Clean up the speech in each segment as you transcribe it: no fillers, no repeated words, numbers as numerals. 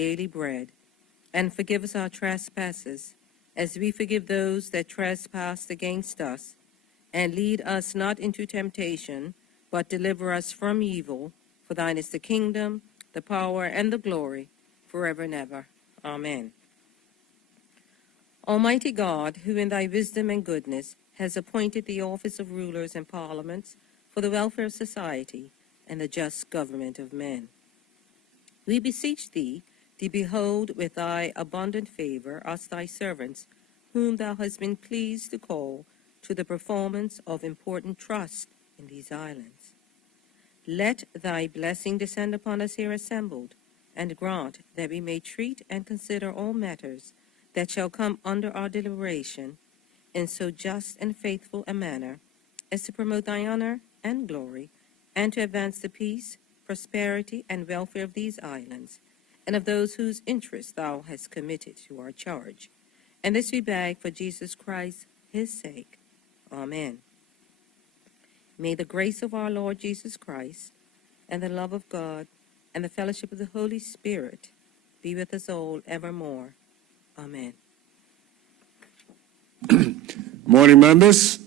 daily bread, and forgive us our trespasses, as we forgive those that trespass against us. And lead us not into temptation, but deliver us from evil. For thine is the kingdom, the power, and the glory, forever and ever. Amen. Almighty God, who in thy wisdom and goodness has appointed the office of rulers and parliaments for the welfare of society and the just government of men, we beseech thee to behold with thy abundant favor us thy servants, whom thou hast been pleased to call to the performance of important trust in these islands. Let thy blessing descend upon us here assembled, and grant that we may treat and consider all matters that shall come under our deliberation in so just and faithful a manner as to promote thy honor and glory, and to advance the peace, prosperity, and welfare of these islands, and of those whose interests thou hast committed to our charge. And this we beg for Jesus Christ, his sake. Amen. May the grace of our Lord Jesus Christ, and the love of God, and the fellowship of the Holy Spirit be with us all evermore. Amen. Morning, members.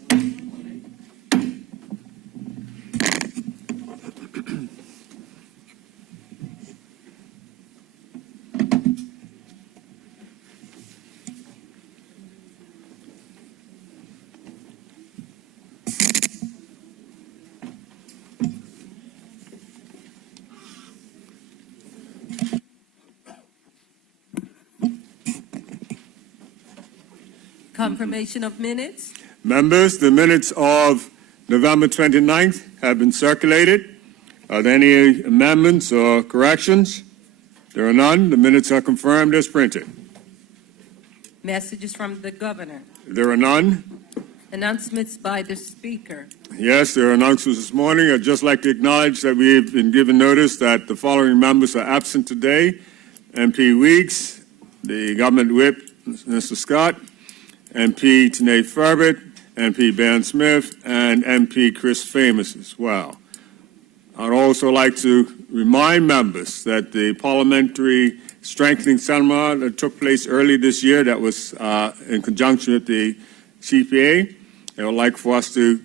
Confirmation of minutes. Members, the minutes of November 29th have been circulated. Are there any amendments or corrections? There are none. The minutes are confirmed as printed. Messages from the governor. There are none. Announcements by the speaker. Yes, there are announcements this morning. I'd just like to acknowledge that we have been given notice that the following members are absent today: MP Weeks, the government whip, Mr. Scott, MP Tanae Ferbert, MP Ben Smith, and MP Chris Famous as well. I'd also like to remind members that the parliamentary strengthening seminar that took place early this year, that was in conjunction with the CPA, they would like for us to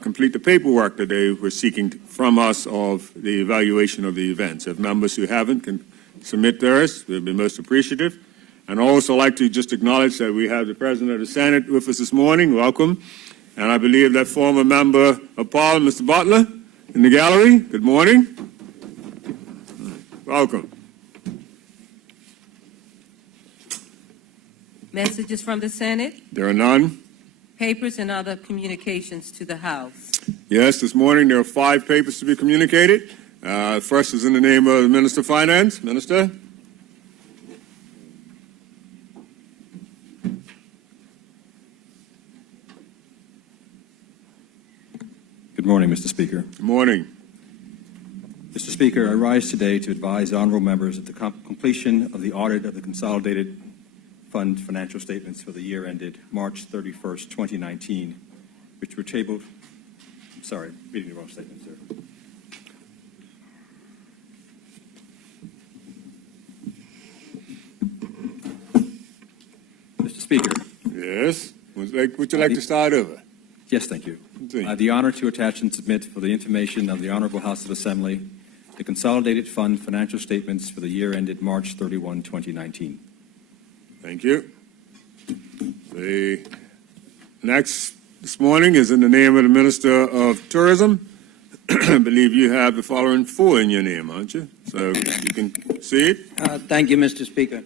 complete the paperwork that they were seeking from us of the evaluation of the events. If members who haven't can submit theirs, we'd be most appreciative. And I'd also like to just acknowledge that we have the President of the Senate with us this morning. Welcome. And I believe that former member of Parliament, Mr. Butler, in the gallery. Good morning. Welcome. Messages from the Senate. There are none. Papers and other communications to the House. Yes, this morning there are 5 papers to be communicated. First is in the name of the Minister of Finance. Minister. Good morning, Mr. Speaker. Good morning. Mr. Speaker, I rise today to advise honorable members of the completion of the audit of the Consolidated Fund financial statements for the year ended March 31st, 2019, which were tabled. I'm sorry, reading the wrong statement, sir. Mr. Speaker. Yes. Would you like to start over? Yes, thank you. I have the honor to attach and submit for the information of the Honorable House of Assembly the Consolidated Fund financial statements for the year ended March 31, 2019. Thank you. The next this morning is in the name of the Minister of Tourism. I believe you have the following 4 in your name, aren't you? So you can see it. Thank you, Mr. Speaker.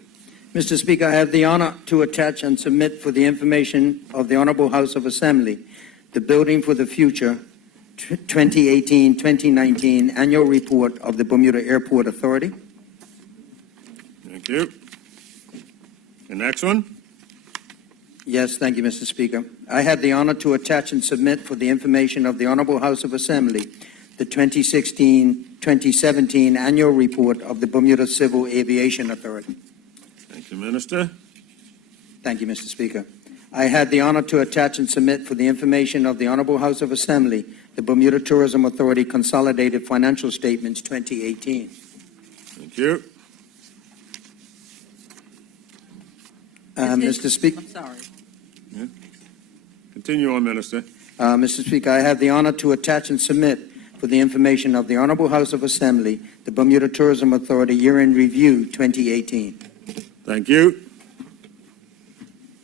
Mr. Speaker, I have the honor to attach and submit for the information of the Honorable House of Assembly the Building for the Future 2018-2019 Annual Report of the Bermuda Airport Authority. Thank you. The next one. Yes, thank you, Mr. Speaker. I have the honor to attach and submit for the information of the Honorable House of Assembly the 2016-2017 Annual Report of the Bermuda Civil Aviation Authority. Thank you, Minister. Thank you, Mr. Speaker. I had the honor to attach and submit for the information of the Honorable House of Assembly the Bermuda Tourism Authority Consolidated Financial Statements 2018. Thank you. Mr. Speaker. I'm sorry. Continue on, Minister. Mr. Speaker, I have the honor to attach and submit for the information of the Honorable House of Assembly, the Bermuda Tourism Authority Year-End Review 2018. Thank you.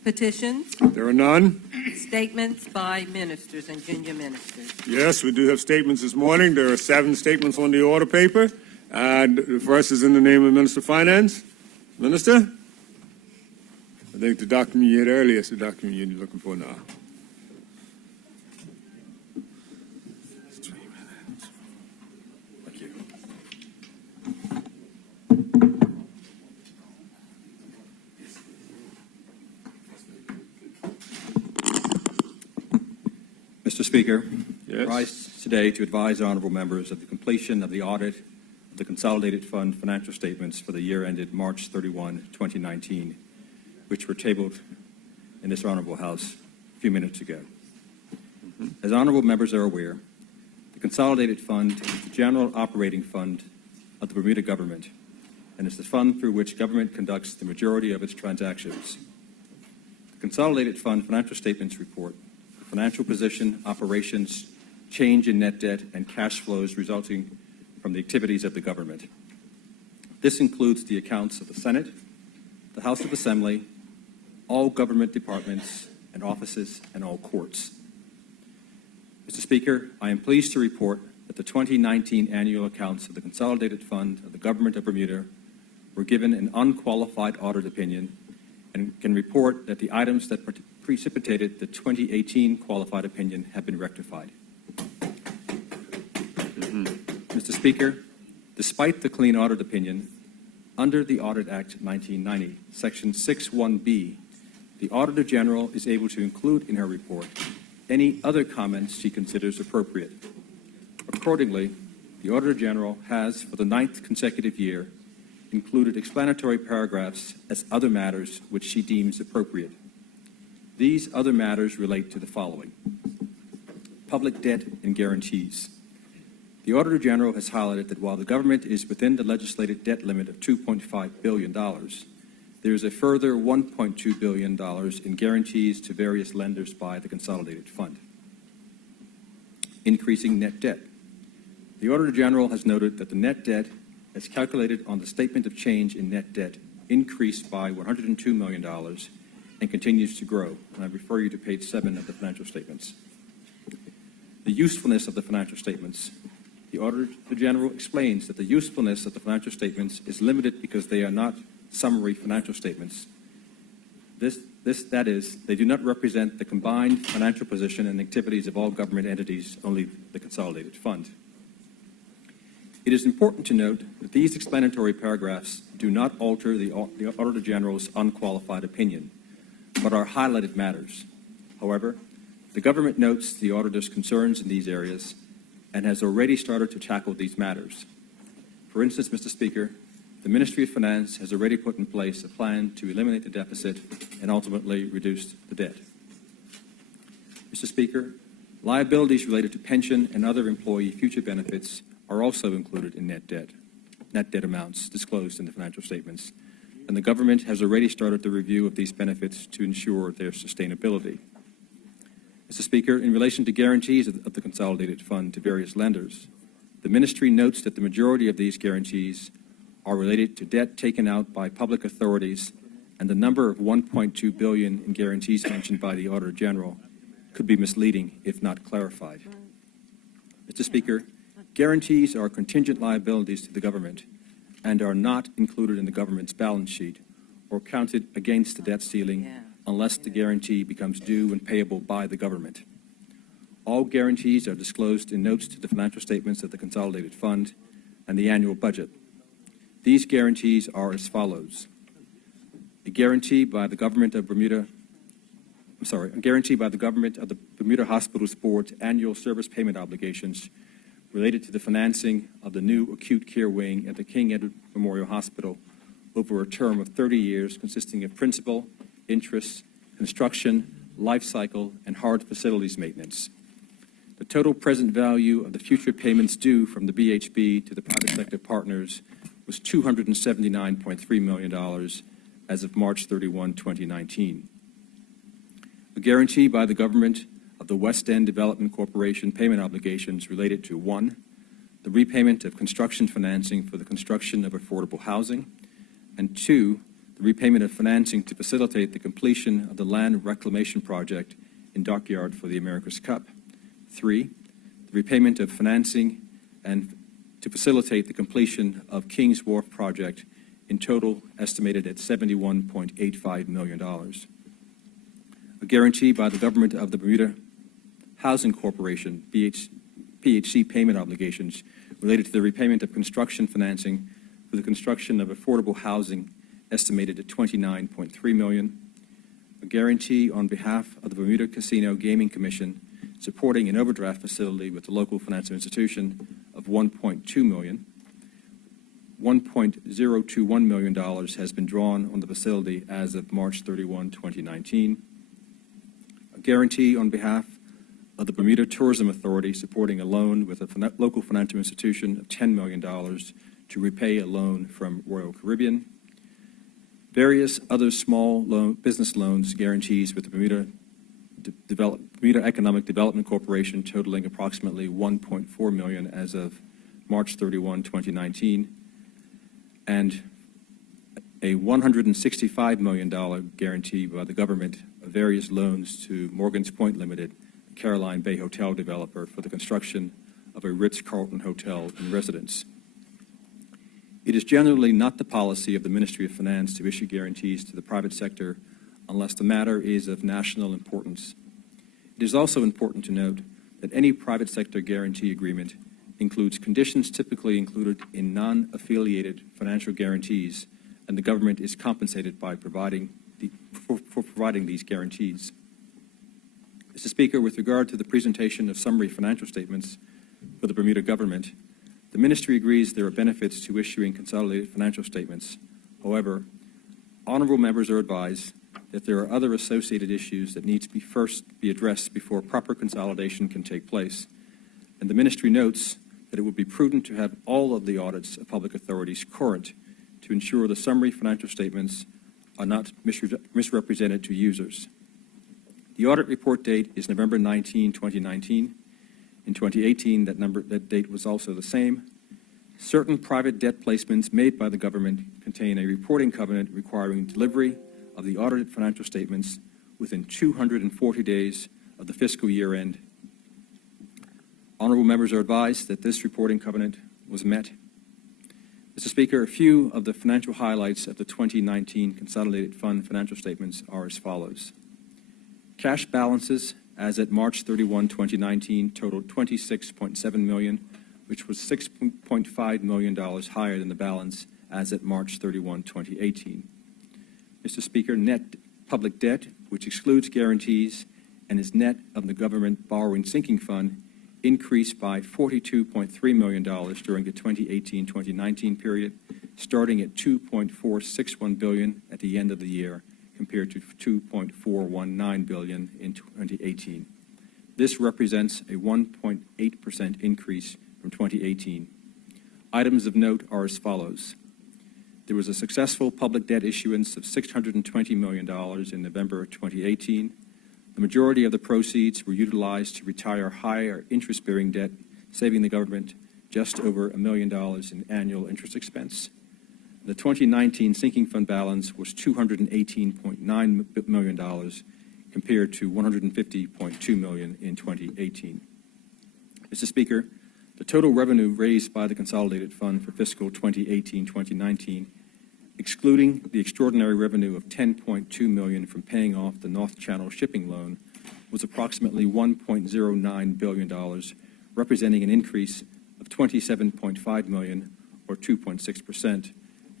Petitions, There are none. statements by ministers and junior ministers. Yes, we do have statements this morning. There are 7 statements on the order paper. And the first is in the name of Minister of Finance. Minister? I think the document you had earlier is the document you're looking for now. Thank you. Mr. Speaker, Yes. I rise today to advise honorable members of the completion of the audit of the Consolidated Fund financial statements for the year ended March 31, 2019, which were tabled in this honorable House a few minutes ago. As honorable members are aware, the Consolidated Fund is the general operating fund of the Bermuda government and is the fund through which government conducts the majority of its transactions. The Consolidated Fund financial statements report the financial position, operations, change in net debt, and cash flows resulting from the activities of the government. This includes the accounts of the Senate, the House of Assembly, all government departments and offices, and all courts. Mr. Speaker, I am pleased to report that the 2019 annual accounts of the Consolidated Fund of the Government of Bermuda were given an unqualified audit opinion and can report that the items that precipitated the 2018 qualified opinion have been rectified. Mr. Speaker, despite the clean audit opinion, under the Audit Act 1990, Section 6(1)(b), the Auditor General is able to include in her report any other comments she considers appropriate. Accordingly, the Auditor General has, for the 9th consecutive year, included explanatory paragraphs as other matters which she deems appropriate. These other matters relate to the following: public debt and guarantees. The Auditor General has highlighted that while the government is within the legislated debt limit of $2.5 billion, there is a further $1.2 billion in guarantees to various lenders by the Consolidated Fund. Increasing net debt. The Auditor General has noted that the net debt, as calculated on the Statement of Change in Net Debt, increased by $102 million and continues to grow. And I refer you to page 7 of the financial statements. The usefulness of the financial statements. The Auditor General explains that the usefulness of the financial statements is limited because they are not summary financial statements. That is, they do not represent the combined financial position and activities of all government entities, only the Consolidated Fund. It is important to note that these explanatory paragraphs do not alter the Auditor General's unqualified opinion, but are highlighted matters. However, the government notes the auditor's concerns in these areas and has already started to tackle these matters. For instance, Mr. Speaker, the Ministry of Finance has already put in place a plan to eliminate the deficit and ultimately reduce the debt. Mr. Speaker, liabilities related to pension and other employee future benefits are also included in net debt amounts disclosed in the financial statements, and the government has already started the review of these benefits to ensure their sustainability. Mr. Speaker, in relation to guarantees of the Consolidated Fund to various lenders, the Ministry notes that the majority of these guarantees are related to debt taken out by public authorities, and the number of $1.2 billion in guarantees mentioned by the Auditor General could be misleading if not clarified. Mr. Speaker, guarantees are contingent liabilities to the government and are not included in the government's balance sheet or counted against the debt ceiling unless the guarantee becomes due and payable by the government. All guarantees are disclosed in notes to the financial statements of the Consolidated Fund and the annual budget. These guarantees are as follows: a guarantee by the government of the Bermuda Hospitals Board's annual service payment obligations related to the financing of the new acute care wing at the King Edward Memorial Hospital over a term of 30 years, consisting of principal, interest, construction, life cycle, and hard facilities maintenance. The total present value of the future payments due from the BHB to the private sector partners was $279.3 million, as of March 31, 2019. A guarantee by the government of the West End Development Corporation payment obligations related to 1, the repayment of construction financing for the construction of affordable housing, and 2, the repayment of financing to facilitate the completion of the land reclamation project in Dockyard for the America's Cup. 3, the repayment of financing and to facilitate the completion of Kings Wharf project, in total estimated at $71.85 million. A guarantee by the government of the Bermuda Housing Corporation, PHC payment obligations related to the repayment of construction financing for the construction of affordable housing estimated at $29.3 million. A guarantee on behalf of the Bermuda Casino Gaming Commission supporting an overdraft facility with the local financial institution of $1.2 million. $1.021 million has been drawn on the facility as of March 31, 2019. A guarantee on behalf of the Bermuda Tourism Authority supporting a loan with a local financial institution of $10 million to repay a loan from Royal Caribbean. Various other small business loans guarantees with the Bermuda Economic Development Corporation totaling approximately $1.4 million as of March 31, 2019, and a $165 million guarantee by the government of various loans to Morgan's Point Limited, a Caroline Bay hotel developer, for the construction of a Ritz-Carlton hotel and residence. It is generally not the policy of the Ministry of Finance to issue guarantees to the private sector unless the matter is of national importance. It is also important to note that any private sector guarantee agreement includes conditions typically included in non-affiliated financial guarantees, and the government is compensated by providing for providing these guarantees. Mr. Speaker, with regard to the presentation of summary financial statements for the Bermuda government, the Ministry agrees there are benefits to issuing consolidated financial statements. However, honorable members are advised that there are other associated issues that need to first be addressed before proper consolidation can take place. And the Ministry notes that it would be prudent to have all of the audits of public authorities current to ensure the summary financial statements are not misrepresented to users. The audit report date is November 19, 2019. In 2018, that date was also the same. Certain private debt placements made by the government contain a reporting covenant requiring delivery of the audited financial statements within 240 days of the fiscal year end. Honorable members are advised that this reporting covenant was met. Mr. Speaker, a few of the financial highlights of the 2019 Consolidated Fund financial statements are as follows. Cash balances as at March 31, 2019 totaled $26.7 million, which was $6.5 million higher than the balance as at March 31, 2018. Mr. Speaker, net public debt, which excludes guarantees and is net of the government borrowing sinking fund, increased by $42.3 million during the 2018-2019 period, starting at $2.461 billion at the end of the year, compared to $2.419 billion in 2018. This represents a 1.8% increase from 2018. Items of note are as follows. There was a successful public debt issuance of $620 million in November 2018. The majority of the proceeds were utilized to retire higher interest-bearing debt, saving the government just over $1 million in annual interest expense. The 2019 sinking fund balance was $218.9 million compared to $150.2 million in 2018. Mr. Speaker, the total revenue raised by the Consolidated Fund for fiscal 2018-2019, excluding the extraordinary revenue of $10.2 million from paying off the North Channel shipping loan, was approximately $1.09 billion, representing an increase of $27.5 million, or 2.6%,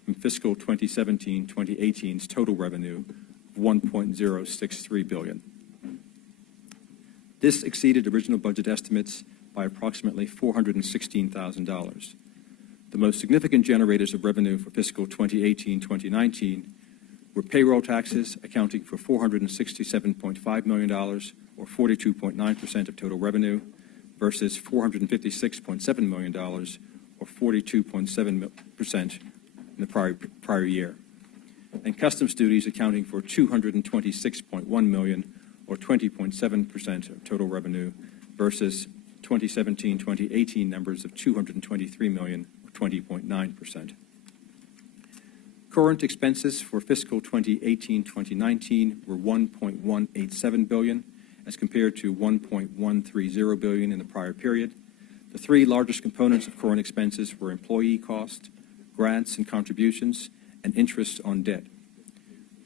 from fiscal 2017-2018's total revenue of $1.063 billion. This exceeded original budget estimates by approximately $416,000. The most significant generators of revenue for fiscal 2018-2019 were payroll taxes, accounting for $467.5 million, or 42.9% of total revenue, versus $456.7 million, or 42.7% in the prior year. and customs duties accounting for $226.1 million, or 20.7% of total revenue, versus 2017-2018 numbers of $223 million, or 20.9%. Current expenses for fiscal 2018-2019 were $1.187 billion, as compared to $1.130 billion in the prior period. The three largest components of current expenses were employee cost, grants and contributions, and interest on debt.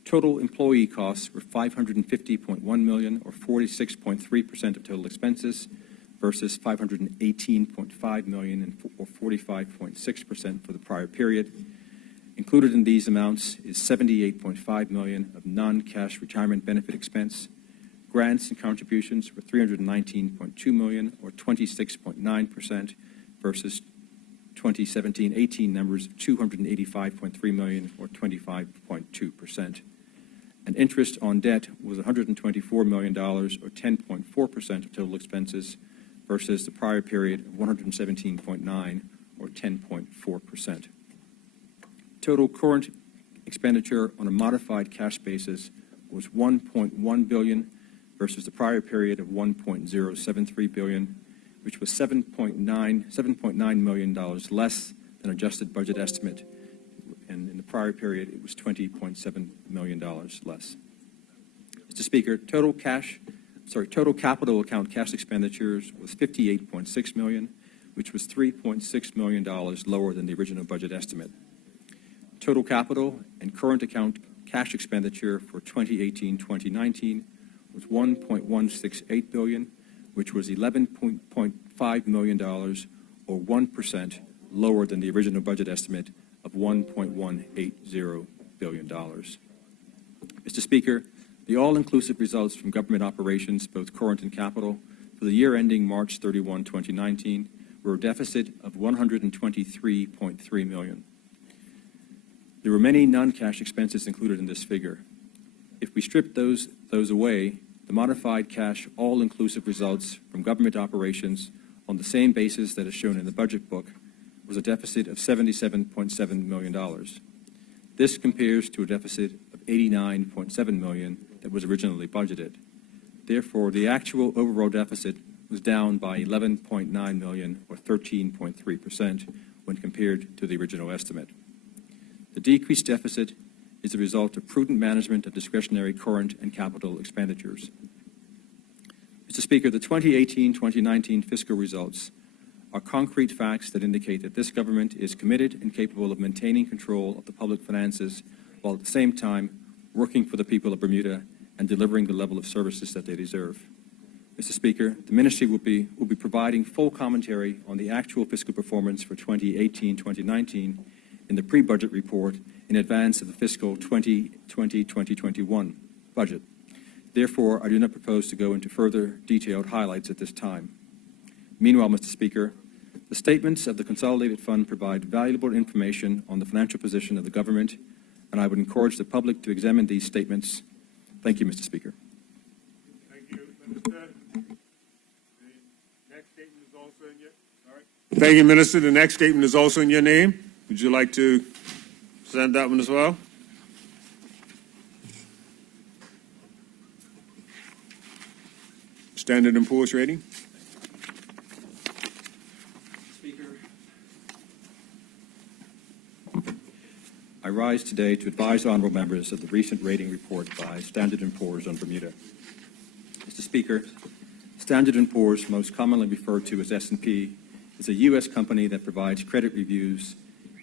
Total employee costs were $550.1 million, or 46.3% of total expenses, versus $518.5 million, or 45.6% for the prior period. Included in these amounts is $78.5 million of non-cash retirement benefit expense. Grants and contributions were $319.2 million, or 26.9%, versus 2017-18 numbers of $285.3 million, or 25.2%. And interest on debt was $124 million, or 10.4% of total expenses, versus the prior period of $117.9, or 10.4%. Total current expenditure on a modified cash basis was $1.1 billion versus the prior period of $1.073 billion, which was $7.9 million less than adjusted budget estimate. And in the prior period, it was $20.7 million less. Mr. Speaker, total capital account cash expenditures was $58.6 million, which was $3.6 million lower than the original budget estimate. Total capital and current account cash expenditure for 2018-2019 was $1.168 billion, which was $11.5 million, or 1% lower than the original budget estimate of $1.180 billion. Mr. Speaker, the all-inclusive results from government operations, both current and capital, for the year ending March 31, 2019, were a deficit of $123.3 million. There were many non-cash expenses included in this figure. If we strip those away, the modified cash all-inclusive results from government operations on the same basis that is shown in the budget book was a deficit of $77.7 million. This compares to a deficit of $89.7 million that was originally budgeted. Therefore, the actual overall deficit was down by $11.9 million, or 13.3%, when compared to the original estimate. The decreased deficit is the result of prudent management of discretionary current and capital expenditures. Mr. Speaker, the 2018-2019 fiscal results are concrete facts that indicate that this government is committed and capable of maintaining control of the public finances while at the same time working for the people of Bermuda and delivering the level of services that they deserve. Mr. Speaker, the Ministry will be providing full commentary on the actual fiscal performance for 2018-2019 in the pre-budget report in advance of the fiscal 2020-2021 budget. Therefore, I do not propose to go into further detailed highlights at this time. Meanwhile, Mr. Speaker, the statements of the Consolidated Fund provide valuable information on the financial position of the government, and I would encourage the public to examine these statements. Thank you, Mr. Speaker. Thank you, Minister. The next statement is also in your... All right. Thank you, Minister. The next statement is also in your name. Would you like to present that one as well? Standard & Poor's rating. Speaker, I rise today to advise honorable members of the recent rating report by Standard & Poor's on Bermuda. Mr. Speaker, Standard & Poor's, most commonly referred to as S&P, is a U.S. company that provides credit reviews,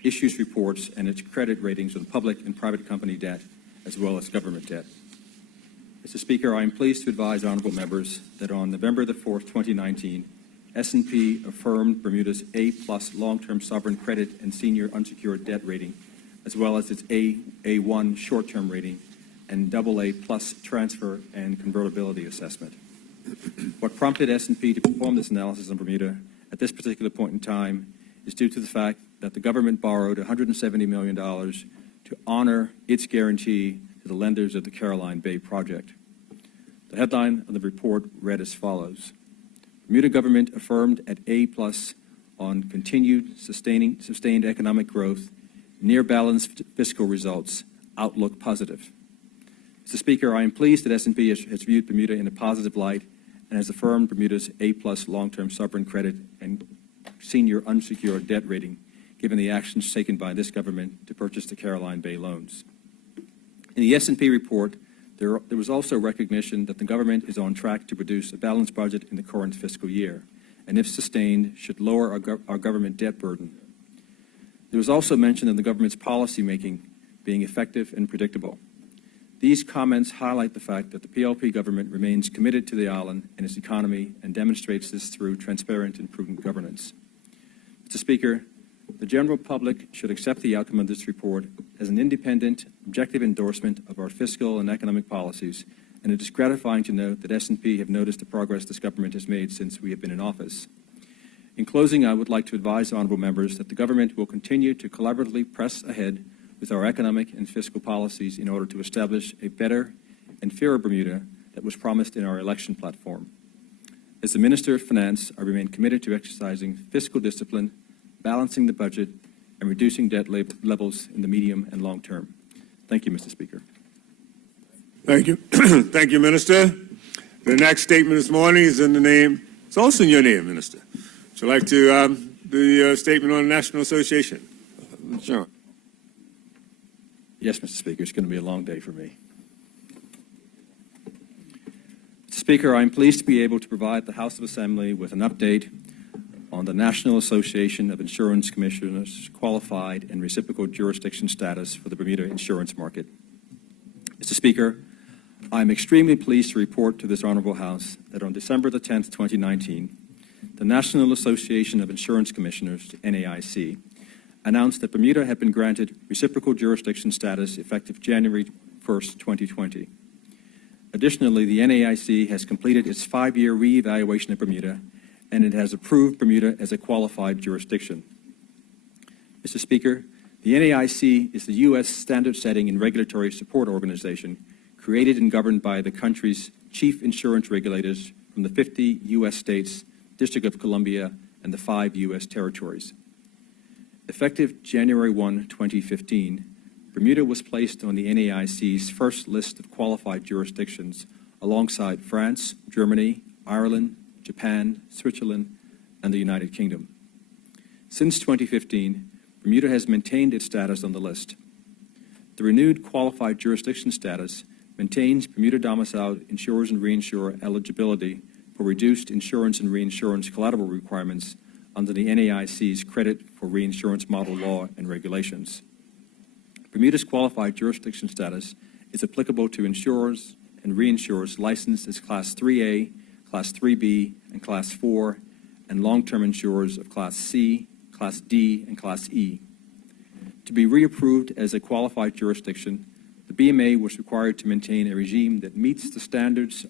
issues reports, and its credit ratings on public and private company debt, as well as government debt. Mr. Speaker, I am pleased to advise honorable members that on November the 4th, 2019, S&P affirmed Bermuda's A+ long-term sovereign credit and senior unsecured debt rating, as well as its A1 short-term rating and AA+ transfer and convertibility assessment. What prompted S&P to perform this analysis on Bermuda at this particular point in time is due to the fact that the government borrowed $170 million to honor its guarantee to the lenders of the Caroline Bay project. The headline of the report read as follows: Bermuda government affirmed at A+ on continued sustained economic growth, near balanced fiscal results, outlook positive. Mr. Speaker, I am pleased that S&P has viewed Bermuda in a positive light and has affirmed Bermuda's A+ long-term sovereign credit and senior unsecured debt rating, given the actions taken by this government to purchase the Caroline Bay loans. In the S&P report, there was also recognition that the government is on track to produce a balanced budget in the current fiscal year, and if sustained, should lower our government debt burden. There was also mention of the government's policy making being effective and predictable. These comments highlight the fact that the PLP government remains committed to the island and its economy and demonstrates this through transparent and prudent governance. Mr. Speaker, the general public should accept the outcome of this report as an independent, objective endorsement of our fiscal and economic policies, and it is gratifying to note that S&P have noticed the progress this government has made since we have been in office. In closing, I would like to advise honorable members that the government will continue to collaboratively press ahead with our economic and fiscal policies in order to establish a better and fairer Bermuda that was promised in our election platform. As the Minister of Finance, I remain committed to exercising fiscal discipline, balancing the budget, and reducing debt levels in the medium and long term. Thank you, Mr. Speaker. Thank you. Thank you, Minister. The next statement this morning is in the name, it's also in your name, Minister. Would you like to do the statement on the National Association? Sure. Yes, Mr. Speaker, it's going to be a long day for me. Mr. Speaker, I am pleased to be able to provide the House of Assembly with an update on the National Association of Insurance Commissioners' qualified and reciprocal jurisdiction status for the Bermuda insurance market. Mr. Speaker, I am extremely pleased to report to this Honorable House that on December the 10th, 2019, the National Association of Insurance Commissioners, NAIC, announced that Bermuda had been granted reciprocal jurisdiction status effective January 1st, 2020. Additionally, the NAIC has completed its 5-year reevaluation of Bermuda, and it has approved Bermuda as a qualified jurisdiction. Mr. Speaker, the NAIC is the U.S. standard-setting and regulatory support organization created and governed by the country's chief insurance regulators from the 50 U.S. states, District of Columbia, and the 5 U.S. territories. Effective January 1, 2015, Bermuda was placed on the NAIC's first list of qualified jurisdictions alongside France, Germany, Ireland, Japan, Switzerland, and the United Kingdom. Since 2015, Bermuda has maintained its status on the list. The renewed qualified jurisdiction status maintains Bermuda-domiciled insurers and reinsurer eligibility for reduced insurance and reinsurance collateral requirements under the NAIC's Credit for Reinsurance Model Law and Regulations. Bermuda's qualified jurisdiction status is applicable to insurers and reinsurers licensed as Class 3A, Class 3B, and Class 4, and long-term insurers of Class C, Class D, and Class E. To be reapproved as a qualified jurisdiction, the BMA was required to maintain a regime that meets the standards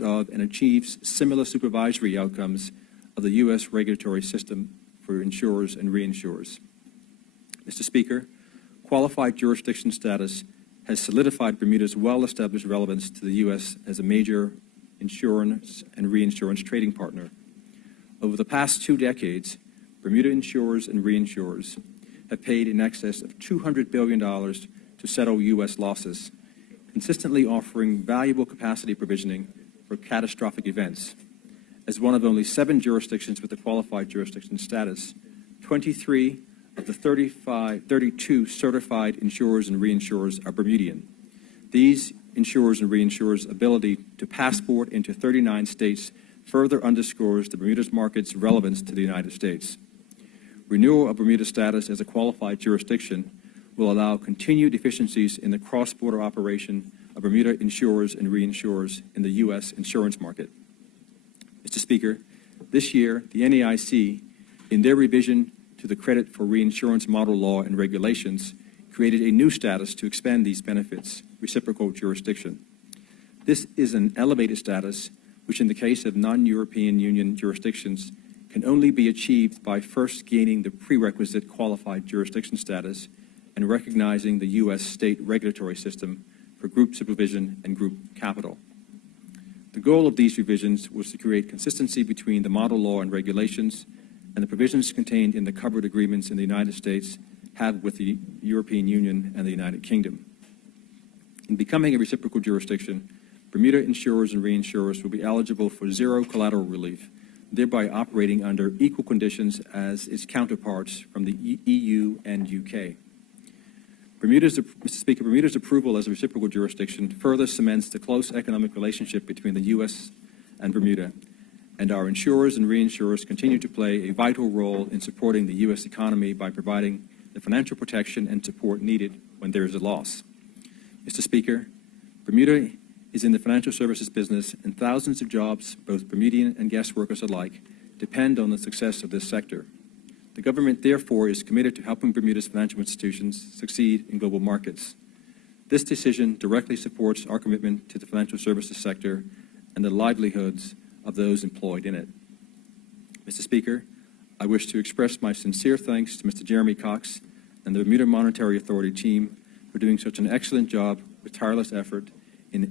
of and achieves similar supervisory outcomes of the U.S. regulatory system for insurers and reinsurers. Mr. Speaker, qualified jurisdiction status has solidified Bermuda's well-established relevance to the U.S. as a major insurance and reinsurance trading partner. Over the past 2 decades, Bermuda insurers and reinsurers have paid in excess of $200 billion to settle U.S. losses, consistently offering valuable capacity provisioning for catastrophic events. As one of only 7 jurisdictions with a qualified jurisdiction status, 23 of the 32 certified insurers and reinsurers are Bermudian. These insurers and reinsurers' ability to passport into 39 states further underscores the Bermuda's market's relevance to the United States. Renewal of Bermuda's status as a qualified jurisdiction will allow continued efficiencies in the cross-border operation of Bermuda insurers and reinsurers in the U.S. insurance market. Mr. Speaker, this year, the NAIC, in their revision to the Credit for Reinsurance Model Law and Regulations, created a new status to expand these benefits, reciprocal jurisdiction. This is an elevated status, which in the case of non-European Union jurisdictions can only be achieved by first gaining the prerequisite qualified jurisdiction status and recognizing the U.S. state regulatory system for group supervision and group capital. The goal of these revisions was to create consistency between the model law and regulations and the provisions contained in the covered agreements in the United States have with the European Union and the United Kingdom. In becoming a reciprocal jurisdiction, Bermuda insurers and reinsurers will be eligible for zero collateral relief, thereby operating under equal conditions as its counterparts from the EU and UK. Mr. Speaker, Bermuda's approval as a reciprocal jurisdiction further cements the close economic relationship between the U.S. and Bermuda, and our insurers and reinsurers continue to play a vital role in supporting the U.S. economy by providing the financial protection and support needed when there is a loss. Mr. Speaker, Bermuda is in the financial services business, and thousands of jobs, both Bermudian and guest workers alike, depend on the success of this sector. The government, therefore, is committed to helping Bermuda's financial institutions succeed in global markets. This decision directly supports our commitment to the financial services sector and the livelihoods of those employed in it. Mr. Speaker, I wish to express my sincere thanks to Mr. Jeremy Cox and the Bermuda Monetary Authority team for doing such an excellent job with tireless effort in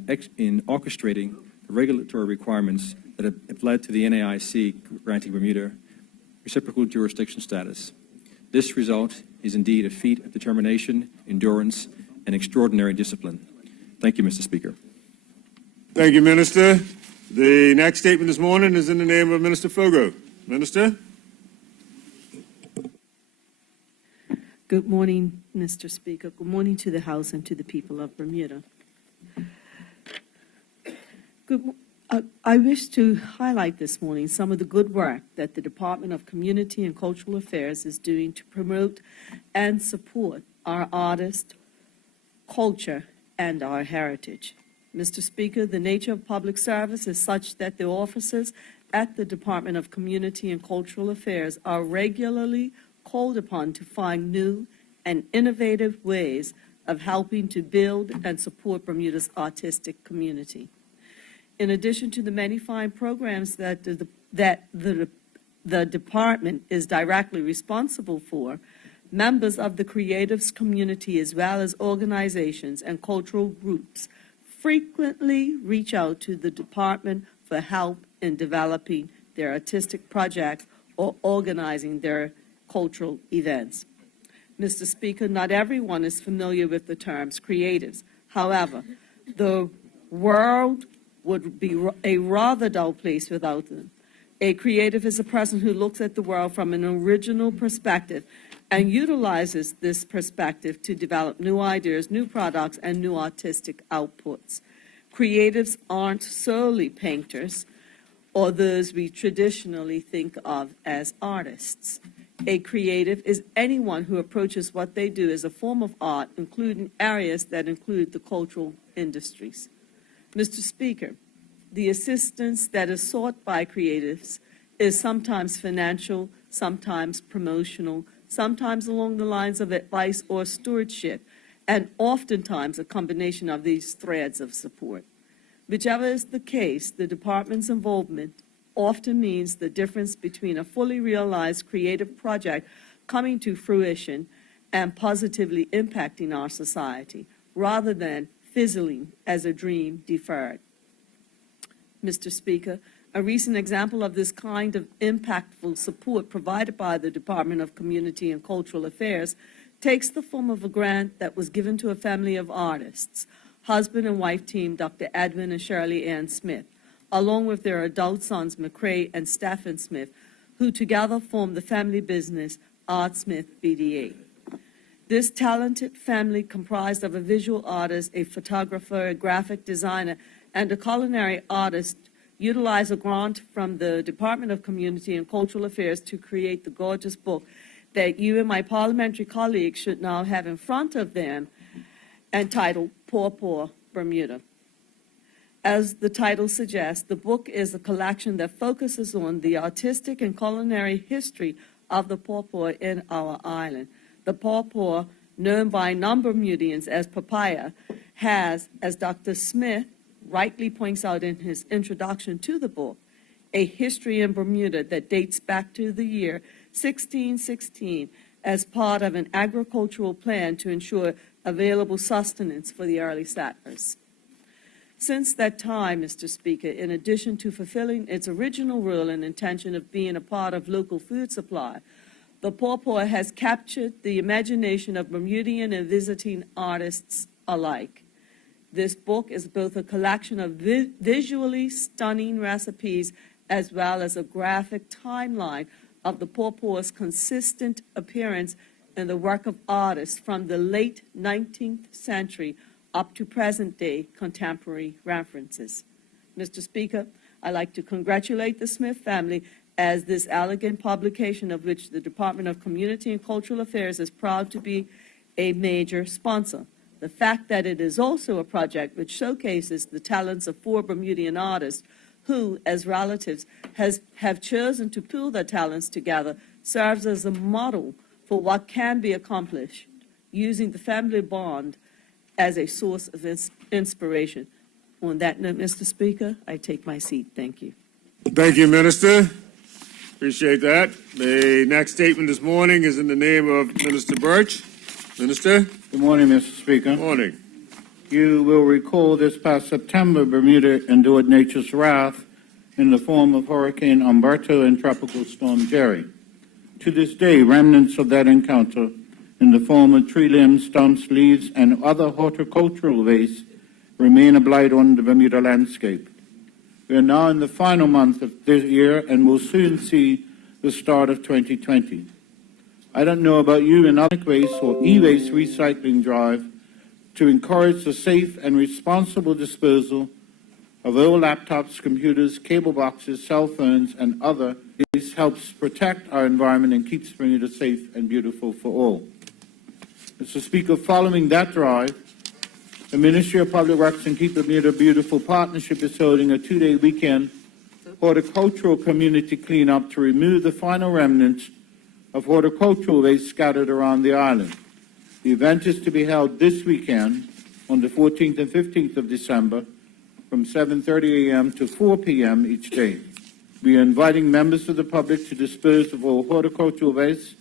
orchestrating the regulatory requirements that have led to the NAIC granting Bermuda reciprocal jurisdiction status. This result is indeed a feat of determination, endurance, and extraordinary discipline. Thank you, Mr. Speaker. Thank you, Minister. The next statement this morning is in the name of Minister Fogo. Minister? Good morning, Mr. Speaker. Good morning to the House and to the people of Bermuda. I wish to highlight this morning some of the good work that the Department of Community and Cultural Affairs is doing to promote and support our artists, culture, and our heritage. Mr. Speaker, the nature of public service is such that the officers at the Department of Community and Cultural Affairs are regularly called upon to find new and innovative ways of helping to build and support Bermuda's artistic community. In addition to the many fine programs that the department is directly responsible for, members of the creatives community as well as organizations and cultural groups frequently reach out to the department for help in developing their artistic projects or organizing their cultural events. Mr. Speaker, not everyone is familiar with the terms creatives. However, the world would be a rather dull place without them. A creative is a person who looks at the world from an original perspective and utilizes this perspective to develop new ideas, new products, and new artistic outputs. Creatives aren't solely painters or those we traditionally think of as artists. A creative is anyone who approaches what they do as a form of art, including areas that include the cultural industries. Mr. Speaker, the assistance that is sought by creatives is sometimes financial, sometimes promotional, sometimes along the lines of advice or stewardship, and oftentimes a combination of these threads of support. Whichever is the case, the department's involvement often means the difference between a fully realized creative project coming to fruition and positively impacting our society, rather than fizzling as a dream deferred. Mr. Speaker, a recent example of this kind of impactful support provided by the Department of Community and Cultural Affairs takes the form of a grant that was given to a family of artists, husband and wife team Dr. Edwin and Shirley Ann Smith, along with their adult sons McCrae and Stephen Smith, who together formed the family business Art Smith BDA. This talented family, comprised of a visual artist, a photographer, a graphic designer, and a culinary artist, utilized a grant from the Department of Community and Cultural Affairs to create the gorgeous book that you and my parliamentary colleagues should now have in front of them, entitled Poor Poor Bermuda. As the title suggests, the book is a collection that focuses on the artistic and culinary history of the Poor in our island. The Poor, known by non-Bermudians as papaya, has, as Dr. Smith rightly points out in his introduction to the book, a history in Bermuda that dates back to the year 1616 as part of an agricultural plan to ensure available sustenance for the early settlers. Since that time, Mr. Speaker, in addition to fulfilling its original role and intention of being a part of local food supply, the Poor has captured the imagination of Bermudian and visiting artists alike. This book is both a collection of visually stunning recipes as well as a graphic timeline of the pawpaw's consistent appearance in the work of artists from the late 19th century up to present-day contemporary references. Mr. Speaker, I'd like to congratulate the Smith family as this elegant publication, of which the Department of Community and Cultural Affairs is proud to be a major sponsor. The fact that it is also a project which showcases the talents of 4 Bermudian artists who, as relatives, have chosen to pool their talents together serves as a model for what can be accomplished using the family bond as a source of inspiration. On that note, Mr. Speaker, I take my seat. Thank you. Thank you, Minister. Appreciate that. The next statement this morning is in the name of Minister Birch. Minister. Good morning, Mr. Speaker. Good morning. You will recall this past September, Bermuda endured nature's wrath in the form of Hurricane Umberto and Tropical Storm Jerry. To this day, remnants of that encounter in the form of tree limbs, stumps, leaves, and other horticultural waste remain a blight on the Bermuda landscape. We are now in the final month of this year and will soon see the start of 2020. I don't know about you, an electronic waste or e-waste recycling drive to encourage the safe and responsible disposal of old laptops, computers, cable boxes, cell phones, and other. This helps protect our environment and keeps Bermuda safe and beautiful for all. Mr. Speaker, following that drive, the Ministry of Public Works and Keep Bermuda Beautiful Partnership is holding a 2-day weekend horticultural community cleanup to remove the final remnants of horticultural waste scattered around the island. The event is to be held this weekend on the 14th and 15th of December from 7:30 a.m. to 4 p.m. each day. We are inviting members of the public to dispose of all horticultural waste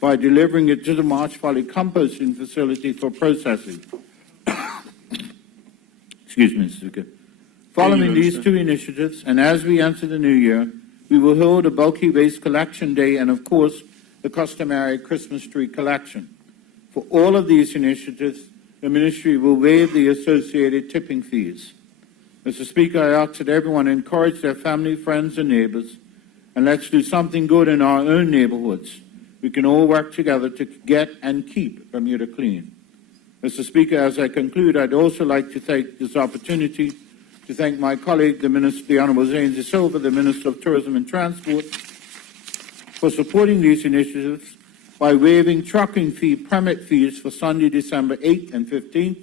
by delivering it to the Marsh Valley composting facility for processing. Excuse me, Mr. Speaker. Following these 2 initiatives, and as we enter the new year, we will hold a bulky waste collection day and, of course, the customary Christmas tree collection. For all of these initiatives, the Ministry will waive the associated tipping fees. Mr. Speaker, I ask that everyone encourage their family, friends, and neighbors, and let's do something good in our own neighborhoods. We can all work together to get and keep Bermuda clean. Mr. Speaker, as I conclude, I'd also like to take this opportunity to thank my colleague, the Honourable Zane de Silva, the Minister of Tourism and Transport, for supporting these initiatives by waiving trucking permit fees for Sunday, December 8th and 15th,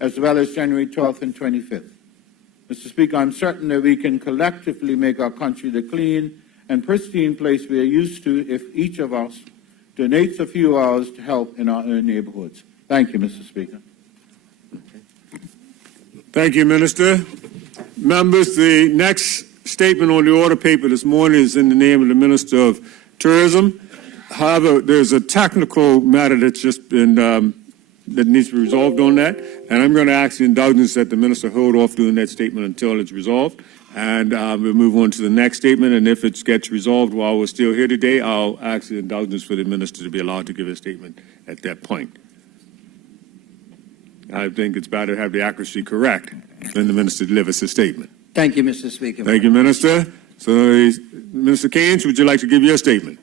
as well as January 12th and 25th. Mr. Speaker, I'm certain that we can collectively make our country the clean and pristine place we are used to if each of us donates a few hours to help in our own neighborhoods. Thank you, Mr. Speaker. Thank you, Minister. Members, the next statement on the order paper this morning is in the name of the Minister of Tourism. However, there's a technical matter that's just been that needs to be resolved on that, and I'm going to ask the indulgence that the Minister hold off doing that statement until it's resolved, and we'll move on to the next statement, and if it gets resolved while we're still here today, I'll ask the indulgence for the Minister to be allowed to give a statement at that point. I think it's better to have the accuracy correct when the Minister delivers his statement. Thank you, Mr. Speaker. Thank you, Minister. So, Minister Keynes, would you like to give your statement?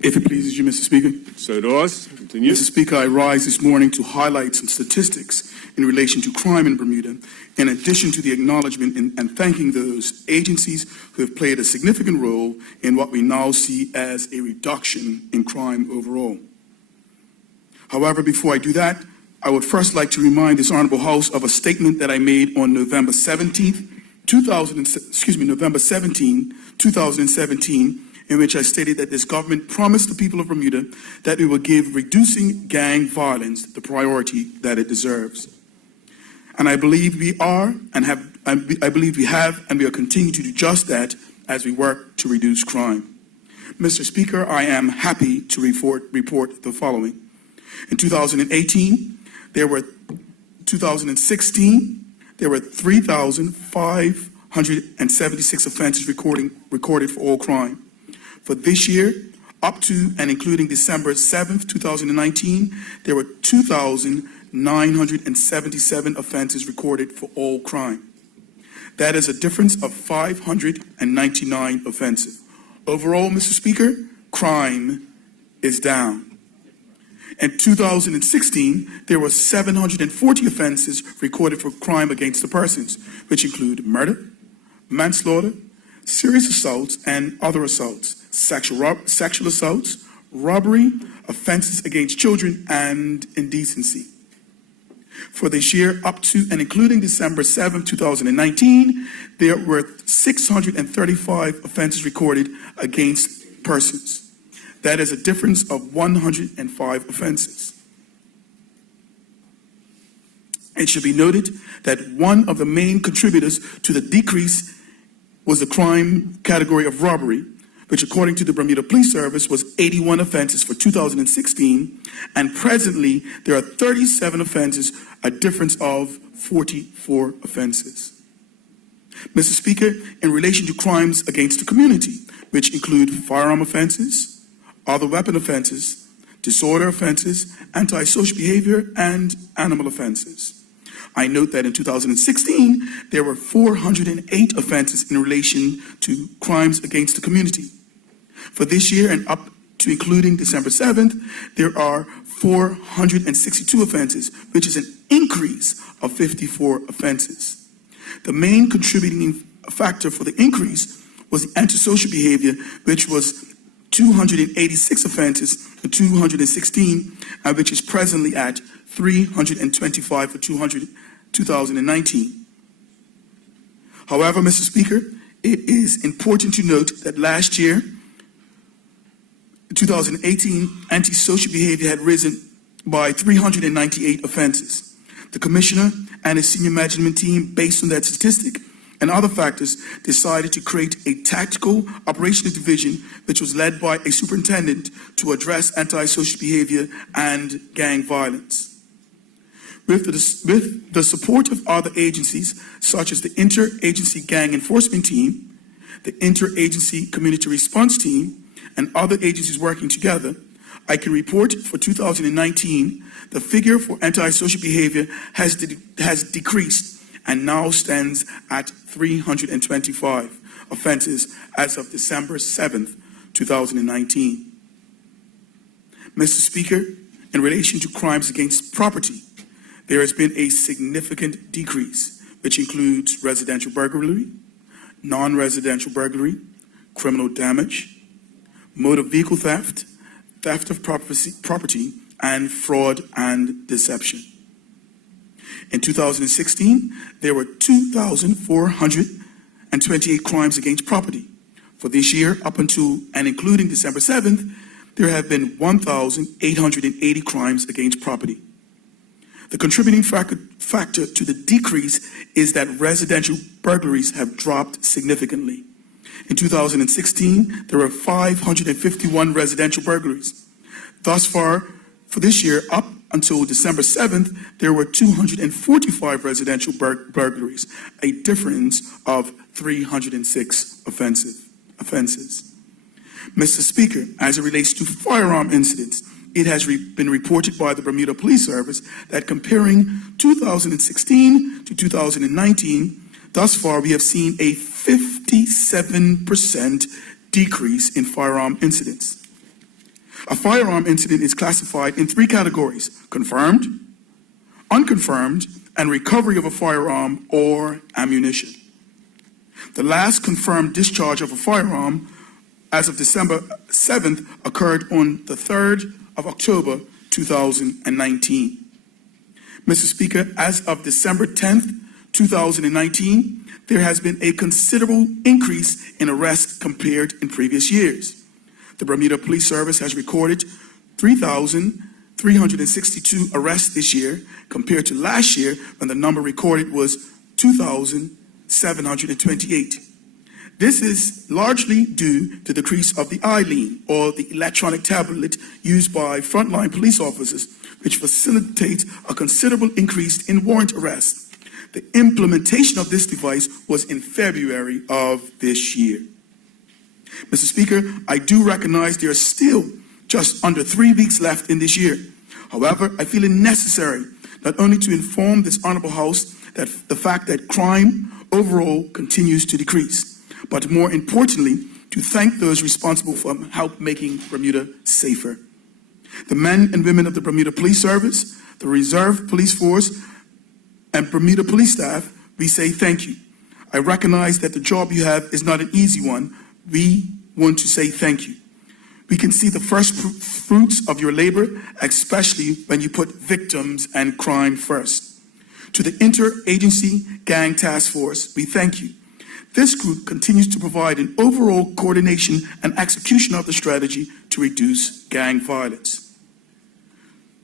If it pleases you, Mr. Speaker. So does. Continue. Mr. Speaker, I rise this morning to highlight some statistics in relation to crime in Bermuda, in addition to the acknowledgement and thanking those agencies who have played a significant role in what we now see as a reduction in crime overall. However, before I do that, I would first like to remind this Honorable House of a statement that I made on November 17, 2017, in which I stated that this government promised the people of Bermuda that we will give reducing gang violence the priority that it deserves. And I believe we are and I believe we have and we will continue to do just that as we work to reduce crime. Mr. Speaker, I am happy to report the following. In 2016, there were 3,576 offenses recorded for all crime. For this year, up to and including December 7th, 2019, there were 2,000 977 offenses recorded for all crime. That is a difference of 599 offenses. Overall, Mr. Speaker, crime is down. In 2016, there were 740 offenses recorded for crime against the persons, which include murder, manslaughter, serious assaults and other assaults, sexual assaults, robbery, offenses against children, and indecency. For this year, up to and including December 7, 2019, there were 635 offenses recorded against persons. That is a difference of 105 offenses. It should be noted that one of the main contributors to the decrease was the crime category of robbery, which according to the Bermuda Police Service was 81 offenses for 2016, and presently there are 37 offenses, a difference of 44 offenses. Mr. Speaker, in relation to crimes against the community, which include firearm offenses, other weapon offenses, disorder offenses, antisocial behavior, and animal offenses, I note that in 2016, there were 408 offenses in relation to crimes against the community. For this year and up to including December 7th, there are 462 offenses, which is an increase of 54 offenses. The main contributing factor for the increase was the antisocial behavior, which was 286 offenses in 2016, and which is presently at 325 for 2019. However, Mr. Speaker, it is important to note that last year, 2018, antisocial behavior had risen by 398 offenses. The Commissioner and his senior management team, based on that statistic and other factors, decided to create a tactical operational division which was led by a superintendent to address antisocial behavior and gang violence. With the support of other agencies, such as the Interagency Gang Enforcement Team, the Interagency Community Response Team, and other agencies working together, I can report for 2019, the figure for antisocial behavior has decreased and now stands at 325 offenses as of December 7th, 2019. Mr. Speaker, in relation to crimes against property, there has been a significant decrease, which includes residential burglary, non-residential burglary, criminal damage, motor vehicle theft, theft of property, and fraud and deception. In 2016, there were 2,428 crimes against property. For this year, up until and including December 7th, there have been 1,880 crimes against property. The contributing factor to the decrease is that residential burglaries have dropped significantly. In 2016, there were 551 residential burglaries. Thus far, for this year, up until December 7th, there were 245 residential burglaries, a difference of 306 offenses. Mr. Speaker, as it relates to firearm incidents, it has been reported by the Bermuda Police Service that comparing 2016 to 2019, thus far we have seen a 57% decrease in firearm incidents. A firearm incident is classified in three categories: confirmed, unconfirmed, and recovery of a firearm or ammunition. The last confirmed discharge of a firearm as of December 7th occurred on the 3rd of October 2019. Mr. Speaker, as of December 10th, 2019, there has been a considerable increase in arrests compared in previous years. The Bermuda Police Service has recorded 3,362 arrests this year compared to last year when the number recorded was 2,728. This is largely due to the decrease of the ILEAN, or the electronic tablet used by frontline police officers, which facilitates a considerable increase in warrant arrests. The implementation of this device was in February of this year. Mr. Speaker, I do recognize there are still just under 3 weeks left in this year. However, I feel it necessary not only to inform this honorable House that the fact that crime overall continues to decrease, but more importantly, to thank those responsible for help making Bermuda safer. The men and women of the Bermuda Police Service, the Reserve Police Force, and Bermuda Police staff, we say thank you. I recognize that the job you have is not an easy one. We want to say thank you. We can see the first fruits of your labor, especially when you put victims and crime first. To the Interagency Gang Task Force, we thank you. This group continues to provide an overall coordination and execution of the strategy to reduce gang violence.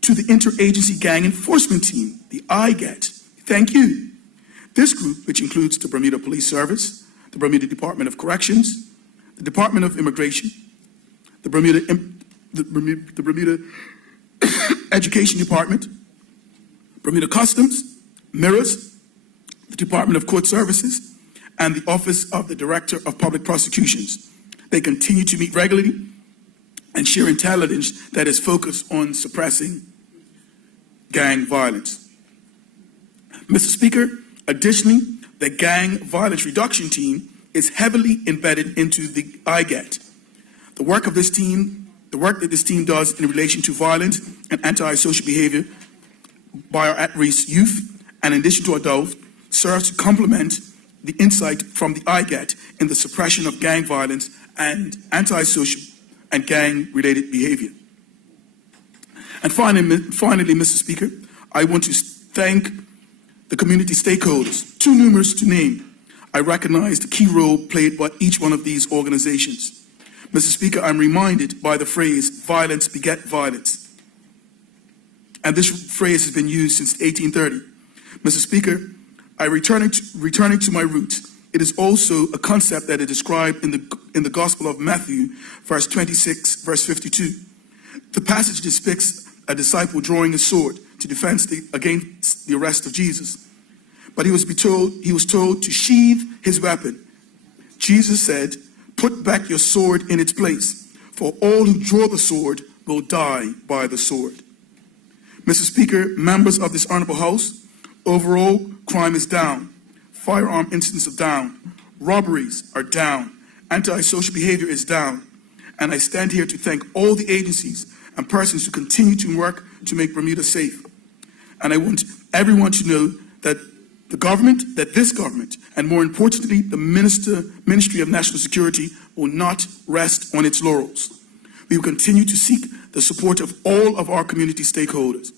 To the Interagency Gang Enforcement Team, the IGET, thank you. This group, which includes the Bermuda Police Service, the Bermuda Department of Corrections, the Department of Immigration, the Bermuda Education Department, Bermuda Customs, MIRAS, the Department of Court Services, and the Office of the Director of Public Prosecutions. They continue to meet regularly and share intelligence that is focused on suppressing gang violence. Mr. Speaker, additionally, the Gang Violence Reduction Team is heavily embedded into the IGET. The work that this team does in relation to violent and antisocial behavior by our at-risk youth, and in addition to adults, serves to complement the insight from the IGET in the suppression of gang violence and antisocial and gang-related behavior. And finally, Mr. Speaker, I want to thank the community stakeholders, too numerous to name. I recognize the key role played by each one of these organizations. Mr. Speaker, I'm reminded by the phrase, violence beget violence. And this phrase has been used since 1830. Mr. Speaker, returning to my roots, it is also a concept that is described in the Gospel of Matthew, verse 26, verse 52. The passage depicts a disciple drawing a sword to defend against the arrest of Jesus. But he was told to sheathe his weapon. Jesus said, "Put back your sword in its place, for all who draw the sword will die by the sword." Mr. Speaker, members of this honorable House, overall crime is down, firearm incidents are down, robberies are down, antisocial behavior is down, and I stand here to thank all the agencies and persons who continue to work to make Bermuda safe. And I want everyone to know that this government, and more importantly, the Ministry of National Security, will not rest on its laurels. We will continue to seek the support of all of our community stakeholders.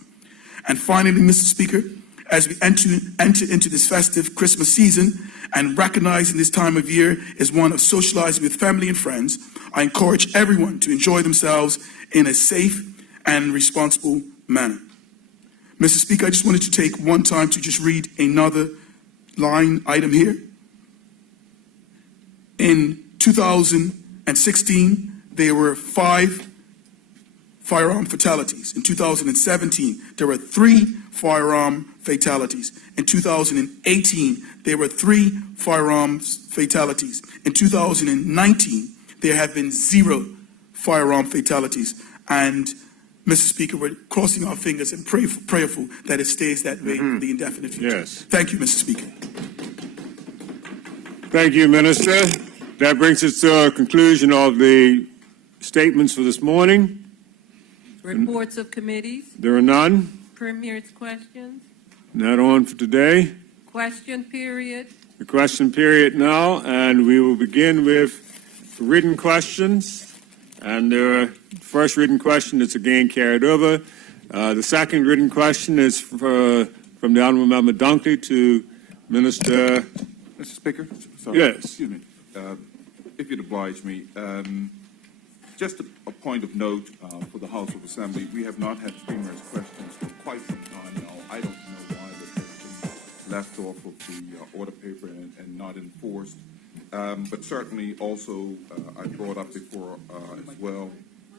And finally, Mr. Speaker, as we enter into this festive Christmas season and recognizing this time of year is one of socializing with family and friends, I encourage everyone to enjoy themselves in a safe and responsible manner. Mr. Speaker, I just wanted to take one time to just read another line item here. In 2016, there were 5 firearm fatalities. In 2017, there were 3 firearm fatalities. In 2018, there were 3 firearms fatalities. In 2019, there have been 0 firearm fatalities. And Mr. Speaker, we're crossing our fingers and prayerful that it stays that way for the indefinite future. Yes. Thank you, Mr. Speaker. Thank you, Minister. That brings us to a conclusion of the statements for this morning. Reports of committees. There are none. Premier's questions. Not on for today. Question period. The question period now, and we will begin with written questions. And the first written question is again carried over. The second written question is from the Honourable Member Dunkley to Minister. Mr. Speaker? Sorry. Yes. Excuse me. If you'd oblige me, just a point of note for the House of Assembly. We have not had Premier's questions for quite some time now. I don't know why this has been left off of the order paper and not enforced. But certainly also I brought up before as well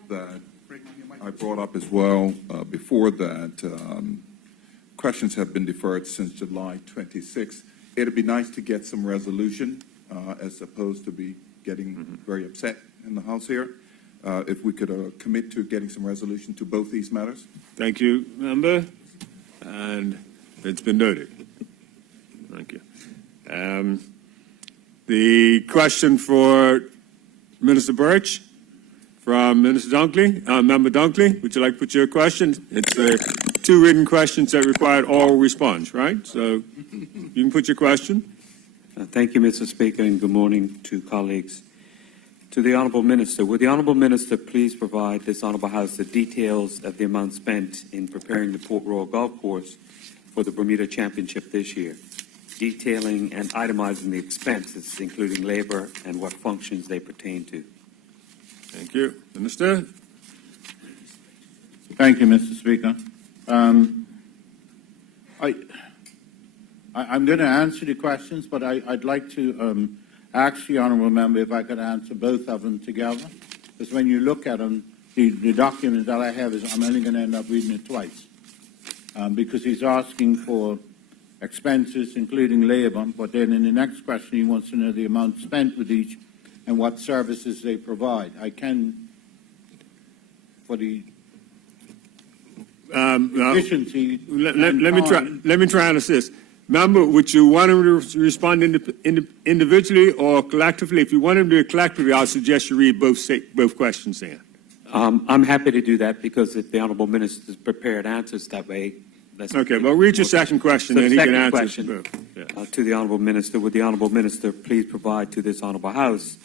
that questions have been deferred since July 26th. It'd be nice to get some resolution as opposed to be getting very upset in the House here. If we could commit to getting some resolution to both these matters. Thank you, Member. And it's been noted. Thank you. The question for Minister Birch from Minister Dunkley, Member Dunkley, would you like to put your question? It's two written questions that required oral response, right? So you can put your question. Thank you, Mr. Speaker, and good morning to colleagues. To the Honourable Minister, would the Honourable Minister please provide this Honourable House the details of the amount spent in preparing the Port Royal Golf Course for the Bermuda Championship this year, detailing and itemizing the expenses, including labour and what functions they pertain to? Thank you. Minister? Thank you, Mr. Speaker. I'm going to answer the questions, but I'd like to ask the honourable member if I could answer both of them together. Because when you look at them, the document that I have is I'm only going to end up reading it twice. Because he's asking for expenses, including labour, but then in the next question he wants to know the amount spent with each and what services they provide. I can, for the efficiency. Let me try and assist. Member, would you want him to respond individually or collectively? If you want him to do it collectively, I'll suggest you read both questions in. I'm happy to do that because if the Honourable Minister is prepared answers that way, that's okay. Well, read your second question, and he can answer question, both. Yes. To the Honourable Minister, would the Honourable Minister please provide to this Honourable House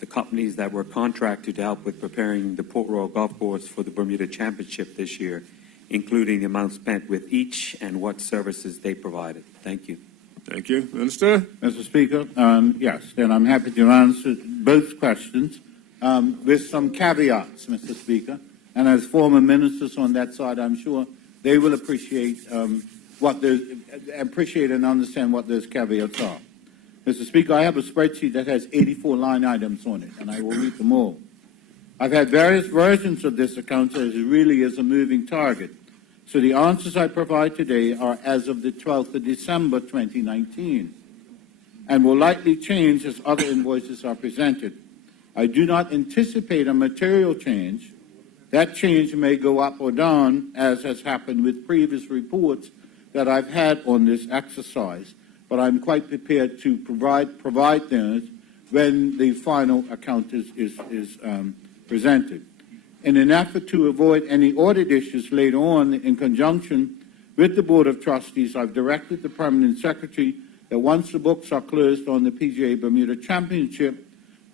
the companies that were contracted to help with preparing the Port Royal Golf Course for the Bermuda Championship this year, including the amount spent with each and what services they provided? Thank you. Thank you. Minister? Mr. Speaker, yes, then I'm happy to answer both questions with some caveats, Mr. Speaker. And as former ministers on that side, I'm sure they will appreciate appreciate and understand what those caveats are. Mr. Speaker, I have a spreadsheet that has 84 line items on it, and I will read them all. I've had various versions of this account, so it really is a moving target. So the answers I provide today are as of the 12th of December 2019 and will likely change as other invoices are presented. I do not anticipate a material change. That change may go up or down, as has happened with previous reports that I've had on this exercise, but I'm quite prepared to provide those when the final account is presented. In an effort to avoid any audit issues later on, in conjunction with the Board of Trustees, I've directed the Permanent Secretary that once the books are closed on the PGA Bermuda Championship,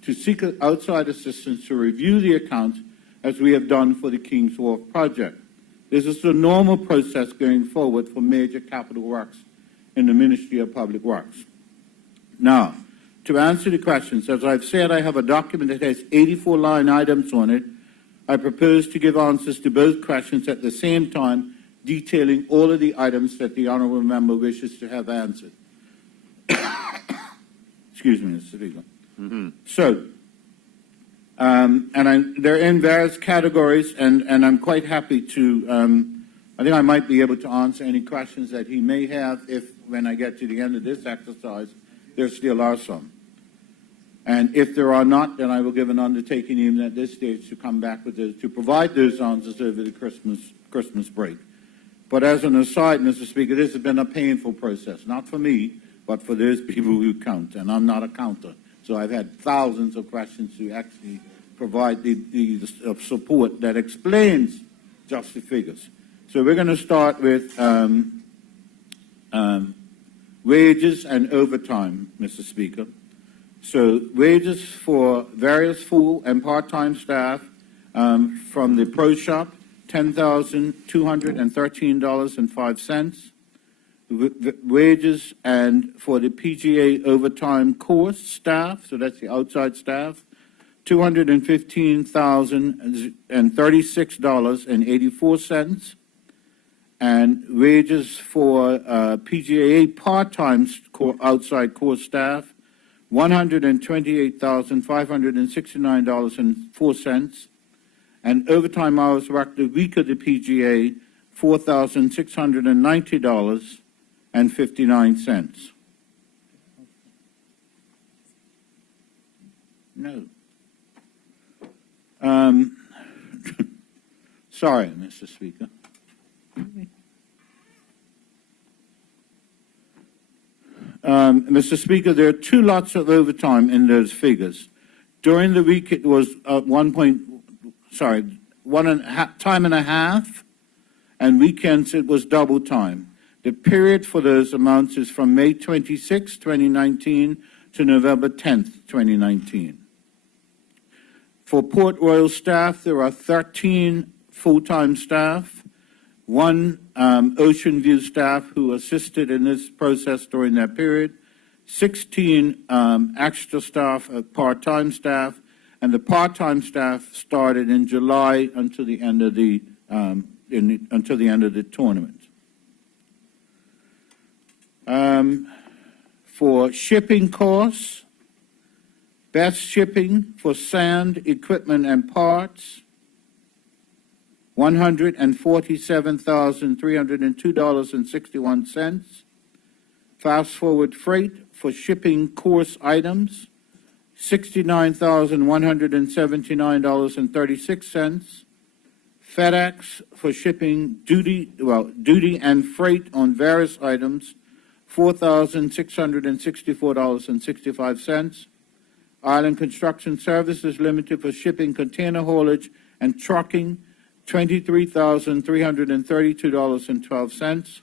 to seek outside assistance to review the accounts as we have done for the King's Wharf project. This is the normal process going forward for major capital works in the Ministry of Public Works. Now, to answer the questions, as I've said, I have a document that has 84 line items on it. I propose to give answers to both questions at the same time, detailing all of the items that the honourable member wishes to have answered. Excuse me, Mr. Speaker. So, they're in various categories, and I'm quite happy to, I think I might be able to answer any questions that he may have if, when I get to the end of this exercise, there still are some. And if there are not, then I will give an undertaking even at this stage to come back with those, to provide those answers over the Christmas break. But as an aside, Mr. Speaker, this has been a painful process, not for me, but for those people who count, and I'm not a counter. So I've had thousands of questions to actually provide the support that explains just the figures. So we're going to start with wages and overtime, Mr. Speaker. So wages for various full and part-time staff from the Pro Shop, $10,213.05. Wages and for the PGA overtime course staff, so that's the outside staff, $215,036.84. And wages for PGA part-time outside course staff, $128,569.04. And overtime hours worked a week of the PGA, $4,690.59. No. Sorry, Mr. Speaker. Mr. Speaker, there are 2 lots of overtime in those figures. During the week, it was time and a half, and weekends it was double time. The period for those amounts is from May 26, 2019 to November 10th, 2019. For Port Royal staff, there are 13 full-time staff, 1 Ocean View staff who assisted in this process during that period, 16 extra staff, part-time staff, and the part-time staff started in July until the end of the tournament. For shipping costs, best shipping for sand, equipment, and parts, $147,302.61. Fast forward freight for shipping course items, $69,179.36. FedEx for shipping duty and freight on various items, $4,664.65. Island Construction Services Limited for shipping container haulage and trucking, $23,332.12.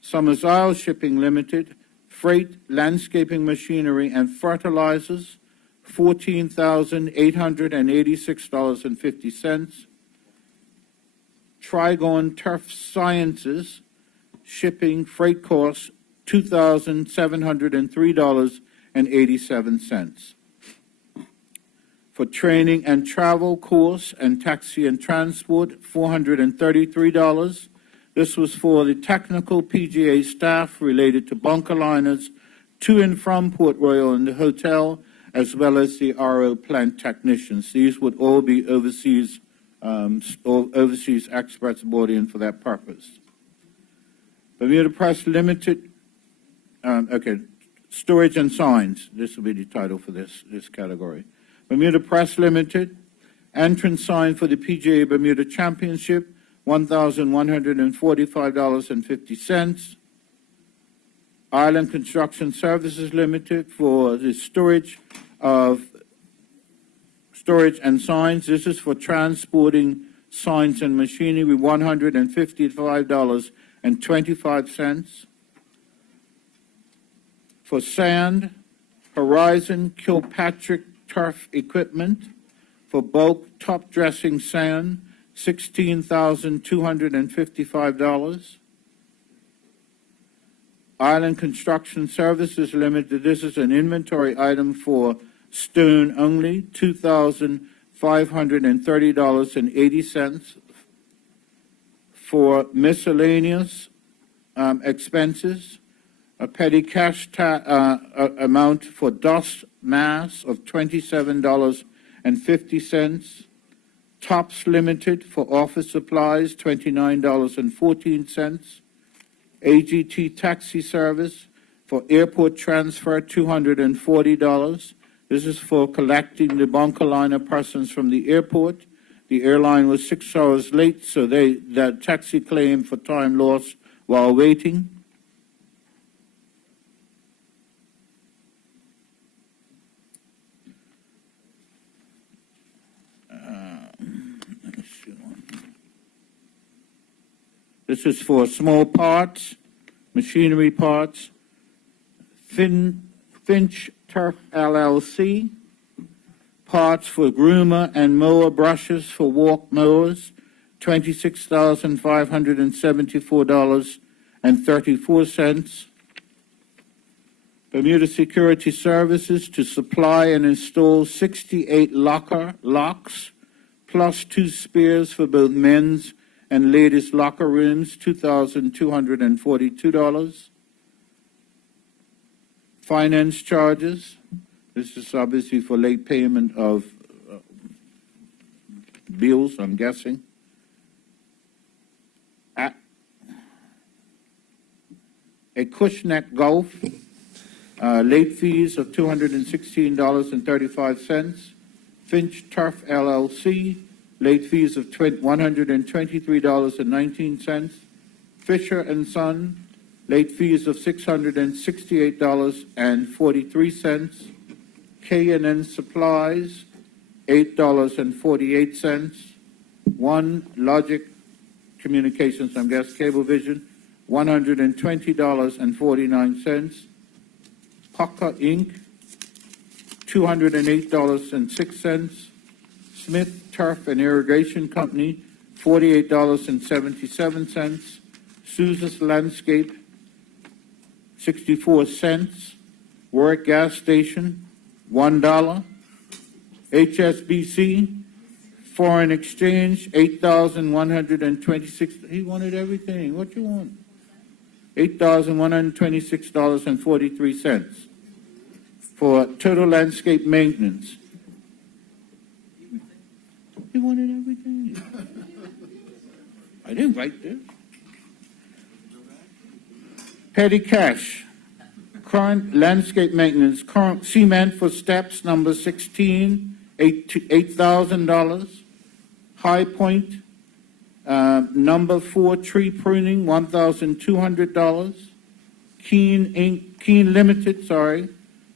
Summers Isle Shipping Limited, freight, landscaping machinery, and fertilizers, $14,886.50. Trigon Turf Sciences, shipping freight costs, $2,703.87. For training and travel course and taxi and transport, $433. This was for the technical PGA staff related to bunker liners to and from Port Royal and the hotel, as well as the RO plant technicians. These would all be overseas experts brought in for that purpose. Bermuda Press Limited, storage and signs. This will be the title for this category. Bermuda Press Limited, entrance sign for the PGA Bermuda Championship, $1,145.50. Island Construction Services Limited for the storage and signs. This is for transporting signs and machinery, $155.25. For sand, Horizon Kilpatrick Turf Equipment. For bulk top dressing sand, $16,255. Island Construction Services Limited, this is an inventory item for stone only, $2,530.80. For miscellaneous expenses, a petty cash amount for dust mass of $27.50. Tops Limited for office supplies, $29.14. AGT Taxi Service for airport transfer, $240. This is for collecting the bunker liner persons from the airport. The airline was 6 hours late, so that taxi claim for time lost while waiting. This is for small parts, machinery parts. Finch Turf LLC, parts for groomer and mower brushes for walk mowers, $26,574.34. Bermuda Security Services to supply and install 68 locks, plus 2 spares for both men's and ladies' locker rooms, $2,242. Finance charges. This is obviously for late payment of bills, I'm guessing. Acushnet Golf, late fees of $216.35. Finch Turf LLC, late fees of $123.19. Fisher & Son, Late fees of $668.43. K&N Supplies, $8.48. One Logic Communications, I guess, Cablevision, $120.49. Pucker Inc., $208.06. Smith Turf and Irrigation Company, $48.77. Sousa's Landscape, 64 cents. Warwick Gas Station, $1. HSBC, Foreign Exchange, $8,126. He wanted everything. What you want? $8,126.43 for total landscape maintenance. He wanted everything. I didn't write this. Petty cash. Current landscape maintenance, current cement for steps, number 16, $8,000. High Point, number 4, tree pruning, $1,200. Keene Limited,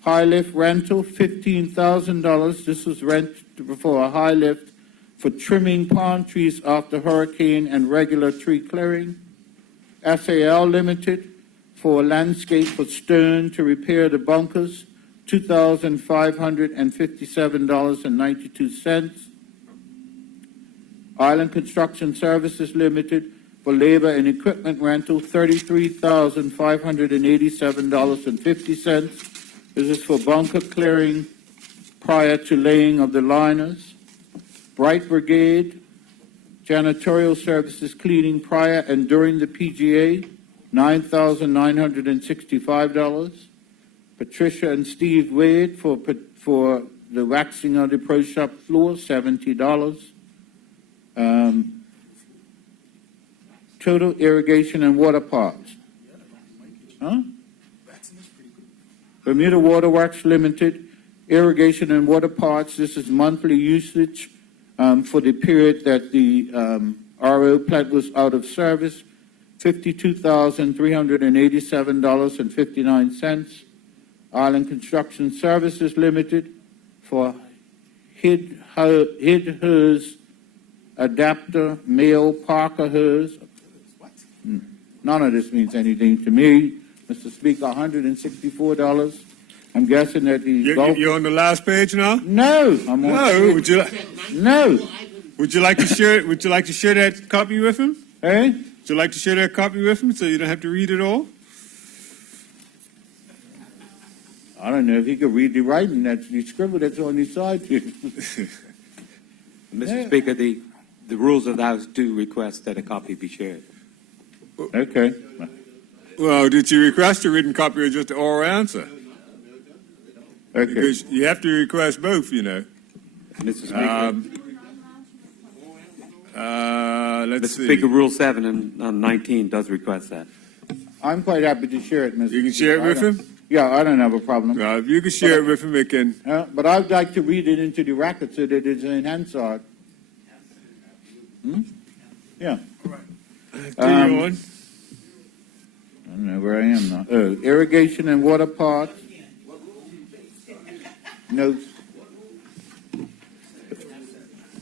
high lift rental, $15,000. This was rent for a high lift for trimming palm trees after hurricane and regular tree clearing. SAL Limited, for landscape for stone to repair the bunkers, $2,557.92. Island Construction Services Limited, for labor and equipment rental, $33,587.50. This is for bunker clearing prior to laying of the liners. Bright Brigade, janitorial services cleaning prior and during the PGA, $9,965. Patricia and Steve Wade for the waxing of the pro shop floor, $70. Total irrigation and water parks. Huh? Bermuda Waterworks Limited, irrigation and water parts. This is monthly usage for the period that the RO plant was out of service. $52,387.59. Island Construction Services Limited for Hid Hers adapter male Parker Hers. None of this means anything to me, Mr. Speaker. $164. I'm guessing that the You're on the last page now? No, I'm on. No. No. Would you like to share? Would you like to share that copy with him? Eh? Would you like to share that copy with him so you don't have to read it all? I don't know if he could read the writing that's the scribble that's on his side here. Mr. Speaker, the rules of the House do request that a copy be shared. Okay. Well, did you request a written copy or just an oral answer? Okay. Because you have to request both, you know. Mr. Speaker, Let's Mr. see. Speaker, Rule 7 and 19 does request that. I'm quite happy to share it, Mr. You can share it with him? Yeah, I don't have a problem. If you can share it with him, it can. But I'd like to read it into the record so that it's in Hansard. Yeah. Do you on? I don't know where I am now. Oh, irrigation and water parks. Notes. I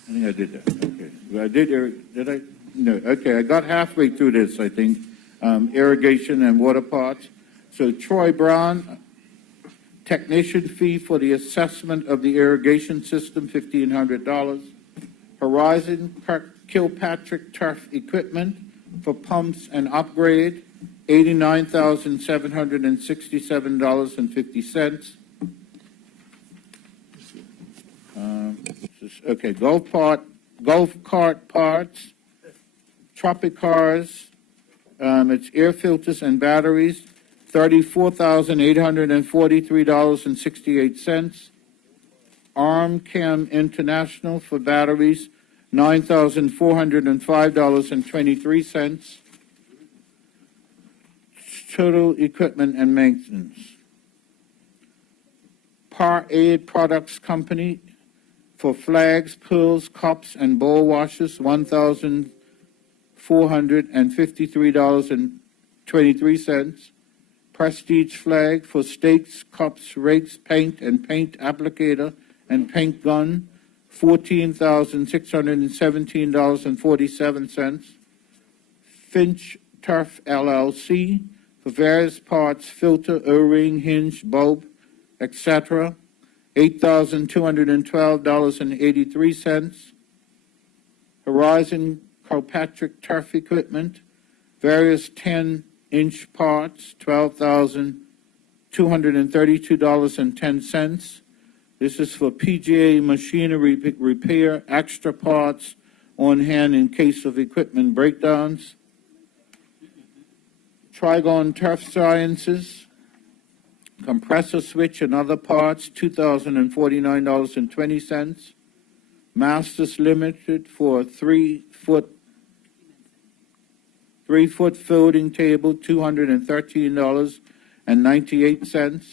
think I did that. Okay. Well, did I? No. Okay, I got halfway through this, I think. Irrigation and water parks. So Troy Brown, technician fee for the assessment of the irrigation system, $1,500. Horizon Kilpatrick turf equipment for pumps and upgrade, $89,767.50. Okay, golf cart parts, Tropic Cars, it's air filters and batteries, $34,843.68. Armcam International for batteries, $9,405.23. Total equipment and maintenance. Par Aid Products Company for flags, pearls, cups, and bowl washers, $1,453.50. $0.23. Prestige flag for stakes, cups, rakes, paint, and paint applicator and paint gun, $14,617.47. Finch Turf LLC for various parts, filter, O-ring, hinge, bulb, etc., $8,212.83. Horizon Kilpatrick Turf Equipment, various 10-inch parts, $12,232.10. This is for PGA machinery repair, extra parts on hand in case of equipment breakdowns. Trigon Turf Sciences, compressor switch and other parts, $2,049.20. Masters Limited for 3-foot folding table, $213.98.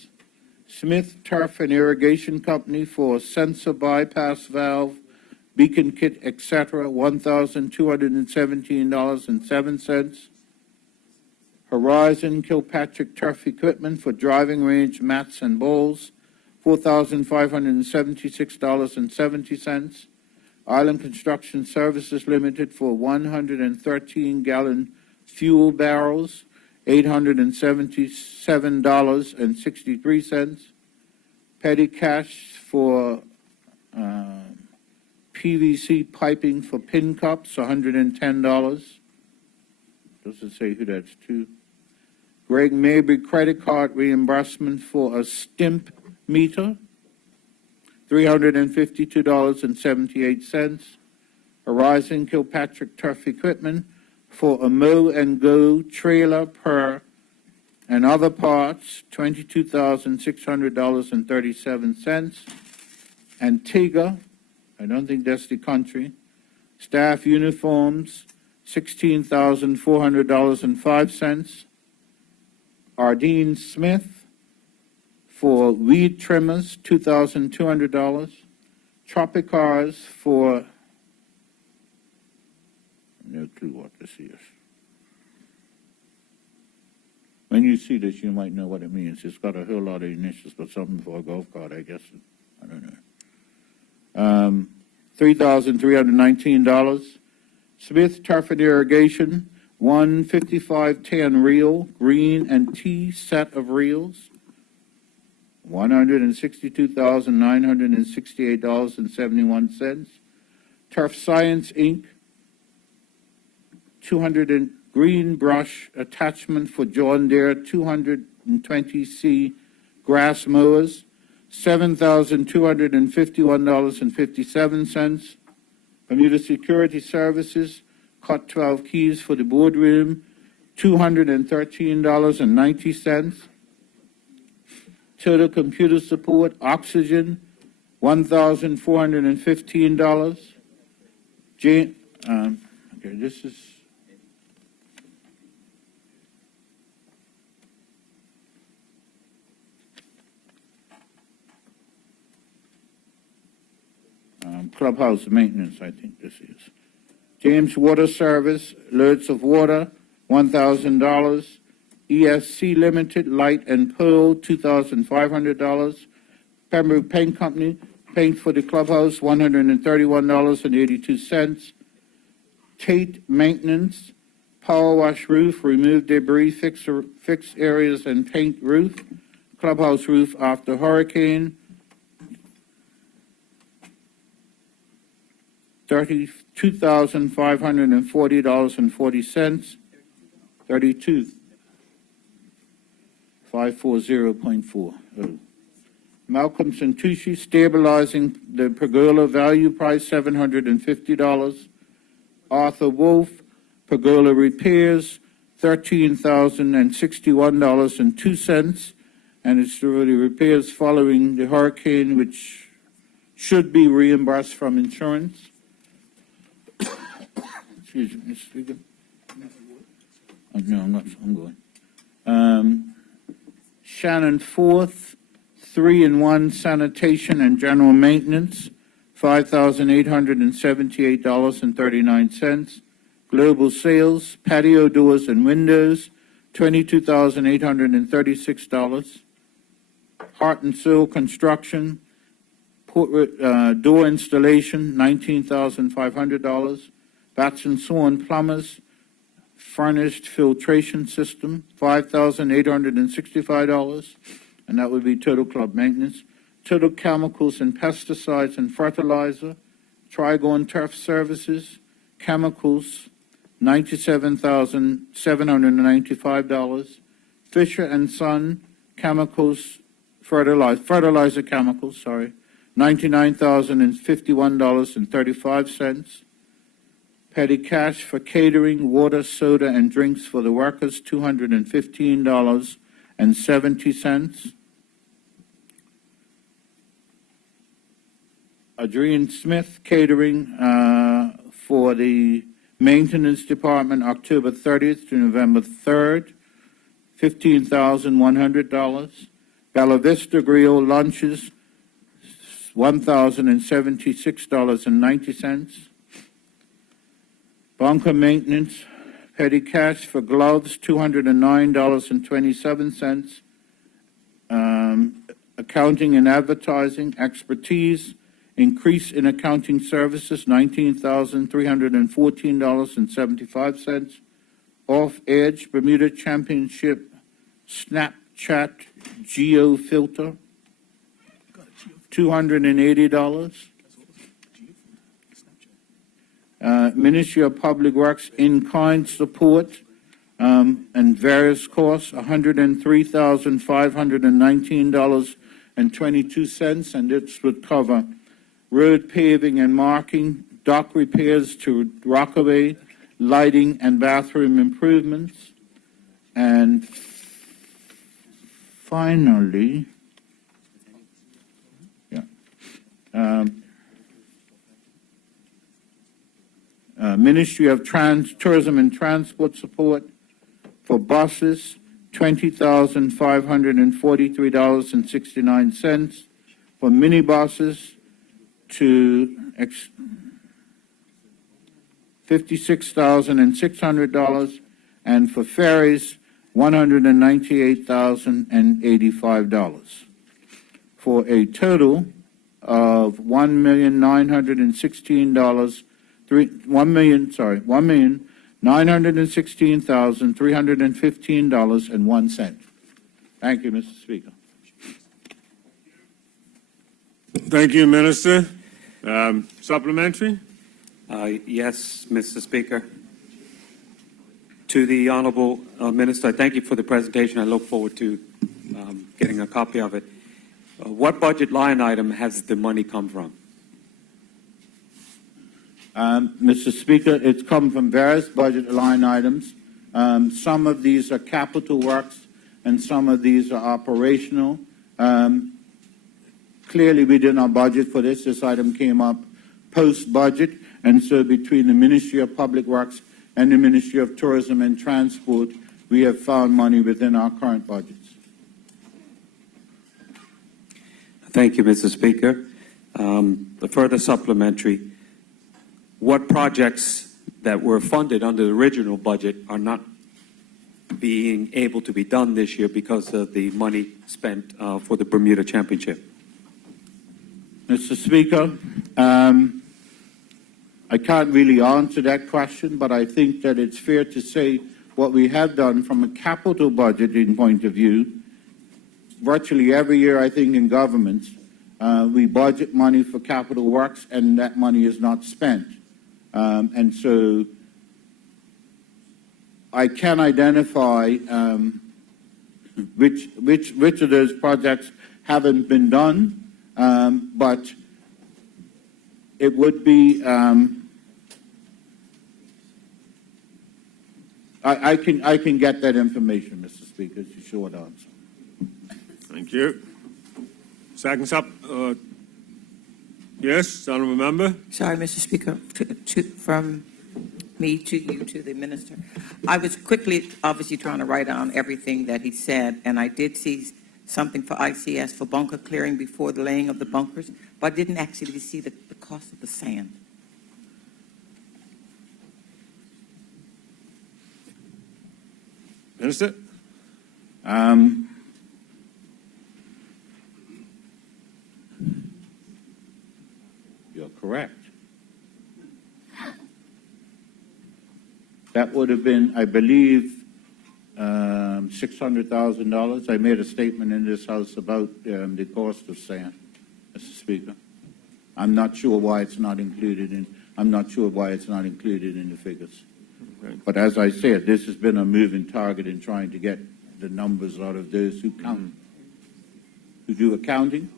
Smith Turf and Irrigation Company for sensor bypass valve, beacon kit, etc., $1,217.07. Horizon Kilpatrick Turf Equipment for driving range mats and bowls, $4,576.70. Island Construction Services Limited for 113-gallon fuel barrels, $877.63. Petty cash for PVC piping for pin cups, $110. Doesn't say who that's to. Greg Mabry credit card reimbursement for a stimp meter, $352.78. Horizon Kilpatrick Turf Equipment for a mow and go trailer per and other parts, $22,600.37. Antigua, I don't think that's the country, staff uniforms, $16,400.05. Ardeen Smith for weed trimmers, $2,200. Tropicars for, no clue what this is. When you see this, you might know what it means. It's got a whole lot of initials, but something for a golf cart, I guess. I don't know. $3,319. Smith Turf and Irrigation, one 5510 reel, green and T set of reels, $162,968.71. Turf Science Inc., 200 green brush attachment for John Deere 220C grass mowers, $7,251.57. Bermuda Security Services, cut 12 keys for the boardroom, $213.90. Total computer support, oxygen, $1,415. Okay, this is clubhouse maintenance, I think this is. James Water Service, Lords of Water, $1,000. ESC Limited, Light and Pearl, $2,500. Pembroke Paint Company, paint for the clubhouse, $131.82. Tate Maintenance, power wash roof, remove debris, fix areas, and paint roof. Clubhouse roof after hurricane, $32,540.40. 32,540.4. Malcolm Santucci, stabilizing the pergola value price, $750. Arthur Wolf, pergola repairs, $13,061.02, and it's really repairs following the hurricane, which should be reimbursed from insurance. Excuse me, Mr. Speaker. No, I'm not. I'm going. Shannon Forth, 3-in-1 sanitation and general maintenance, $5,878.39. Global Sales, patio doors and windows, $22,836. Heart and Sill Construction, door installation, $19,500. Batson Swan Plumbers, furnished filtration system, $5,865, and that would be total club maintenance. Total chemicals and pesticides and fertilizer, Trigon Turf Services, chemicals, $97,795. Fisher and Son Chemicals, fertilizer chemicals, $99,051.35. Petty cash for catering, water, soda, and drinks for the workers, $215.70. Adrian Smith Catering for the Maintenance Department, October 30th to November 3rd, $15,100. Bella Vista Grill Lunches, $1,076.90. Bunker Maintenance, petty cash for gloves, $209.27. Accounting and advertising, expertise, increase in accounting services, $19,314.75. Off Edge, Bermuda Championship, Snapchat Geo Filter, $280. Ministry of Public Works in-kind support and various costs, $103,519.22, and this would cover road paving and marking, dock repairs to Rockaway, lighting and bathroom improvements, and finally, Ministry of Tourism and Transport support for buses, $20,543.69. For minibuses, to $56,600, and for ferries, $198,085, for a total of $1,916,315.01. Thank you, Mr. Speaker. Thank you, Minister. Supplementary? Yes, Mr. Speaker. To the Honourable Minister, I thank you for the presentation. I look forward to getting a copy of it. What budget line item has the money come from? Mr. Speaker, it's come from various budget line items. Some of these are capital works, and some of these are operational. Clearly, we did not budget for this. This item came up post-budget, and so between the Ministry of Public Works and the Ministry of Tourism and Transport, we have found money within our current budgets. Thank you, Mr. Speaker. The further supplementary, what projects that were funded under the original budget are not being able to be done this year because of the money spent for the Bermuda Championship? Mr. Speaker, I can't really answer that question, but I think that it's fair to say what we have done from a capital budgeting point of view, virtually every year, I think, in governments, we budget money for capital works, and that money is not spent. And so I can identify which of those projects haven't been done, but it would be I can get that information, Mr. Speaker. It's a short answer. Thank you. Second up, yes, honourable member. Sorry, Mr. Speaker, from me to you, to the minister. I was quickly, obviously, trying to write down everything that he said, and I did see something for ICS for bunker clearing before the laying of the bunkers, but I didn't actually see the cost of the sand. Minister? You're correct. That would have been, I believe, $600,000. I made a statement in this House about the cost of sand, Mr. Speaker. I'm not sure why it's not included in the figures. Okay. But as I said, this has been a moving target in trying to get the numbers out of those who count, who do accounting.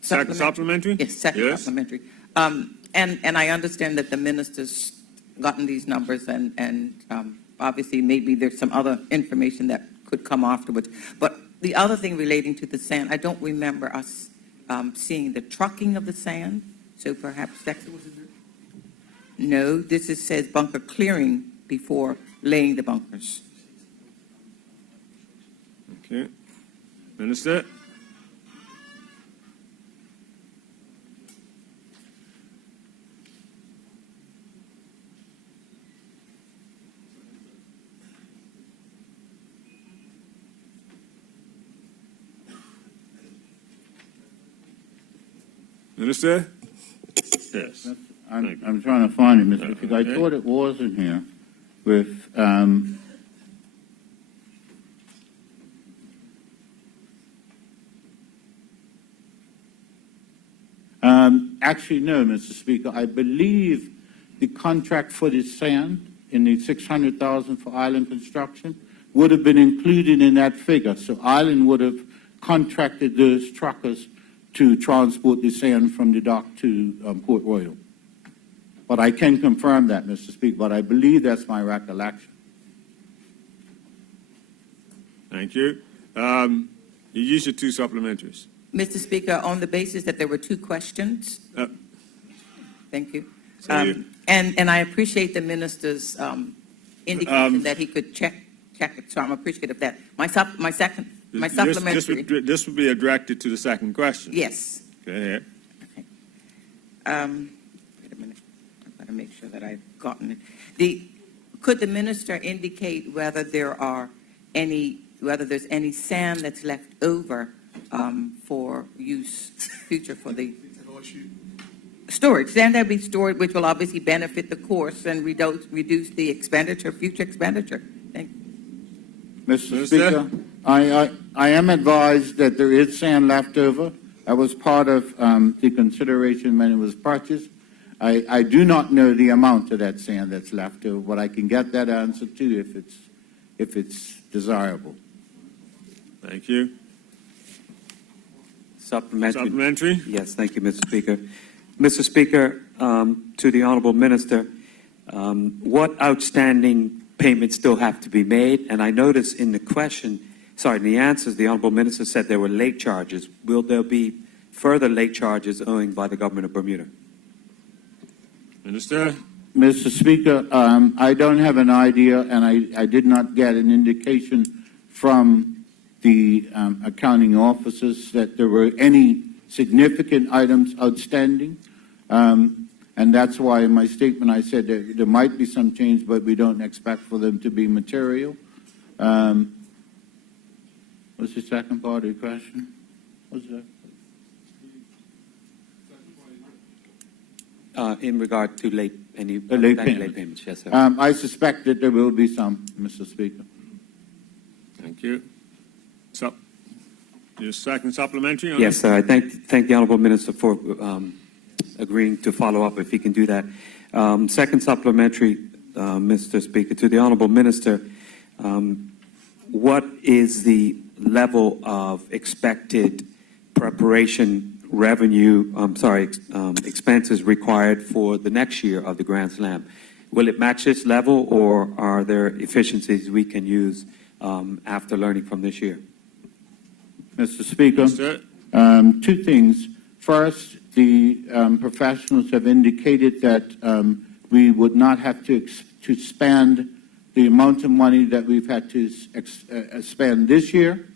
Second supplementary? Yes, second Yes. supplementary. And I understand that the minister's gotten these numbers, and obviously maybe there's some other information that could come afterwards. But the other thing relating to the sand, I don't remember us seeing the trucking of the sand, so perhaps that's... No, this says bunker clearing before laying the bunkers. Okay. Minister? Minister? Yes. I'm trying to find it, Mr. Speaker. I Okay. thought it was in here with, actually, no, Mr. Speaker. I believe the contract for the sand in the $600,000 for island construction would have been included in that figure. So Island would have contracted those truckers to transport the sand from the dock to Port Royal. But I can confirm that, Mr. Speaker, but I believe that's my recollection. Thank you. You use your two supplementaries. Mr. Speaker, on the basis that there were two questions, thank you. So you- And I appreciate the minister's indication that he could check it, so I'm appreciative of that. My supplementary. This would be directed to the second question. Yes. Go ahead. Wait a minute. I've got to make sure that I've gotten it. Could the minister indicate whether there's any sand that's left over for use future for the storage? Sand that be stored, which will obviously benefit the course and reduce the expenditure, future expenditure. Thank you. Mr. Speaker, I am advised that there is sand left over. That was part of the consideration when it was purchased. I do not know the amount of that sand that's left over, but I can get that answer too if it's desirable. Thank you. Supplementary? Yes, thank you, Mr. Speaker. Mr. Speaker, to the Honorable Minister, what outstanding payments still have to be made? And I noticed in the answers, the Honorable Minister said there were late charges. Will there be further late charges owing by the government of Bermuda? Minister? Mr. Speaker, I don't have an idea, and I did not get an indication from the accounting officers that there were any significant items outstanding. And that's why in my statement I said that there might be some change, but we don't expect for them to be material. What's the second part of the question? What's that? In regard to late late payments, yes, sir. I suspect that there will be some, Mr. Speaker. Thank you. Your second supplementary? On Yes, sir. I thank the Honorable Minister for agreeing to follow up if he can do that. Second supplementary, Mr. Speaker, to the Honorable Minister, what is the level of expected preparation expenses required for the next year of the Grand Slam? Will it match this level, or are there efficiencies we can use after learning from this year? Mr. Speaker, two things. First, the professionals have indicated that we would not have to spend the amount of money that we've had to spend this year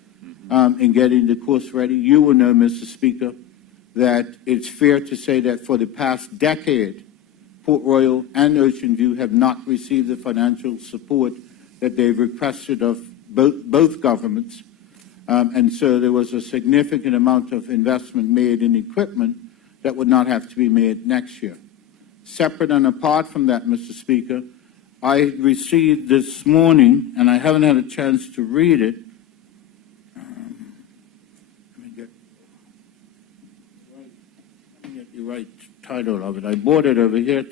in getting the course ready. You will know, Mr. Speaker, that it's fair to say that for the past decade, Port Royal and Ocean View have not received the financial support that they've requested of both governments. And so there was a significant amount of investment made in equipment that would not have to be made next year. Separate and apart from that, Mr. Speaker, I received this morning, and I haven't had a chance to read it. Let me get the right title of it. I bought it over here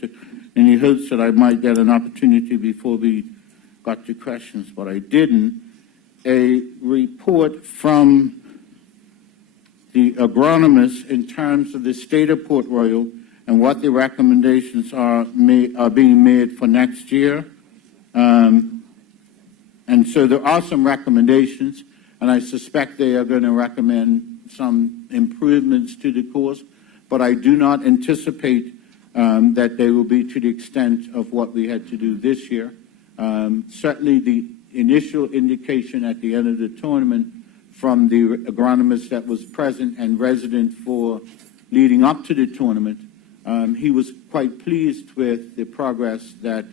in the hopes that I might get an opportunity before we got to questions, but I didn't. A report from the agronomists in terms of the state of Port Royal and what the recommendations are being made for next year. And so there are some recommendations, and I suspect they are going to recommend some improvements to the course, but I do not anticipate that they will be to the extent of what we had to do this year. Certainly the initial indication at the end of the tournament from the agronomist that was present and resident for leading up to the tournament, he was quite pleased with the progress that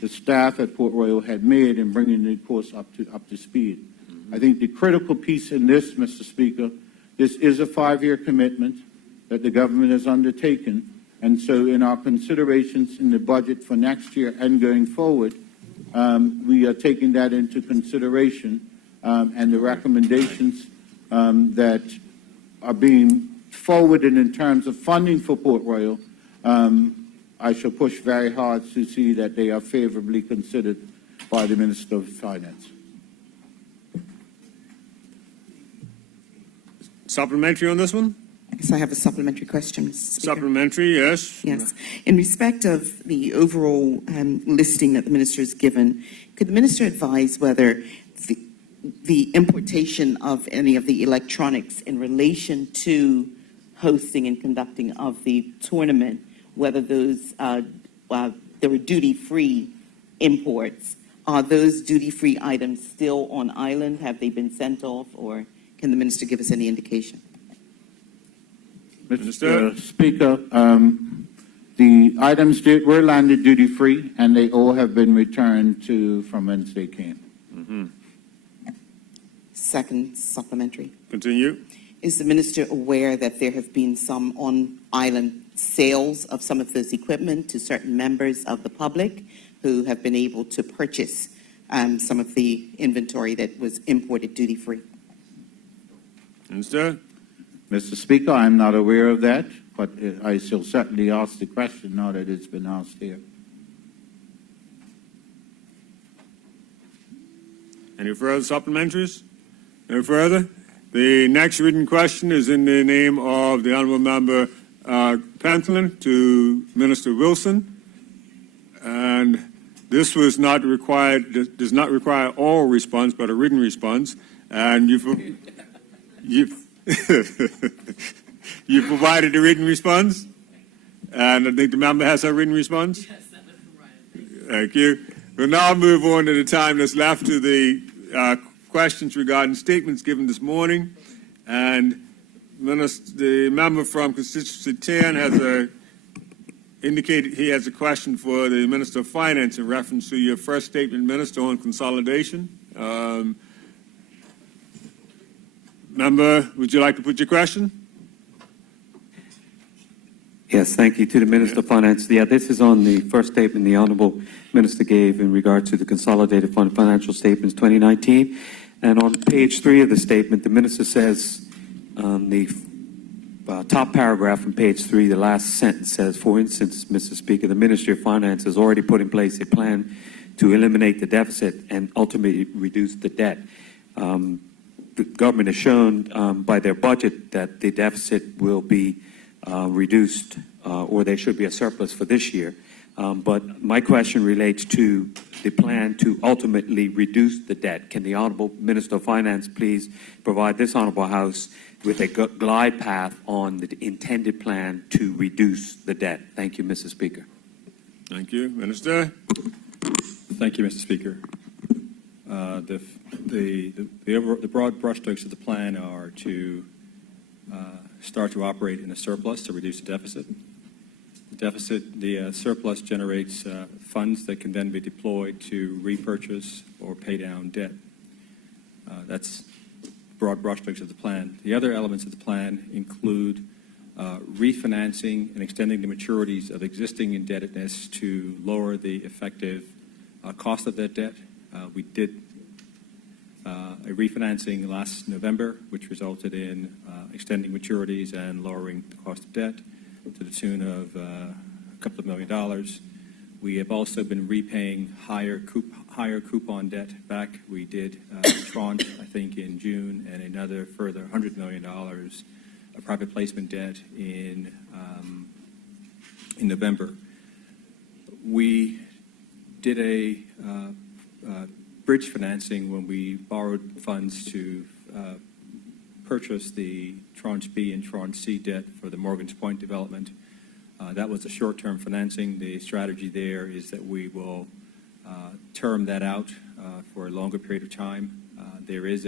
the staff at Port Royal had made in bringing the course up to speed. I think the critical piece in this, Mr. Speaker, this is a 5-year commitment that the government has undertaken, and so in our considerations in the budget for next year and going forward, we are taking that into consideration, and the recommendations that are being forwarded in terms of funding for Port Royal, I shall push very hard to see that they are favorably considered by the Minister of Finance. Supplementary on this one? Yes, I have a supplementary question, Mr. Speaker. Supplementary, yes. Yes. In respect of the overall listing that the Minister has given, could the Minister advise whether the importation of any of the electronics in relation to hosting and conducting of the tournament, whether those there were duty-free imports, are those duty-free items still on island? Have they been sent off, or can the Minister give us any indication? Mr. Speaker, the items were landed duty-free, and they all have been returned from whence they came. Second supplementary. Continue. Is the Minister aware that there have been some on-island sales of some of this equipment to certain members of the public who have been able to purchase some of the inventory that was imported duty-free? Minister? Mr. Speaker, I'm not aware of that, but I shall certainly ask the question now that it's been asked here. Any further supplementaries? No further? The next written question is in the name of the Honourable Member Pentland to Minister Wilson. And this was not required, does not require oral response, but a written response. And you've provided a written response. And I think the member has a written response. Yes, thank you. We'll now move on to the time that's left to the questions regarding statements given this morning. And the member from Constituency 10 has indicated he has a question for the Minister of Finance in reference to your first statement, Minister, on consolidation. Member, would you like to put your question? Yes, thank you to the Minister of Finance. Yeah, this is on the first statement the Honourable Minister gave in regard to the Consolidated Fund Financial Statements 2019. And on page 3 of the statement, the Minister says, the top paragraph on page 3, the last sentence says, for instance, Mr. Speaker, the Ministry of Finance has already put in place a plan to eliminate the deficit and ultimately reduce the debt. The government has shown by their budget that the deficit will be reduced, or there should be a surplus for this year. But my question relates to the plan to ultimately reduce the debt. Can the Honourable Minister of Finance please provide this Honourable House with a glide path on the intended plan to reduce the debt? Thank you, Mr. Speaker. Thank you. Minister? Thank you, Mr. Speaker. The broad brushstrokes of the plan are to start to operate in a surplus to reduce the deficit. The surplus generates funds that can then be deployed to repurchase or pay down debt. That's broad brushstrokes of the plan. The other elements of the plan include refinancing and extending the maturities of existing indebtedness to lower the effective cost of that debt. We did a refinancing last November, which resulted in extending maturities and lowering the cost of debt to the tune of a couple of $1 million. We have also been repaying higher coupon debt back. We did a tranche, I think, in June, and another further $100 million of private placement debt in November. We did a bridge financing when we borrowed funds to purchase the Tranche B and Tranche C debt for the Morgan's Point development. That was a short-term financing. The strategy there is that we will term that out for a longer period of time. There is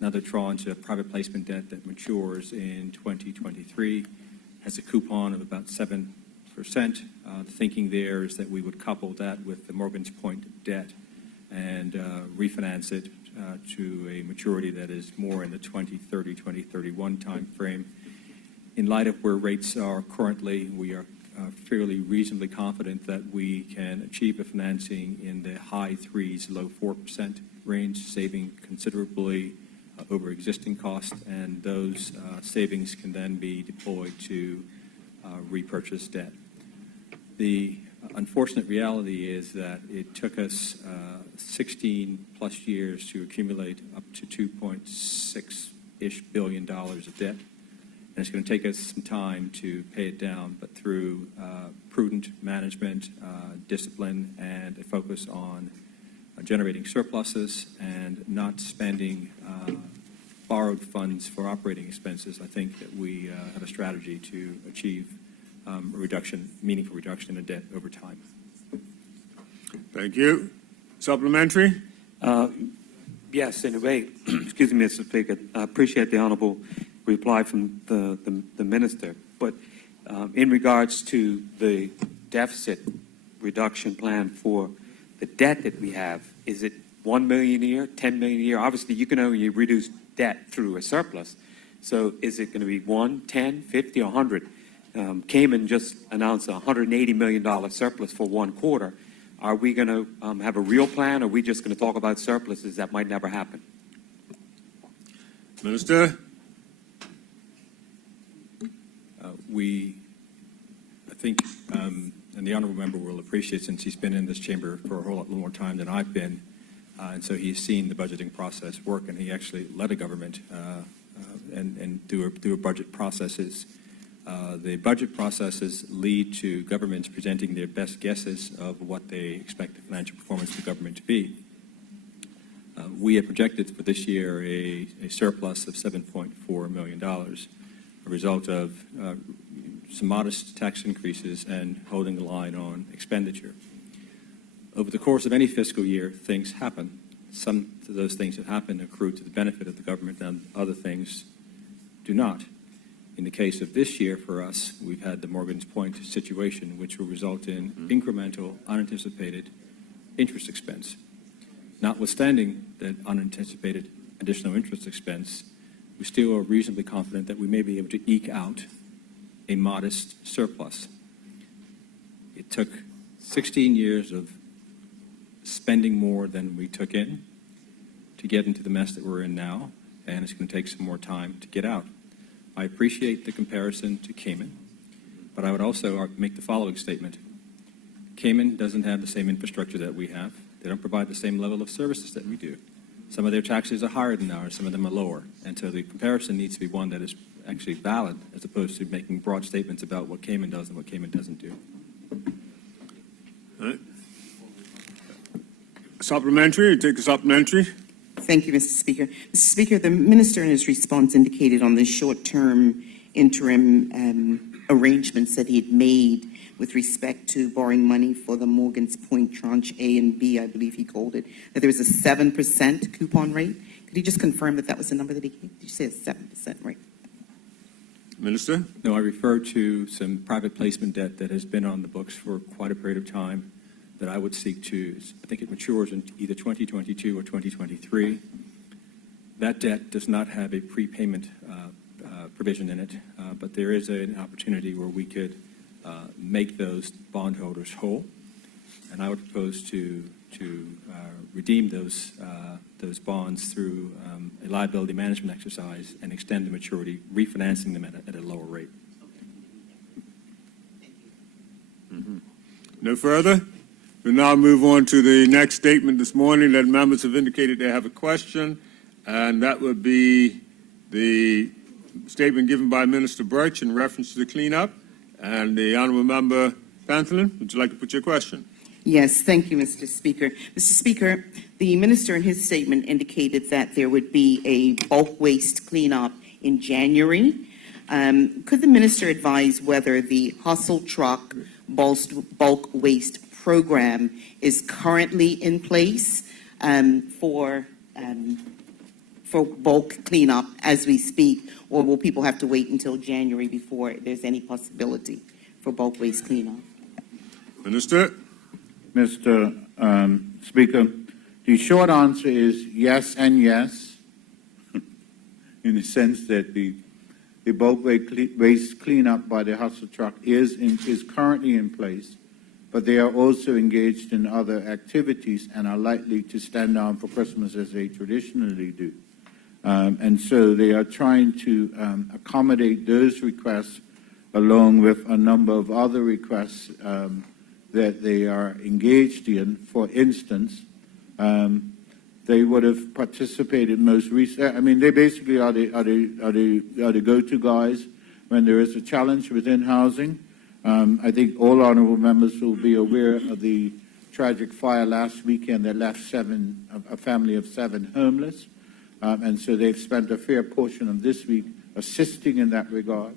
another tranche of private placement debt that matures in 2023, has a coupon of about 7%. The thinking there is that we would couple that with the Morgan's Point debt and refinance it to a maturity that is more in the 2030, 2031 time frame. In light of where rates are currently, we are fairly reasonably confident that we can achieve a financing in the high 3s, low 4% range, saving considerably over existing costs, and those savings can then be deployed to repurchase debt. The unfortunate reality is that it took us 16 plus years to accumulate up to $2.6-ish billion of debt. And it's going to take us some time to pay it down, but through prudent management, discipline, and a focus on generating surpluses and not spending borrowed funds for operating expenses, I think that we have a strategy to achieve a meaningful reduction in debt over time. Thank you. Supplementary? Yes, in a way. Excuse me, Mr. Speaker. I appreciate the honorable reply from the minister. But in regards to the deficit reduction plan for the debt that we have, is it $1 million a year, $10 million a year? Obviously, you can only reduce debt through a surplus. So is it going to be 1, 10, 50, or 100? Cayman just announced a $180 million surplus for one quarter. Are we going to have a real plan, or are we just going to talk about surpluses that might never happen? Minister? I think, and the honourable member will appreciate, since he's been in this chamber for a whole lot more time than I've been, and so he's seen the budgeting process work, and he actually led a government and do a budget processes. The budget processes lead to governments presenting their best guesses of what they expect the financial performance of the government to be. We have projected for this year a surplus of $7.4 million, a result of some modest tax increases and holding the line on expenditure. Over the course of any fiscal year, things happen. Some of those things that happen accrue to the benefit of the government, and other things do not. In the case of this year for us, we've had the Morgan's Point situation, which will result in incremental, unanticipated interest expense. Notwithstanding that unanticipated additional interest expense, we still are reasonably confident that we may be able to eke out a modest surplus. It took 16 years of spending more than we took in to get into the mess that we're in now, and it's going to take some more time to get out. I appreciate the comparison to Cayman, but I would also make the following statement. Cayman doesn't have the same infrastructure that we have. They don't provide the same level of services that we do. Some of their taxes are higher than ours, some of them are lower. And so the comparison needs to be one that is actually valid, as opposed to making broad statements about what Cayman does and what Cayman doesn't do. All right. Supplementary, take a supplementary. Thank you, Mr. Speaker. Mr. Speaker, the minister in his response indicated on the short-term interim arrangements that he had made with respect to borrowing money for the Morgan's Point Tranche A and B, I believe he called it, that there was a 7% coupon rate. Could he just confirm that that was the number that he gave? Did you say 7%, right? Minister? No, I refer to some private placement debt that has been on the books for quite a period of time that I would seek to, I think it matures in either 2022 or 2023. That debt does not have a prepayment provision in it, but there is an opportunity where we could make those bondholders whole, and I would propose to redeem those bonds through a liability management exercise and extend the maturity, refinancing them at a lower rate. No further? We'll now move on to the next statement this morning that members have indicated they have a question, and that would be the statement given by Minister Birch in reference to the cleanup. And the Honourable Member Panthelin, would you like to put your question? Yes, thank you, Mr. Speaker. Mr. Speaker, the minister in his statement indicated that there would be a bulk waste cleanup in January. Could the minister advise whether the hustle truck bulk waste program is currently in place for bulk cleanup as we speak, or will people have to wait until January before there's any possibility for bulk waste cleanup? Minister? Mr. Speaker, the short answer is yes and yes, in the sense that the bulk waste cleanup by the hustle truck is currently in place, but they are also engaged in other activities and are likely to stand down for Christmas as they traditionally do. And so they are trying to accommodate those requests along with a number of other requests that they are engaged in. For instance, they would have participated most recently. I mean, they basically are the go-to guys when there is a challenge within housing. I think all honourable members will be aware of the tragic fire last weekend that left a family of 7 homeless. And so they've spent a fair portion of this week assisting in that regard.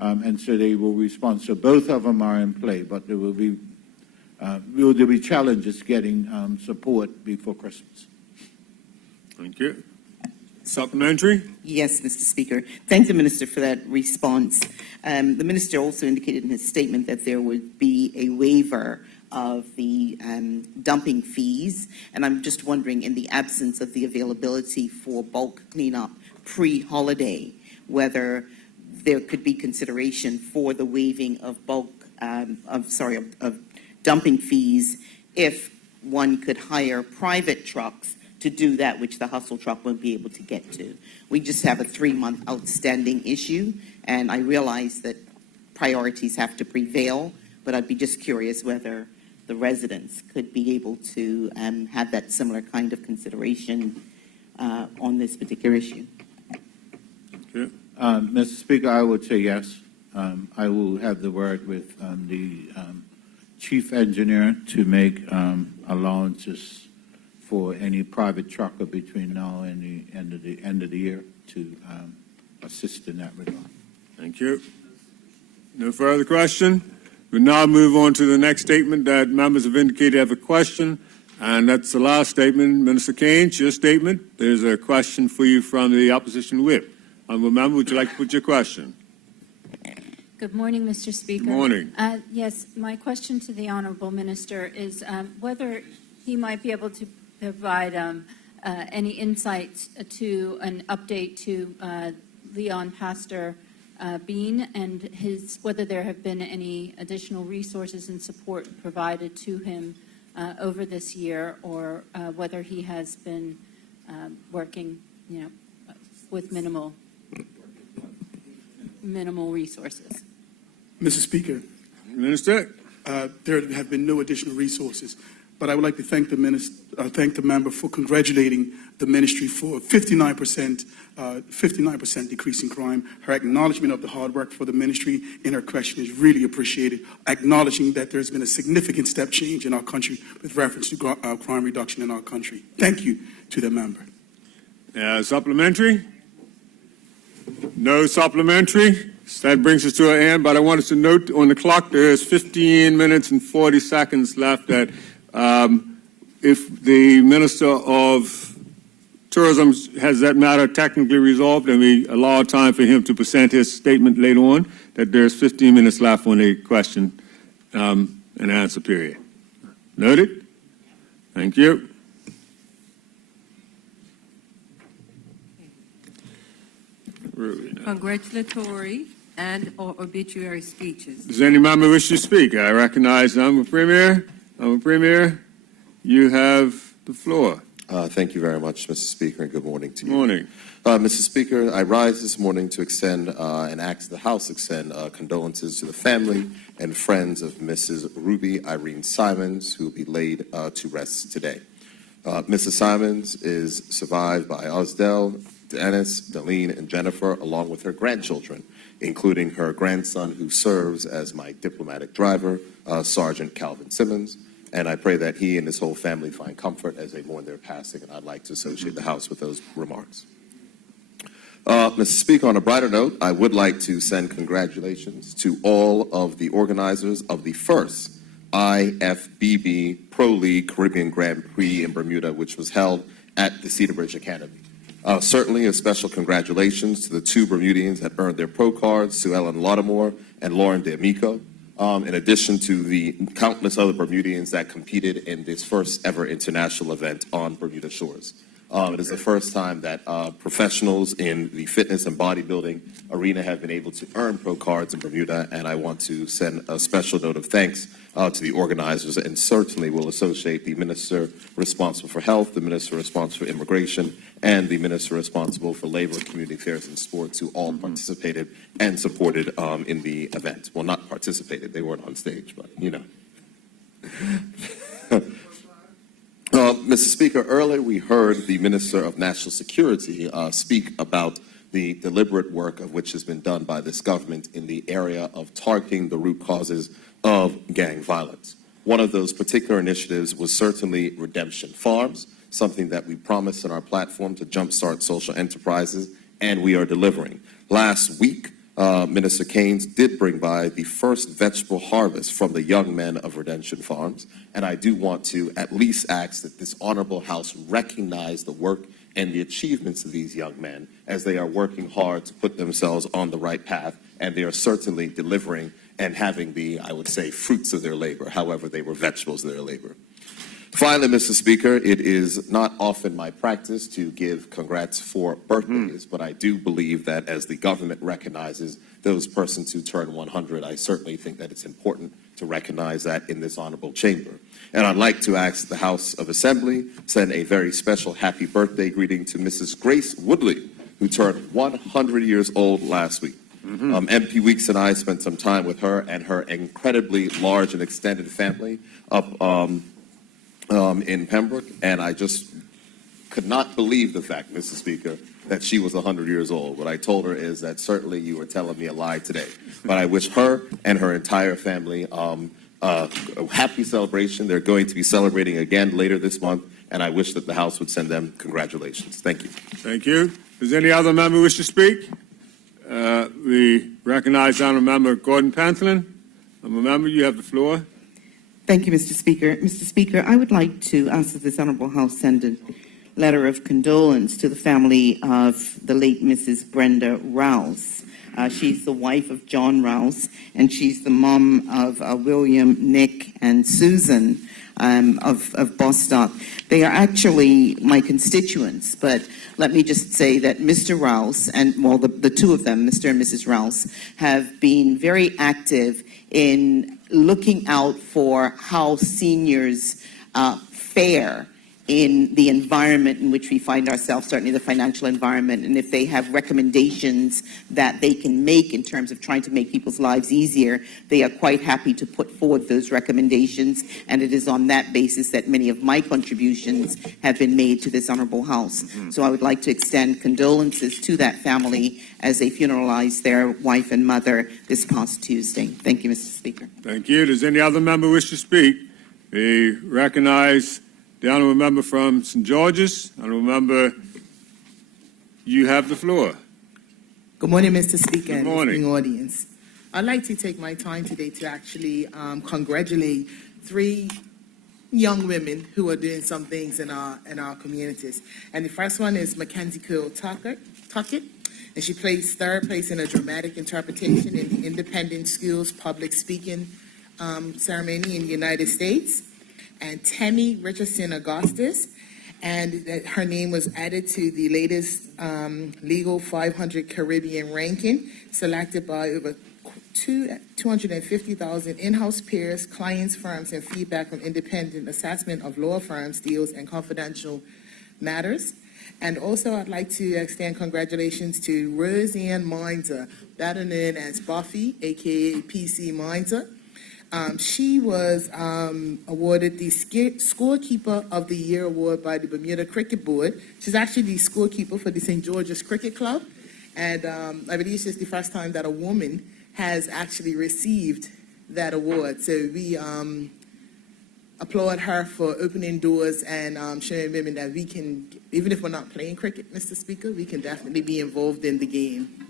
And so they will respond. So both of them are in play, but there will be challenges getting support before Christmas. Thank you. Supplementary? Yes, Mr. Speaker. Thank the Minister for that response. The Minister also indicated in his statement that there would be a waiver of the dumping fees, and I'm just wondering, in the absence of the availability for bulk cleanup pre-holiday, whether there could be consideration for the waiving of of dumping fees if one could hire private trucks to do that which the hustle truck won't be able to get to. We just have a 3-month outstanding issue, and I realize that priorities have to prevail, but I'd be just curious whether the residents could be able to have that similar kind of consideration on this particular issue. Okay. Mr. Speaker, I would say yes. I will have the word with the chief engineer to make allowances for any private trucker between now and the end of the year to assist in that regard. Thank you. No further question. We'll now move on to the next statement that members have indicated have a question, and that's the last statement. Minister Keynes, your statement. There's a question for you from the opposition whip. Honourable member, would you like to put your question? Good morning, Mr. Speaker. Good morning. Yes, my question to the Honourable Minister is whether he might be able to provide any insights to an update to Leon Pastor Bean and whether there have been any additional resources and support provided to him over this year, or whether he has been working, with minimal resources. Mr. Speaker, Minister? there have been no additional resources, but I would like to thank the member for congratulating the ministry for 59% decrease in crime. Her acknowledgement of the hard work for the ministry in her question is really appreciated, acknowledging that there's been a significant step change in our country with reference to crime reduction in our country. Thank you to the member. Supplementary? No supplementary. So that brings us to an end, but I wanted to note on the clock there is 15 minutes and 40 seconds left that if the Minister of Tourism has that matter technically resolved, and we allow time for him to present his statement later on, that there's 15 minutes left on the question and answer period. Noted? Thank you. Congratulatory and or obituary speeches. Does any member wish to speak? I recognize Honorable Premier. Honorable Premier, you have the floor. Thank you very much, Mr. Speaker, and good morning to you. Good morning. Mr. Speaker, I rise this morning to extend and ask the House extend condolences to the family and friends of Mrs. Ruby Irene Simons, who will be laid to rest today. Mrs. Simons is survived by Osdell, Dennis, Delene, and Jennifer, along with her grandchildren, including her grandson, who serves as my diplomatic driver, Sergeant Calvin Simmons. And I pray that he and his whole family find comfort as they mourn their passing, and I'd like to associate the House with those remarks. Mr. Speaker, on a brighter note, I would like to send congratulations to all of the organizers of the first IFBB Pro League Caribbean Grand Prix in Bermuda, which was held at the Cedar Bridge Academy. Certainly a special congratulations to the two Bermudians that earned their pro cards, Sue Ellen Lautimore and Lauren D'Amico, in addition to the countless other Bermudians that competed in this first ever international event on Bermuda shores. It is the first time that professionals in the fitness and bodybuilding arena have been able to earn pro cards in Bermuda, and I want to send a special note of thanks to the organizers, and certainly will associate the Minister responsible for health, the Minister responsible for immigration, and the Minister responsible for labor, community affairs, and sports, who all participated and supported in the event. Well, not participated, they weren't on stage, but you know. Mr. Speaker, earlier we heard the Minister of National Security speak about the deliberate work of which has been done by this government in the area of targeting the root causes of gang violence. One of those particular initiatives was certainly Redemption Farms, something that we promised in our platform to jumpstart social enterprises, and we are delivering. Last week, Minister Keynes did bring by the first vegetable harvest from the young men of Redemption Farms, and I do want to at least ask that this honorable House recognize the work and the achievements of these young men as they are working hard to put themselves on the right path, and they are certainly delivering and having the, I would say, fruits of their labor. However, they were vegetables of their labor. Finally, Mr. Speaker, it is not often my practice to give congrats for birthdays, but I do believe that as the government recognizes those persons who turn 100, I certainly think that it's important to recognize that in this honorable chamber. And I'd like to ask the House of Assembly send a very special happy birthday greeting to Mrs. Grace Woodley, who turned 100 years old last week. MP Weeks and I spent some time with her and her incredibly large and extended family up in Pembroke, and I just could not believe the fact, Mr. Speaker, that she was 100 years old. What I told her is that certainly you were telling me a lie today, but I wish her and her entire family a happy celebration. They're going to be celebrating again later this month, and I wish that the House would send them congratulations. Thank you. Thank you. Does any other member wish to speak? We recognize Honorable Member Gordon Pentland. Honorable Member, you have the floor. Thank you, Mr. Speaker. Mr. Speaker, I would like to ask that this honorable House send a letter of condolence to the family of the late Mrs. Brenda Rouse. She's the wife of John Rouse, and she's the mom of William, Nick, and Susan of Bostock. They are actually my constituents, but let me just say that Mr. Rouse, and well, the two of them, Mr. and Mrs. Rouse, have been very active in looking out for how seniors fare in the environment in which we find ourselves, certainly the financial environment, and if they have recommendations that they can make in terms of trying to make people's lives easier, they are quite happy to put forward those recommendations, and it is on that basis that many of my contributions have been made to this honorable House. So I would like to extend condolences to that family as they funeralized their wife and mother this past Tuesday. Thank you, Mr. Speaker. Thank you. Does any other member wish to speak? We recognize the honourable member from St. George's. Honourable member, you have the floor. Good morning, Mr. Speaker and listening audience. I'd like to take my time today to actually congratulate three young women who are doing some things in our communities. And the first one is Mackenzie Cole Tuckett, and she placed third place in a dramatic interpretation in the Independent Schools Public Speaking Ceremony in the United States. And Tammy Richardson Augustus, and her name was added to the latest Legal 500 Caribbean ranking, selected by over 250,000 in-house peers, clients, firms, and feedback from independent assessment of law firms, deals, and confidential matters. And also, I'd like to extend congratulations to Roseanne Minzer, better known as Buffy, aka PC Minzer. She was awarded the Scorekeeper of the Year award by the Bermuda Cricket Board. She's actually the scorekeeper for the St. George's Cricket Club, and I believe this is the first time that a woman has actually received that award. So we applaud her for opening doors and showing women that we can, even if we're not playing cricket, Mr. Speaker, we can definitely be involved in the game.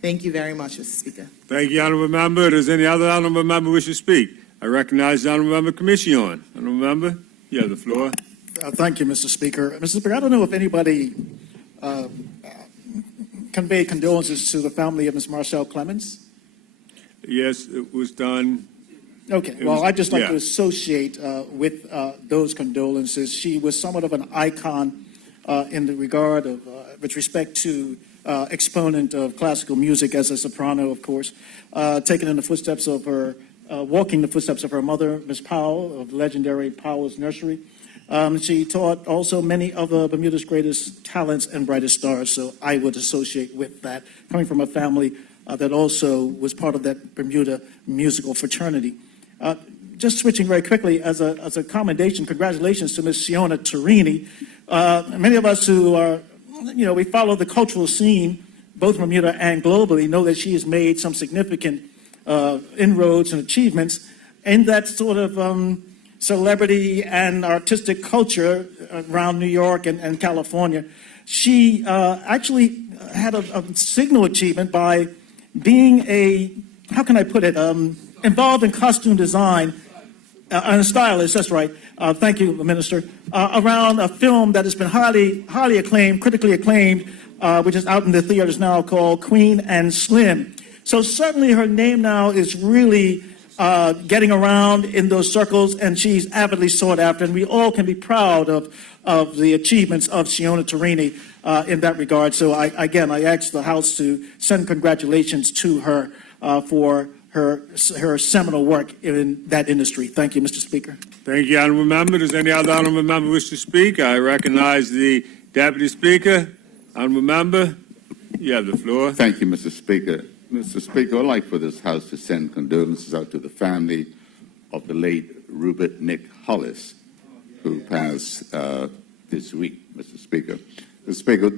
Thank you very much, Mr. Speaker. Thank you, Honourable Member. Does any other Honourable Member wish to speak? I recognize the Honourable Member Commission. Honourable Member, you have the floor. Thank you, Mr. Speaker. Mr. Speaker, I don't know if anybody conveyed condolences to the family of Ms. Marcelle Clemens. Yes, it was done. Okay, well, I'd just like to associate with those condolences. She was somewhat of an icon in the regard of, with respect to exponent of classical music as a soprano, of course, taking in the footsteps of her, walking the footsteps of her mother, Miss Powell, of legendary Powell's Nursery. She taught also many of Bermuda's greatest talents and brightest stars, so I would associate with that, coming from a family that also was part of that Bermuda musical fraternity. Just switching very quickly, as a commendation, congratulations to Ms. Siona Torini. Many of us who are, we follow the cultural scene, both Bermuda and globally, know that she has made some significant inroads and achievements in that sort of celebrity and artistic culture around New York and California. She actually had a signal achievement by being how can I put it, involved in costume design, and a stylist, that's right, thank you, Minister, around a film that has been highly acclaimed, critically acclaimed, which is out in the theaters now, called Queen and Slim. So certainly her name now is really getting around in those circles, and she's avidly sought after, and we all can be proud of the achievements of Siona Torini in that regard. So I ask the House to send congratulations to her for her seminal work in that industry. Thank you, Mr. Speaker. Thank you, Honourable Member. Does any other Honourable Member wish to speak? I recognize the Deputy Speaker. Honourable Member, you have the floor. Thank you, Mr. Speaker. Mr. Speaker, I'd like for this House to send condolences out to the family of the late Rupert Nick Hollis, who passed this week, Mr. Speaker. Mr. Speaker,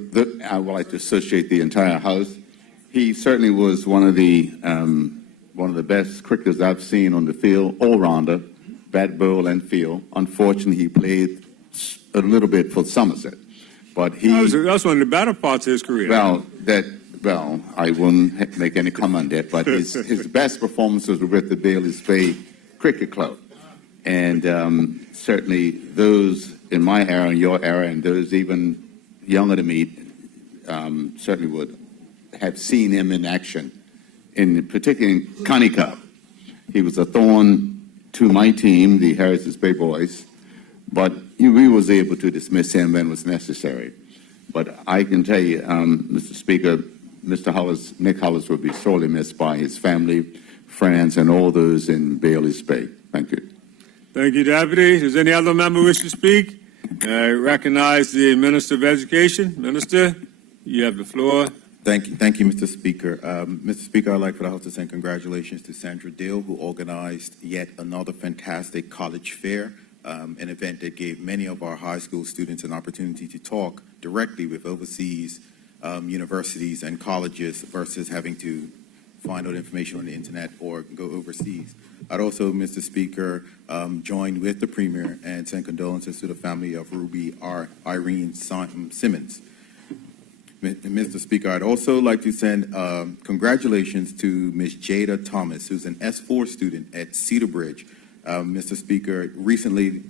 I would like to associate the entire House. He certainly was one of the best cricketers I've seen on the field, all-rounder, bat, bowl, and field. Unfortunately, he played a little bit for Somerset, but that's one of the better parts of his career. Well, I won't make any comment on that, but his best performances were with the Bailey's Bay Cricket Club. And certainly those in my era and your era, and those even younger than me, certainly would have seen him in action, particularly in Connie Cup. He was a thorn to my team, the Harris's Bay Boys, but we was able to dismiss him when it was necessary. But I can tell you, Mr. Speaker, Mr. Hollis, Nick Hollis, will be sorely missed by his family, friends, and all those in Bailey's Bay. Thank you. Thank you, Deputy. Does any other member wish to speak? I recognize the Minister of Education. Minister, you have the floor. Thank you, Mr. Speaker. Mr. Speaker, I'd like for the House to send congratulations to Sandra Dill, who organized yet another fantastic college fair, an event that gave many of our high school students an opportunity to talk directly with overseas universities and colleges versus having to find out information on the internet or go overseas. I'd also, Mr. Speaker, join with the Premier and send condolences to the family of Ruby Irene Simmons. Mr. Speaker, I'd also like to send congratulations to Ms. Jada Thomas, who's an S4 student at Cedar Bridge, Mr. Speaker, recently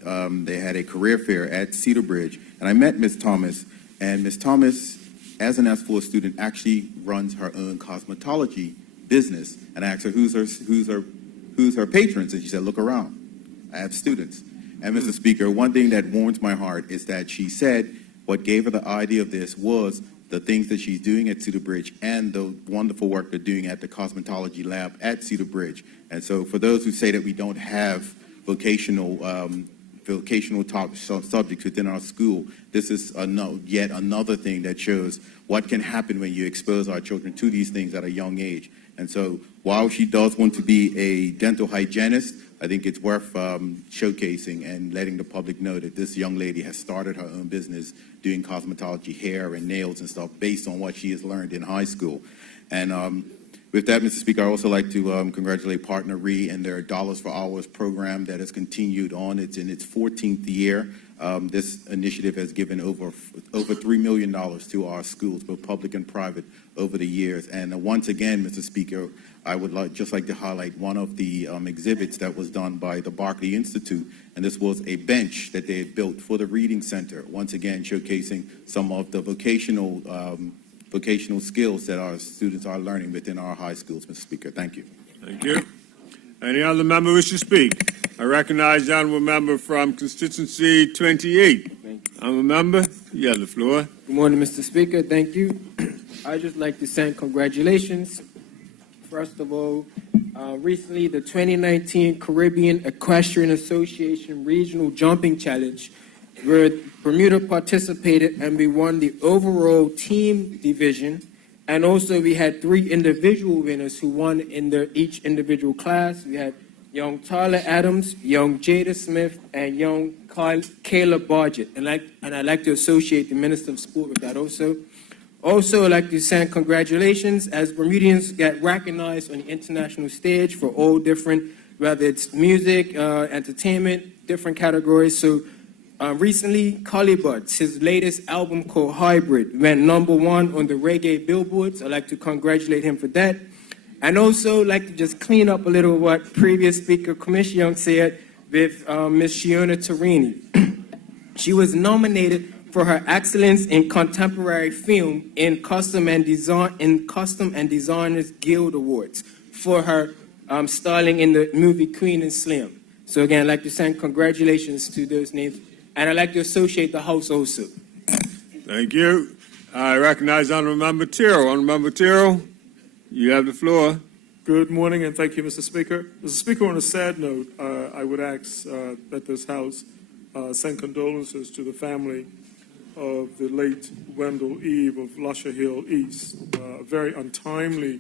they had a career fair at Cedar Bridge, and I met Ms. Thomas, and Ms. Thomas, as an S4 student, actually runs her own cosmetology business. And I asked her, who's her patrons? And she said, look around. I have students. And Mr. Speaker, one thing that warms my heart is that she said what gave her the idea of this was the things that she's doing at Cedar Bridge and the wonderful work they're doing at the cosmetology lab at Cedar Bridge. And so for those who say that we don't have vocational subjects within our school, this is yet another thing that shows what can happen when you expose our children to these things at a young age. And so while she does want to be a dental hygienist, I think it's worth showcasing and letting the public know that this young lady has started her own business doing cosmetology, hair and nails and stuff based on what she has learned in high school. And with that, Mr. Speaker, I'd also like to congratulate Partner Re and their Dollars for Hours program that has continued on. It's in its 14th year. This initiative has given over $3 million to our schools, both public and private, over the years. And once again, Mr. Speaker, I would just like to highlight one of the exhibits that was done by the Barclay Institute, and this was a bench that they had built for the Reading Center, once again showcasing some of the vocational skills that our students are learning within our high schools, Mr. Speaker. Thank you. Thank you. Any other member wish to speak? I recognize the honourable member from constituency 28. Honourable member, you have the floor. Good morning, Mr. Speaker. Thank you. I'd just like to send congratulations. First of all, recently the 2019 Caribbean Equestrian Association Regional Jumping Challenge, where Bermuda participated and we won the overall team division. And also we had 3 individual winners who won in each individual class. We had young Tyler Adams, young Jada Smith, and young Kayla Bargett. And I'd like to associate the Minister of Sport with that also. Also, I'd like to send congratulations as Bermudians get recognized on the international stage for all different, whether it's music, entertainment, different categories. So recently, Buds, his latest album called Hybrid, went #1 on the reggae billboards. I'd like to congratulate him for that. And also like to just clean up a little what previous Speaker Commissioner Young said with Ms. Shiona Tarini. She was nominated for her excellence in contemporary film in Custom and Designers Guild Awards for her starring in the movie Queen and Slim. So again, I'd like to send congratulations to those names, and I'd like to associate the House also. Thank you. I recognize Honourable Member Tyrrell. Honourable Member Tyrrell, you have the floor. Good morning, and thank you, Mr. Speaker. Mr. Speaker, on a sad note, I would ask that this House send condolences to the family of the late Wendell Eve of Lusher Hill East. A very untimely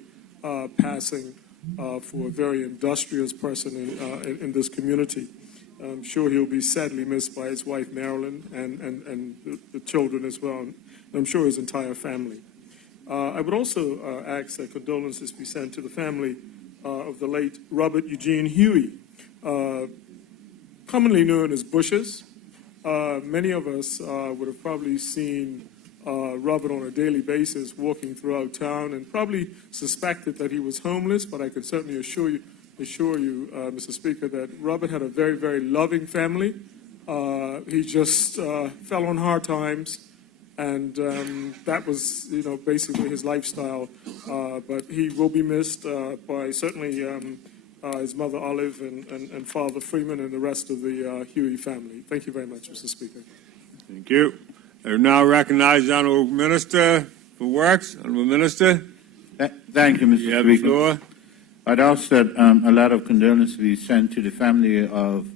passing for a very industrious person in this community. I'm sure he'll be sadly missed by his wife, Marilyn, and the children as well, and I'm sure his entire family. I would also ask that condolences be sent to the family of the late Robert Eugene Huey, commonly known as Bushes. Many of us would have probably seen Robert on a daily basis walking throughout town and probably suspected that he was homeless, but I can certainly assure you, Mr. Speaker, that Robert had a very, very loving family. He just fell on hard times, and that was, basically his lifestyle. But he will be missed by certainly his mother Olive and Father Freeman and the rest of the Huey family. Thank you very much, Mr. Speaker. Thank you. I now recognize the Honourable Minister for Works. Honourable Minister. Thank you, Mr. You have the Speaker. floor. I'd ask that a letter of condolences be sent to the family of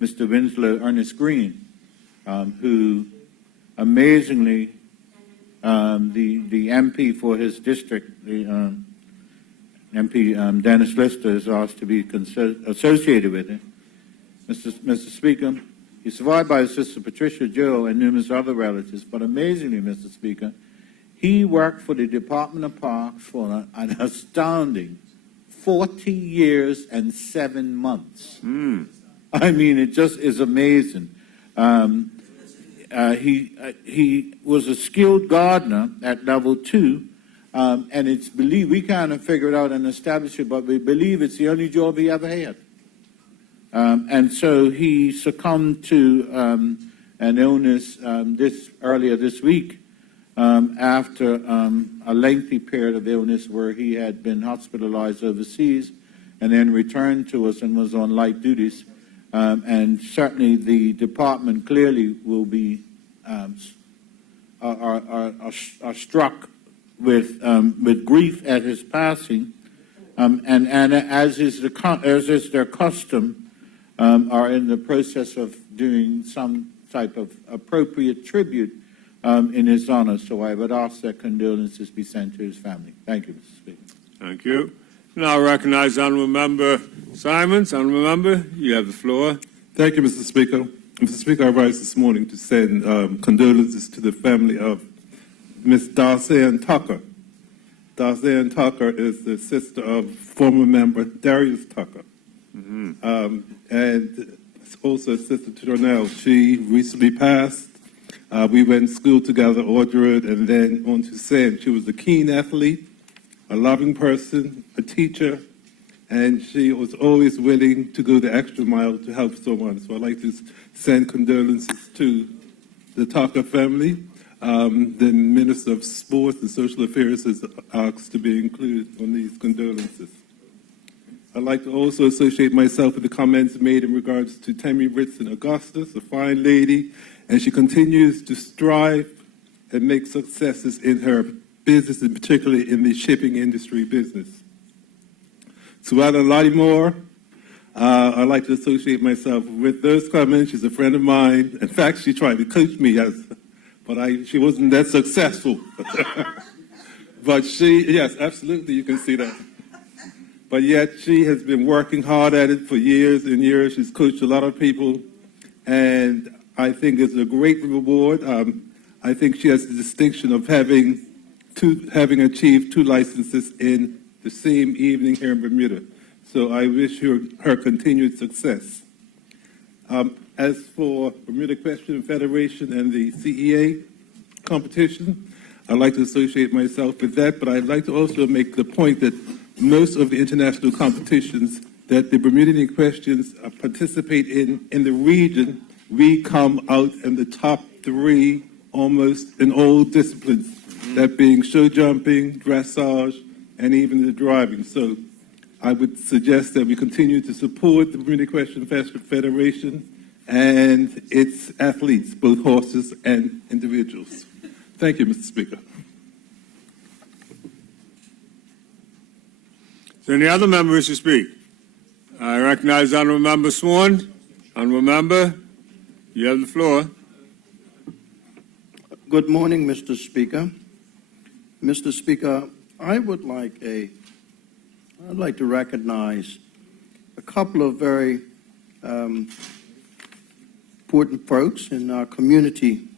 Mr. Winslow Ernest Green, who amazingly, the MP for his district, the MP Dennis Lister, is asked to be associated with him. Mr. Speaker, he's survived by his sister Patricia Joe and numerous other relatives, but amazingly, Mr. Speaker, he worked for the Department of Parks for an astounding 40 years and 7 months. I mean, it just is amazing. He was a skilled gardener at level 2, and it's believed, we kind of figured out and established it, but we believe it's the only job he ever had. And so he succumbed to an illness earlier this week after a lengthy period of illness where he had been hospitalized overseas and then returned to us and was on light duties. And certainly the department clearly will be are struck with grief at his passing, and as is their custom, are in the process of doing some type of appropriate tribute in his honor. So I would ask that condolences be sent to his family. Thank you, Mr. Speaker. Thank you. Now I recognize the Honourable Member Simons. Honourable Member, you have the floor. Thank you, Mr. Speaker. Mr. Speaker, I rise this morning to send condolences to the family of Ms. Darcy-Ann Tucker. Darcy-Ann Tucker is the sister of former member Darius Tucker. And also sister to Darnell. She recently passed. We went to school together, Orchard, and then on to Sam. She was a keen athlete, a loving person, a teacher, and she was always willing to go the extra mile to help someone. So I'd like to send condolences to the Tucker family. The Minister of Sports and Social Affairs has asked to be included on these condolences. I'd like to also associate myself with the comments made in regards to Tammy Ritson Augustus, a fine lady, and she continues to strive and make successes in her business, and particularly in the shipping industry business. Suella Lottimore, I'd like to associate myself with those comments. She's a friend of mine. In fact, she tried to coach me, but she wasn't that successful. But yes, absolutely, you can see that. But yet she has been working hard at it for years and years. She's coached a lot of people, and I think it's a great reward. I think she has the distinction of having achieved 2 licenses in the same evening here in Bermuda. So I wish her continued success. As for Bermuda Equestrian Federation and the CEA competition, I'd like to associate myself with that, but I'd like to also make the point that most of the international competitions that the Bermudian equestrians participate in the region, we come out in the top 3 almost in all disciplines, that being show jumping, dressage, and even the driving. So I would suggest that we continue to support the Bermuda Equestrian Federation and its athletes, both horses and individuals. Thank you, Mr. Speaker. Is there any other member wish to speak? I recognize the Honourable Member Swan. Honourable Member, you have the floor. Good morning, Mr. Speaker. Mr. Speaker, I'd like to recognize a couple of very important folks in our community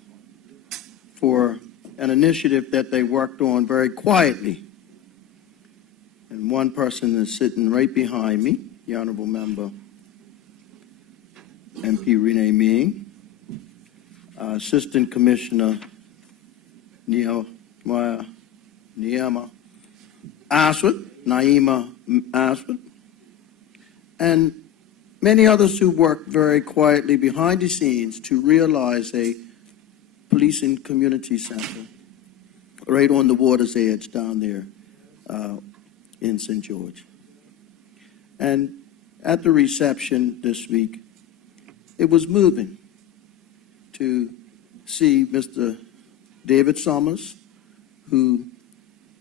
for an initiative that they worked on very quietly. And one person is sitting right behind me, the Honorable Member MP Renee Ming, Assistant Commissioner Naima Aswad, and many others who worked very quietly behind the scenes to realize a policing community center right on the water's edge down there in St. George. And at the reception this week, it was moving to see Mr. David Summers, who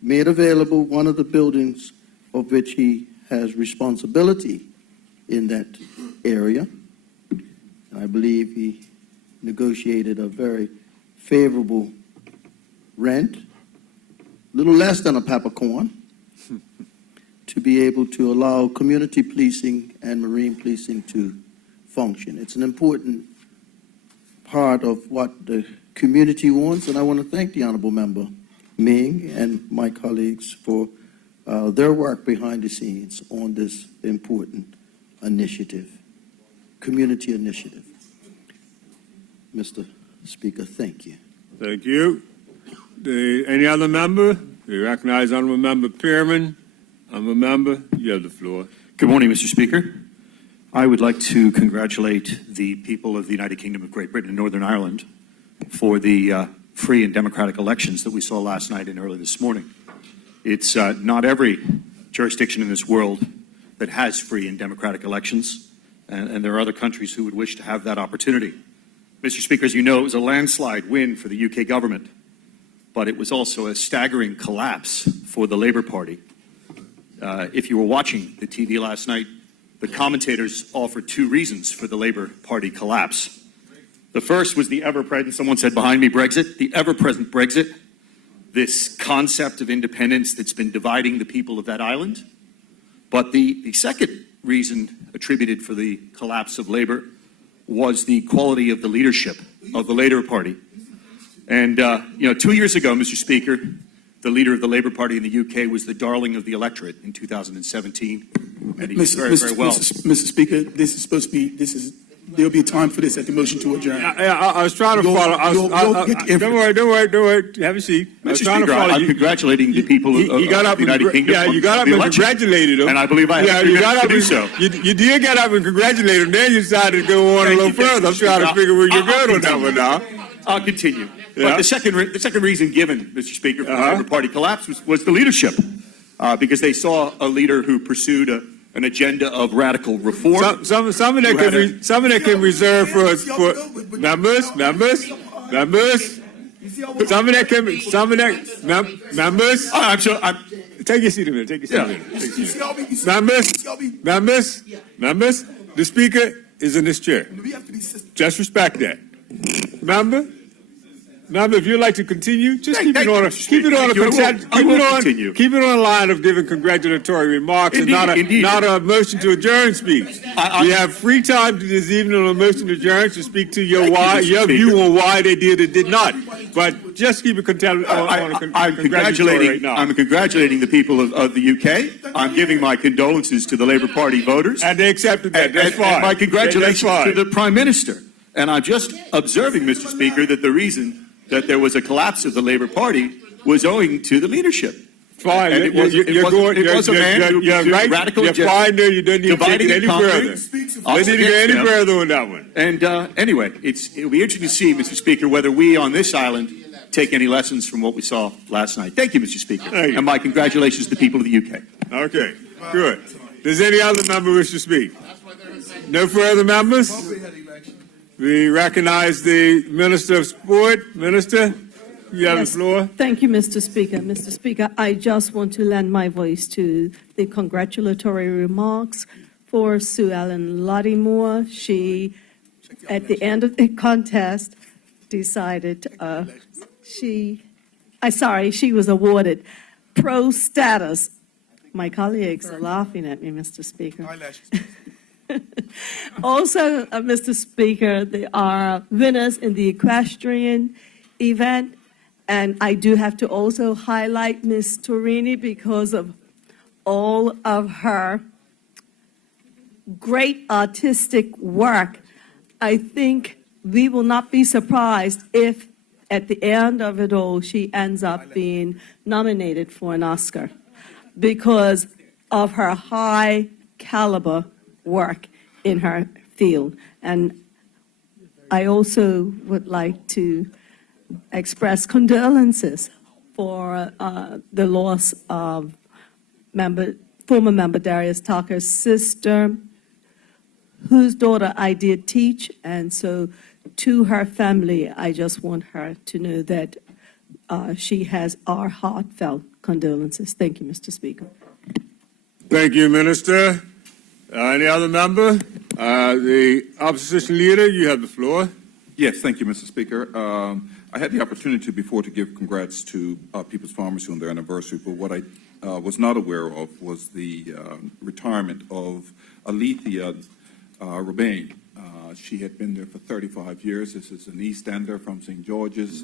made available one of the buildings of which he has responsibility in that area. I believe he negotiated a very favorable rent, a little less than a peppercorn, to be able to allow community policing and marine policing to function. It's an important part of what the community wants, and I want to thank the Honorable Member Ming and my colleagues for their work behind the scenes on this important initiative, community initiative. Mr. Speaker, thank you. Thank you. Any other member? We recognize Honourable Member Pearman. Honourable Member, you have the floor. Good morning, Mr. Speaker. I would like to congratulate the people of the United Kingdom of Great Britain and Northern Ireland for the free and democratic elections that we saw last night and early this morning. It's not every jurisdiction in this world that has free and democratic elections, and there are other countries who would wish to have that opportunity. Mr. Speaker, as you know, it was a landslide win for the UK government, but it was also a staggering collapse for the Labour Party. If you were watching the TV last night, the commentators offered two reasons for the Labour Party collapse. The first was the ever-present, someone said behind me, Brexit, the ever-present Brexit, this concept of independence that's been dividing the people of that island. But the second reason attributed for the collapse of Labour was the quality of the leadership of the Labour Party. And, 2 years ago, Mr. Speaker, the leader of the Labour Party in the UK was the darling of the electorate in 2017. And he did very, very well. Mr. Speaker, this is supposed to be, there'll be time for this at the motion to adjourn. I was trying to follow. Don't worry. Have a seat. Mr. Speaker, I'm congratulating the people of the United Kingdom. Yeah, you got up and congratulated them. And I believe I have you got up to do so. You did get up and congratulate them. Then you decided to go on a little further. I'm trying to figure where you're going on that one now. I'll continue. But the second reason given, Mr. Speaker, for the Labour Party collapse was the leadership, because they saw a leader who pursued an agenda of radical reform. Some of that can reserve for members. Some of that members. I'm sure. Take your seat a minute. Members. The Speaker is in this chair. Just respect that. Member, if you'd like to continue, just keep it on a line of giving congratulatory remarks and not a motion to adjourn speech. We have free time this evening on a motion to adjourn to speak to your view on why they did or did not. But just keep it I'm congratulating the people of the UK. I'm giving my condolences to the Labour Party voters. And they accepted that. That's fine. And my congratulations to the Prime Minister. And I'm just observing, Mr. Speaker, that the reason that there was a collapse of the Labour Party was owing to the leadership. Fine. And it was a man who pursued radical agenda. You're fine there. You don't need to take it any further. They need to go any further on that one. And anyway, it'll be interesting to see, Mr. Speaker, whether we on this island take any lessons from what we saw last night. Thank you, Mr. Speaker. And my congratulations to the people of the UK. Okay, good. Does any other member wish to speak? No further members? We recognize the Minister of Sport. Minister, you have the floor. Thank you, Mr. Speaker. Mr. Speaker, I just want to lend my voice to the congratulatory remarks for Sue Ellen Lottymore. She, at the end of the contest, decided she was awarded pro status. My colleagues are laughing at me, Mr. Speaker. Also, Mr. Speaker, there are winners in the equestrian event, and I do have to also highlight Ms. Torini because of all of her great artistic work. I think we will not be surprised if at the end of it all she ends up being nominated for an Oscar because of her high caliber work in her field. And I also would like to express condolences for the loss of former member Darius Tucker's sister, whose daughter I did teach, and so to her family, I just want her to know that she has our heartfelt condolences. Thank you, Mr. Speaker. Thank you, Minister. Any other member? The opposition leader, you have the floor. Yes, thank you, Mr. Speaker. I had the opportunity before to give congrats to People's Pharmacy on their anniversary, but what I was not aware of was the retirement of Alethea Rebane. She had been there for 35 years. This is an East Ender from St. George's,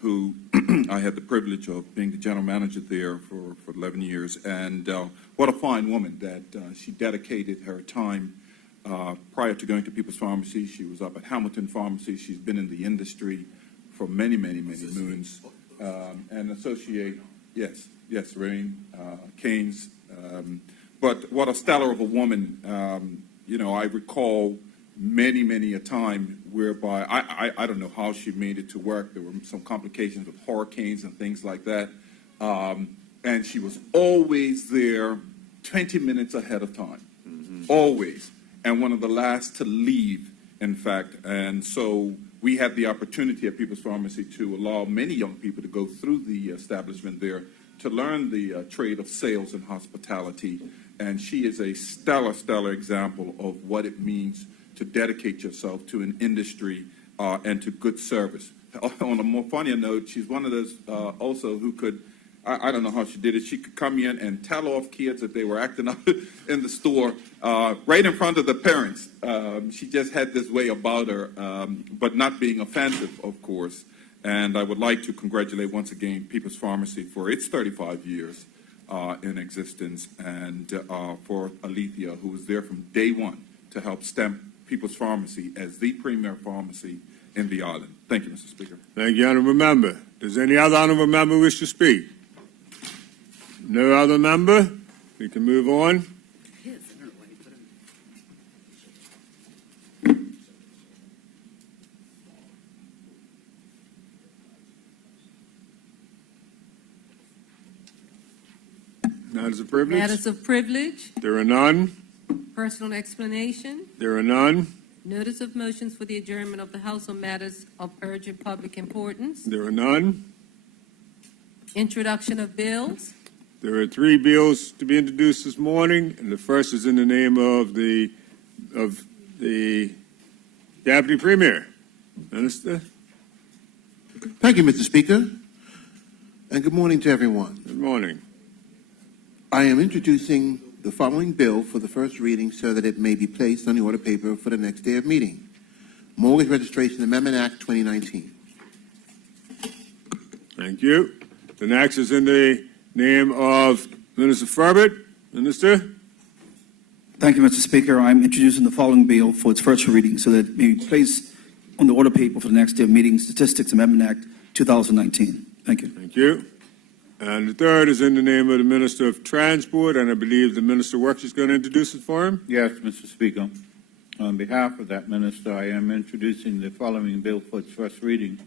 who I had the privilege of being the general manager there for 11 years. And what a fine woman that she dedicated her time prior to going to People's Pharmacy. She was up at Hamilton Pharmacy. She's been in the industry for many, many, many moons. And associate, yes, Rain, Keynes. But what a stellar of a woman. I recall many a time whereby I don't know how she made it to work. There were some complications with hurricanes and things like that. And she was always there 20 minutes ahead of time, always. And one of the last to leave, in fact. And so we had the opportunity at People's Pharmacy to allow many young people to go through the establishment there to learn the trade of sales and hospitality. And she is a stellar example of what it means to dedicate yourself to an industry and to good service. On a more funnier note, she's one of those also who could, I don't know how she did it, she could come in and tell off kids if they were acting up in the store right in front of the parents. She just had this way about her, but not being offensive, of course. And I would like to congratulate once again People's Pharmacy for its 35 years in existence, and for Alethea, who was there from day one to help stamp People's Pharmacy as the premier pharmacy in the island. Thank you, Mr. Speaker. Thank you, Honourable Member. Does any other Honourable Member wish to speak? No other member? We can move on. Matters of privilege? Matters of privilege. There are none. Personal explanation. There are none. Notice of motions for the adjournment of the House on matters of urgent public importance. There are none. Introduction of bills. There are 3 bills to be introduced this morning, and the first is in the name of the Deputy Premier. Minister? Thank you, Mr. Speaker, and good morning to everyone. Good morning. I am introducing the following bill for the first reading so that it may be placed on the order paper for the next day of meeting. Mortgage Registration Amendment Act 2019. Thank you. The next is in the name of Minister Furbert. Minister? Thank you, Mr. Speaker. I'm introducing the following bill for its first reading so that it may be placed on the order paper for the next day of meeting, Statistics Amendment Act 2019. Thank you. Thank you. And the third is in the name of the Minister of Transport, and I believe the Minister of Works is going to introduce it for him. Yes, Mr. Speaker. On behalf of that minister, I am introducing the following bill for its first reading,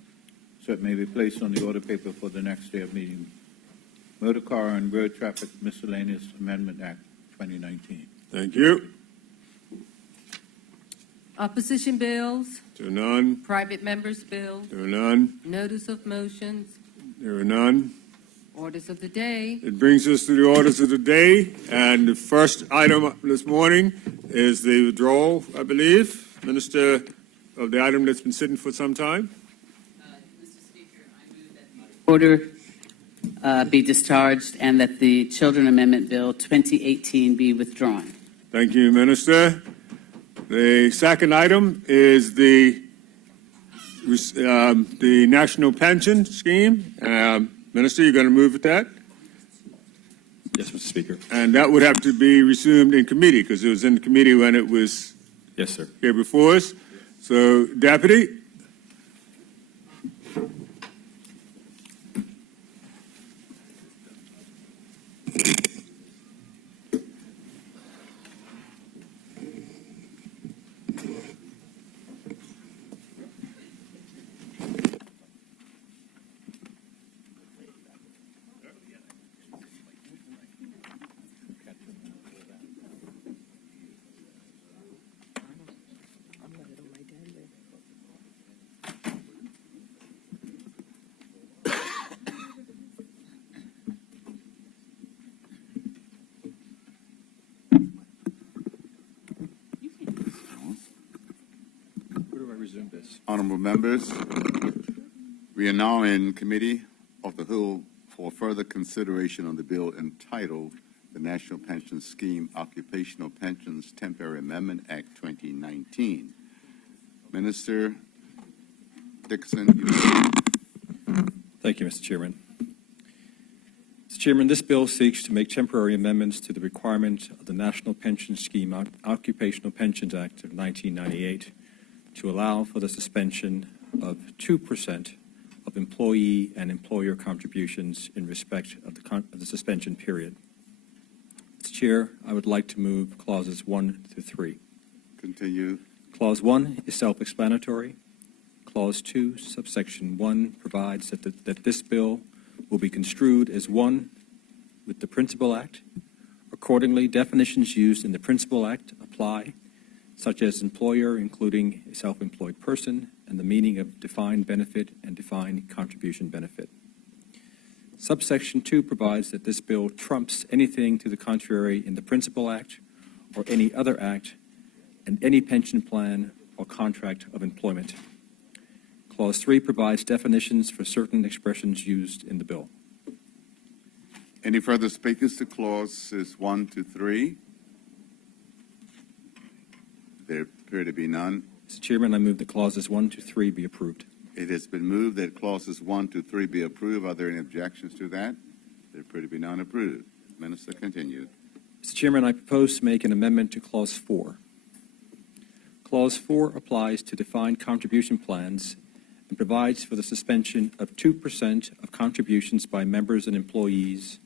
so it may be placed on the order paper for the next day of meeting. Motor Car and Road Traffic Miscellaneous Amendment Act 2019. Thank you. Opposition bills. There are none. Private members' bills. There are none. Notice of motions. There are none. Orders of the day. It brings us to the orders of the day, and the first item this morning is the withdrawal, I believe, Minister, of the item that's been sitting for some time. Mr. Speaker, I move that the order be discharged and that the Children Amendment Bill 2018 be withdrawn. Thank you, Minister. The second item is the National Pension Scheme. Minister, you're going to move with that? Yes, Mr. Speaker. And that would have to be resumed in committee because it was in committee when it was Yes, sir. here before us. So, Deputy? Honorable members, we are now in Committee of the Whole for further consideration on the bill entitled the National Pension Scheme Occupational Pensions Temporary Amendment Act 2019. Minister Dixon. Thank you, Mr. Chairman. Mr. Chairman, this bill seeks to make temporary amendments to the requirement of the National Pension Scheme Occupational Pensions Act of 1998 to allow for the suspension of 2% of employee and employer contributions in respect of the suspension period. Mr. Chair, I would like to move clauses 1 through 3. Continue. Clause 1 is self-explanatory. Clause 2, subsection 1 provides that this bill will be construed as one with the Principal Act. Accordingly, definitions used in the Principal Act apply, such as employer, including a self-employed person, and the meaning of defined benefit and defined contribution benefit. Subsection 2 provides that this bill trumps anything to the contrary in the Principal Act or any other act and any pension plan or contract of employment. Clause 3 provides definitions for certain expressions used in the bill. Any further speakers to clauses 1 to 3? There appear to be none. Mr. Chairman, I move that clauses 1 to 3 be approved. It has been moved that clauses 1 to 3 be approved. Are there any objections to that? There appear to be none. Approved. Minister, continue. Mr. Chairman, I propose to make an amendment to Clause 4. Clause 4 applies to defined contribution plans and provides for the suspension of 2% of contributions by members and employers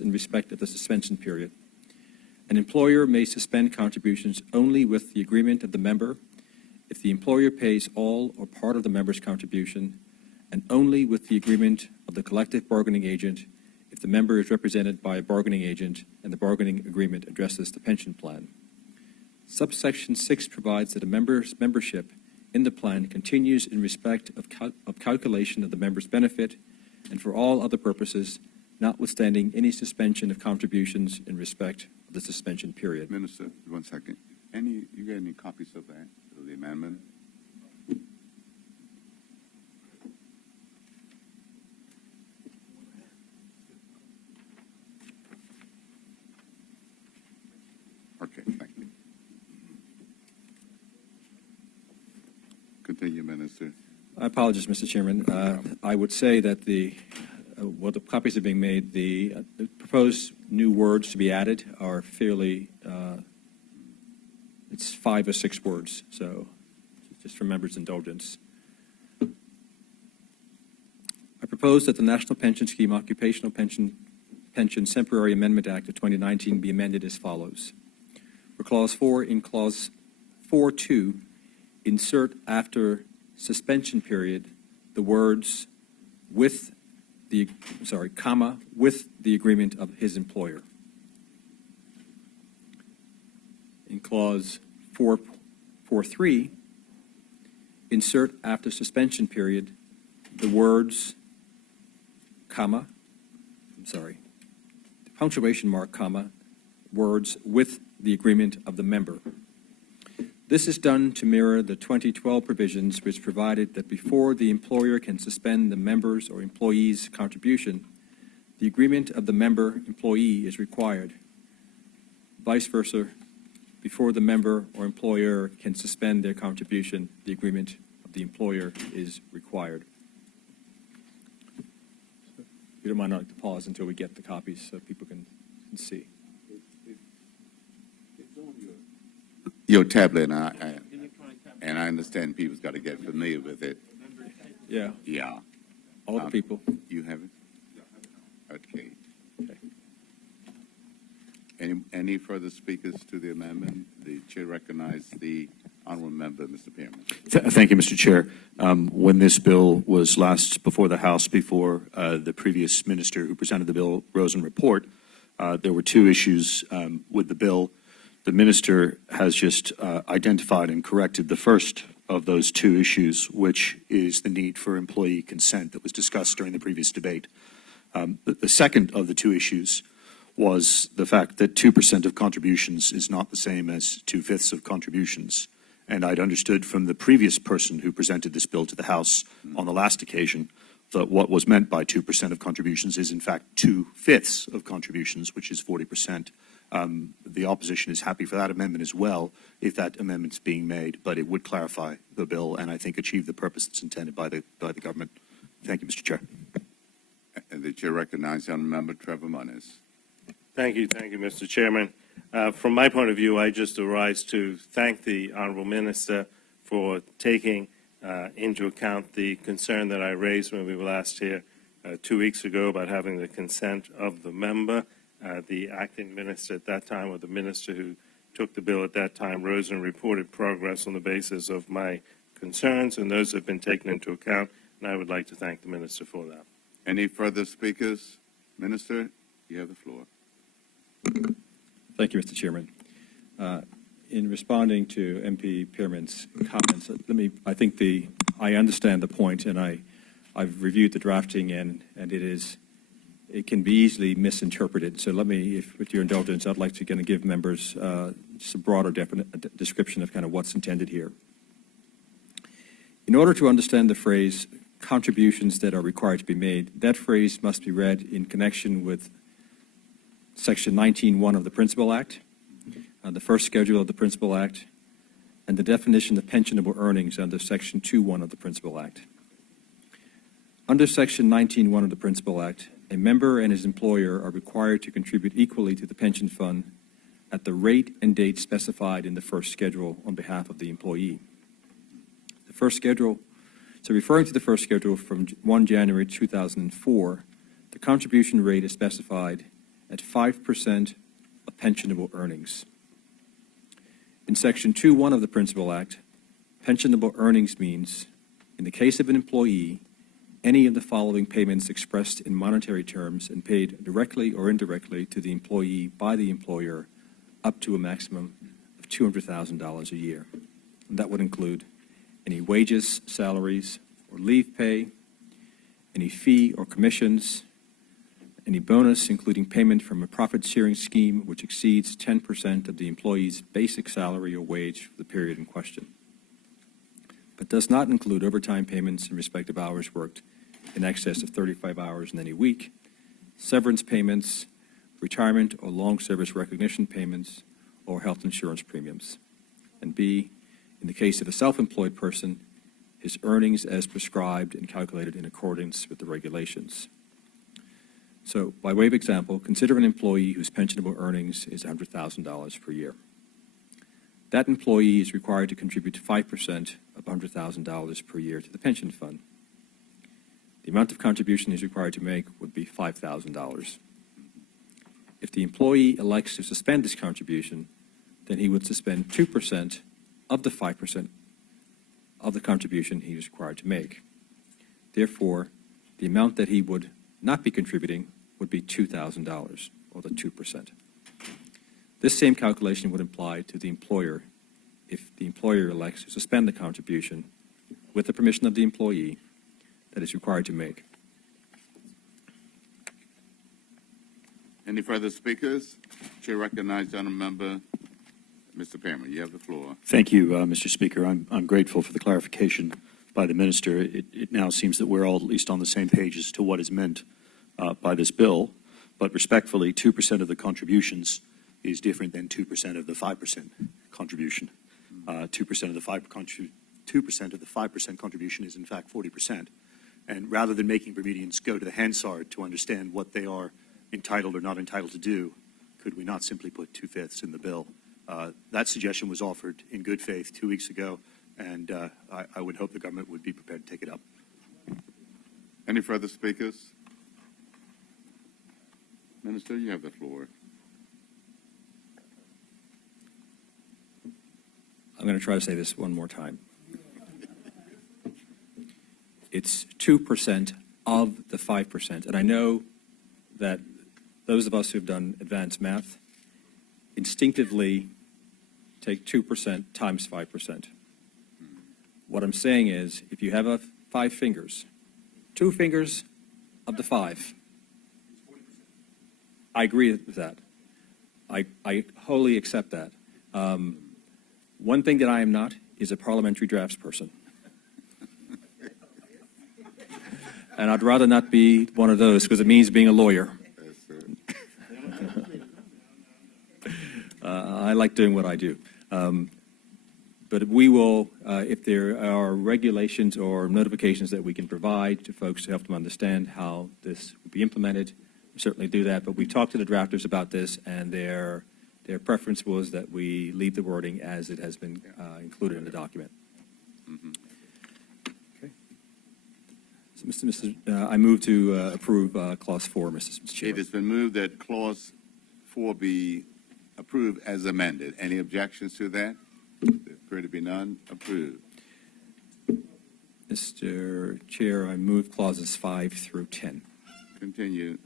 in respect of the suspension period. An employer may suspend contributions only with the agreement of the member if the employer pays all or part of the member's contribution, and only with the agreement of the collective bargaining agent if the member is represented by a bargaining agent and the bargaining agreement addresses the pension plan. Subsection 6 provides that a member's membership in the plan continues in respect of calculation of the member's benefit and for all other purposes, notwithstanding any suspension of contributions in respect of the suspension period. Minister, 1 second. You got any copies of that, of the amendment? Okay, thank you. Continue, Minister. I apologize, Mr. Chairman. I would say that while the copies are being made, the proposed new words to be added are fairly, it's 5 or 6 words, so just for members' indulgence. I propose that the National Pension Scheme Occupational Pension Temporary Amendment Act of 2019 be amended as follows. For Clause 4, in Clause 4.2, insert after suspension period the words with the agreement of his employer. In Clause 4.3, insert after suspension period the words, punctuation mark, words with the agreement of the member. This is done to mirror the 2012 provisions which provided that before the employer can suspend the member's or employee's contribution, the agreement of the member employee is required. Vice versa, before the member or employer can suspend their contribution, the agreement of the employer is required. If you don't mind, I'd like to pause until we get the copies so people can see. Your tablet, and I understand people's got to get familiar with it. Yeah. Yeah. All the people. You have it? Okay. Any further speakers to the amendment? The chair recognizes the honourable member, Mr. Pearman. Thank you, Mr. Chair. When this bill was last before the House, before the previous minister who presented the bill, Rosen report, there were 2 issues with the bill. The minister has just identified and corrected the first of those 2 issues, which is the need for employee consent that was discussed during the previous debate. The second of the 2 issues was the fact that 2% of contributions is not the same as 2/5 of contributions. And I'd understood from the previous person who presented this bill to the House on the last occasion that what was meant by 2% of contributions is in fact 2/5 of contributions, which is 40%. The opposition is happy for that amendment as well, if that amendment's being made, but it would clarify the bill and I think achieve the purpose that's intended by the government. Thank you, Mr. Chair. And the chair recognizes the honourable member, Trevor Moniz. Thank you, Mr. Chairman. From my point of view, I just arise to thank the Honourable Minister for taking into account the concern that I raised when we were last here 2 weeks ago about having the consent of the member. The acting minister at that time, or the minister who took the bill at that time rose and reported progress on the basis of my concerns, and those have been taken into account, and I would like to thank the Minister for that. Any further speakers? Minister, you have the floor. Thank you, Mr. Chairman. In responding to MP Pearman's comments, I understand the point, and I've reviewed the drafting, and it can be easily misinterpreted. So let me, with your indulgence, I'd like to kind of give members just a broader description of kind of what's intended here. In order to understand the phrase contributions that are required to be made, that phrase must be read in connection with Section 19.1 of the Principal Act, the first schedule of the Principal Act, and the definition of pensionable earnings under Section 2.1 of the Principal Act. Under Section 19.1 of the Principal Act, a member and his employer are required to contribute equally to the pension fund at the rate and date specified in the first schedule on behalf of the employee. The first schedule, so referring to the first schedule from 1 January 2004, the contribution rate is specified at 5% of pensionable earnings. In Section 2.1 of the Principal Act, pensionable earnings means, in the case of an employee, any of the following payments expressed in monetary terms and paid directly or indirectly to the employee by the employer up to a maximum of $200,000 a year. And that would include any wages, salaries, or leave pay, any fee or commissions, any bonus, including payment from a profit-sharing scheme which exceeds 10% of the employee's basic salary or wage for the period in question, but does not include overtime payments in respect of hours worked in excess of 35 hours in any week, severance payments, retirement or long service recognition payments, or health insurance premiums. And B, in the case of a self-employed person, his earnings as prescribed and calculated in accordance with the regulations. So, by way of example, consider an employee whose pensionable earnings is $100,000 per year. That employee is required to contribute 5% of $100,000 per year to the pension fund. The amount of contribution he's required to make would be $5,000. If the employee elects to suspend this contribution, then he would suspend 2% of the 5% of the contribution he is required to make. Therefore, the amount that he would not be contributing would be $2,000, or the 2%. This same calculation would apply to the employer if the employer elects to suspend the contribution with the permission of the employee that is required to make. Any further speakers? Chair recognizes Honourable Member Mr. Pearman. You have the floor. Thank you, Mr. Speaker. I'm grateful for the clarification by the Minister. It now seems that we're all at least on the same page as to what is meant by this bill, but respectfully, 2% of the contributions is different than 2% of the 5% contribution. 2% of the 5% contribution is in fact 40%. And rather than making Bermudians go to the Hansard to understand what they are entitled or not entitled to do, could we not simply put 2/5 in the bill? That suggestion was offered in good faith 2 weeks ago, and I would hope the government would be prepared to take it up. Any further speakers? Minister, you have the floor. I'm going to try to say this one more time. It's 2% of the 5%. And I know that those of us who've done advanced math instinctively take 2% times 5%. What I'm saying is, if you have 5 fingers, 2 fingers of the 5. I agree with that. I wholly accept that. One thing that I am not is a parliamentary drafts person. And I'd rather not be one of those because it means being a lawyer. I like doing what I do. But we will, if there are regulations or notifications that we can provide to folks to help them understand how this will be implemented, we'll certainly do that. But we talked to the drafters about this, and their preference was that we leave the wording as it has been included in the document. Mm-hmm. So, I move to approve Clause 4, Mr. Chair. It has been moved that Clause 4 be approve as amended. Any objections to that? There appear to be none. Approved. Mr. Chair, I move clauses 5 through 10. Continue.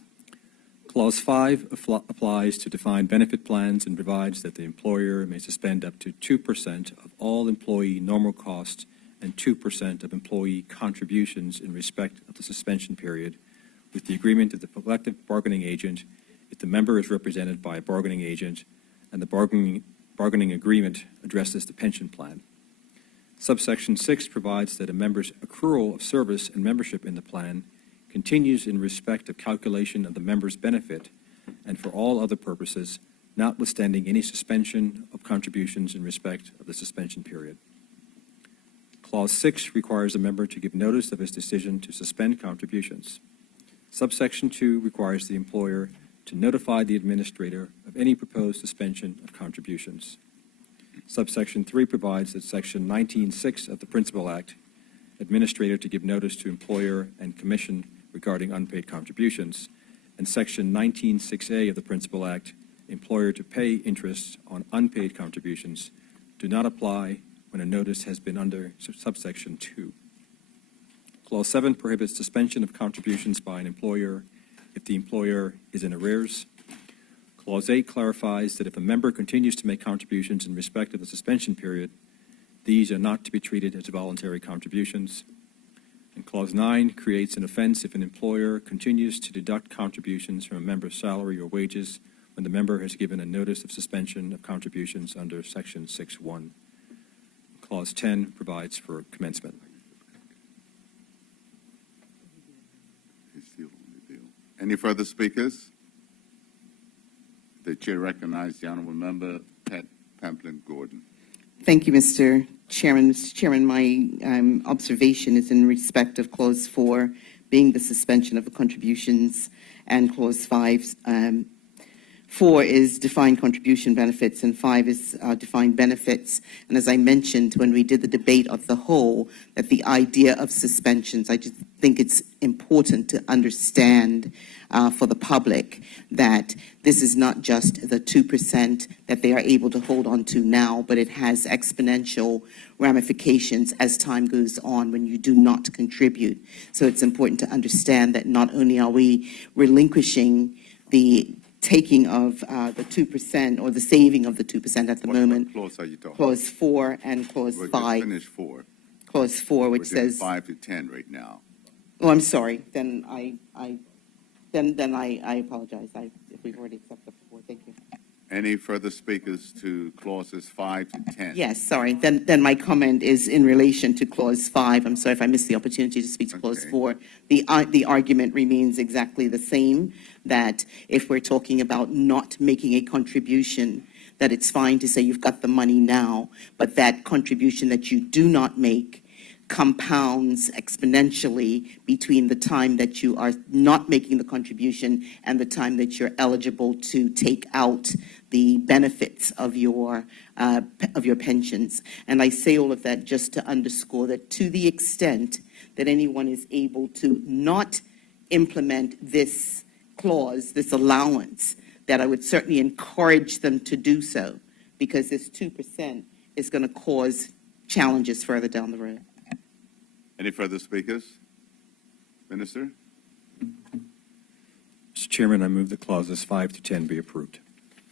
Clause 5 applies to defined benefit plans and provides that the employer may suspend up to 2% of all employee normal costs and 2% of employee contributions in respect of the suspension period, with the agreement of the collective bargaining agent if the member is represented by a bargaining agent and the bargaining agreement addresses the pension plan. Subsection 6 provides that a member's accrual of service and membership in the plan continues in respect of calculation of the member's benefit and for all other purposes, notwithstanding any suspension of contributions in respect of the suspension period. Clause 6 requires a member to give notice of his decision to suspend contributions. Subsection 2 requires the employer to notify the administrator of any proposed suspension of contributions. Subsection 3 provides that Section 19(6) of the Principal Act, administrator to give notice to employer and commission regarding unpaid contributions, and Section 19(6)(a) of the Principal Act, employer to pay interest on unpaid contributions, do not apply when a notice has been under subsection 2. Clause 7 prohibits suspension of contributions by an employer if the employer is in arrears. Clause 8 clarifies that if a member continues to make contributions in respect of the suspension period, these are not to be treated as voluntary contributions. And Clause 9 creates an offense if an employer continues to deduct contributions from a member's salary or wages when the member has given a notice of suspension of contributions under Section 6(1). Clause 10 provides for commencement. Any further speakers? The chair recognizes the honorable member, Pat Pamplin Gordon. Thank you, Mr. Chairman. Mr. Chairman, my observation is in respect of Clause 4 being the suspension of the contributions, and Clause 5. 4 is defined contribution benefits, and 5 is defined benefits. And as I mentioned when we did the debate of the whole, that the idea of suspensions, I just think it's important to understand for the public that this is not just the 2% that they are able to hold on to now, but it has exponential ramifications as time goes on when you do not contribute. So it's important to understand that not only are we relinquishing the taking of the 2% or the saving of the 2% at the moment. What clause are you talking? Clause 4 and Clause We're 5. just finished 4. Clause 4, which We're doing says. 5 to 10 right now. Oh, I'm sorry. Then I apologize. If we've already accepted 4, thank you. Any further speakers to clauses 5 to 10? Yes, sorry. Then my comment is in relation to Clause 5. I'm sorry if I missed the opportunity to speak to Clause 4. The argument remains exactly the same, that if we're talking about not making a contribution, that it's fine to say you've got the money now, but that contribution that you do not make compounds exponentially between the time that you are not making the contribution and the time that you're eligible to take out the benefits of your pensions. And I say all of that just to underscore that to the extent that anyone is able to not implement this clause, this allowance, that I would certainly encourage them to do so, because this 2% is going to cause challenges further down the road. Any further speakers? Minister? Mr. Chairman, I move that clauses 5 to 10 be approved.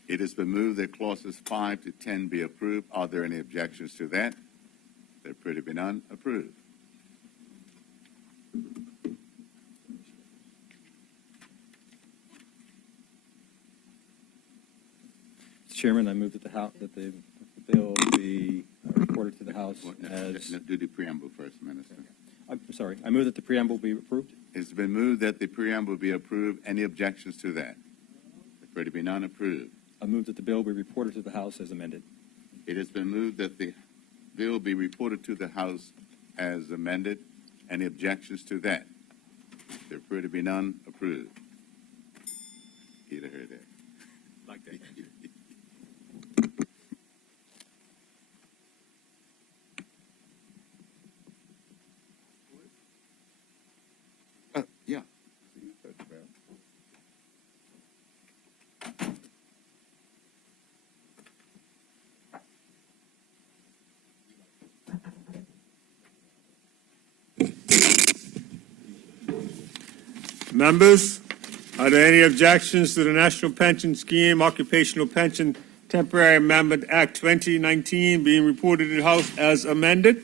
It has been moved that clauses 5 to 10 be approved. Are there any objections to that? There appear to be none. Approved. Mr. Chairman, I move that the bill be reported to the House as. Do the preamble first, Minister. I'm sorry. I move that the preamble be approved. It's been moved that the preamble be approved. Any objections to that? There appear to be none. Approved. I move that the bill be reported to the House as amended. It has been moved that the bill be reported to the House as amended. Any objections to that? There appear to be none. Approved. You'd have heard that. Like that. Yeah. Members, are there any objections to the National Pension Scheme Occupational Pension Temporary Amendment Act 2019 being reported in the House as amended?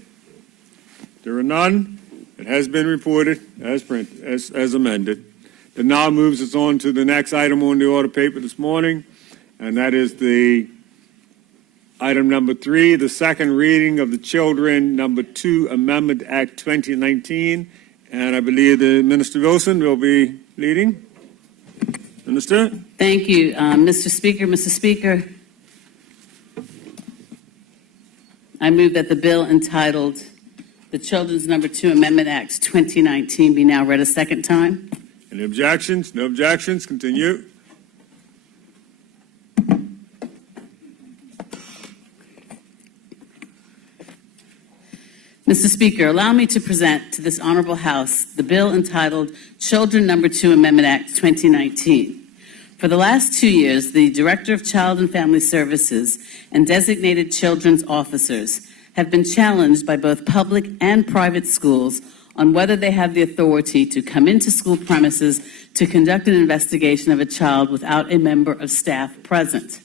There are none. It has been reported as amended. That now moves us on to the next item on the order paper this morning, and that is the item number 3, the second reading of the Children Number 2 Amendment Act 2019. And I believe the Minister Wilson will be leading. Minister? Thank you, Mr. Speaker. Mr. Speaker, I move that the bill entitled the Children's Number 2 Amendment Act 2019 be now read a second time. Any objections? No objections. Continue. Mr. Speaker, allow me to present to this honorable House the bill entitled Children Number 2 Amendment Act 2019. For the last 2 years, the Director of Child and Family Services and designated children's officers have been challenged by both public and private schools on whether they have the authority to come into school premises to conduct an investigation of a child without a member of staff present.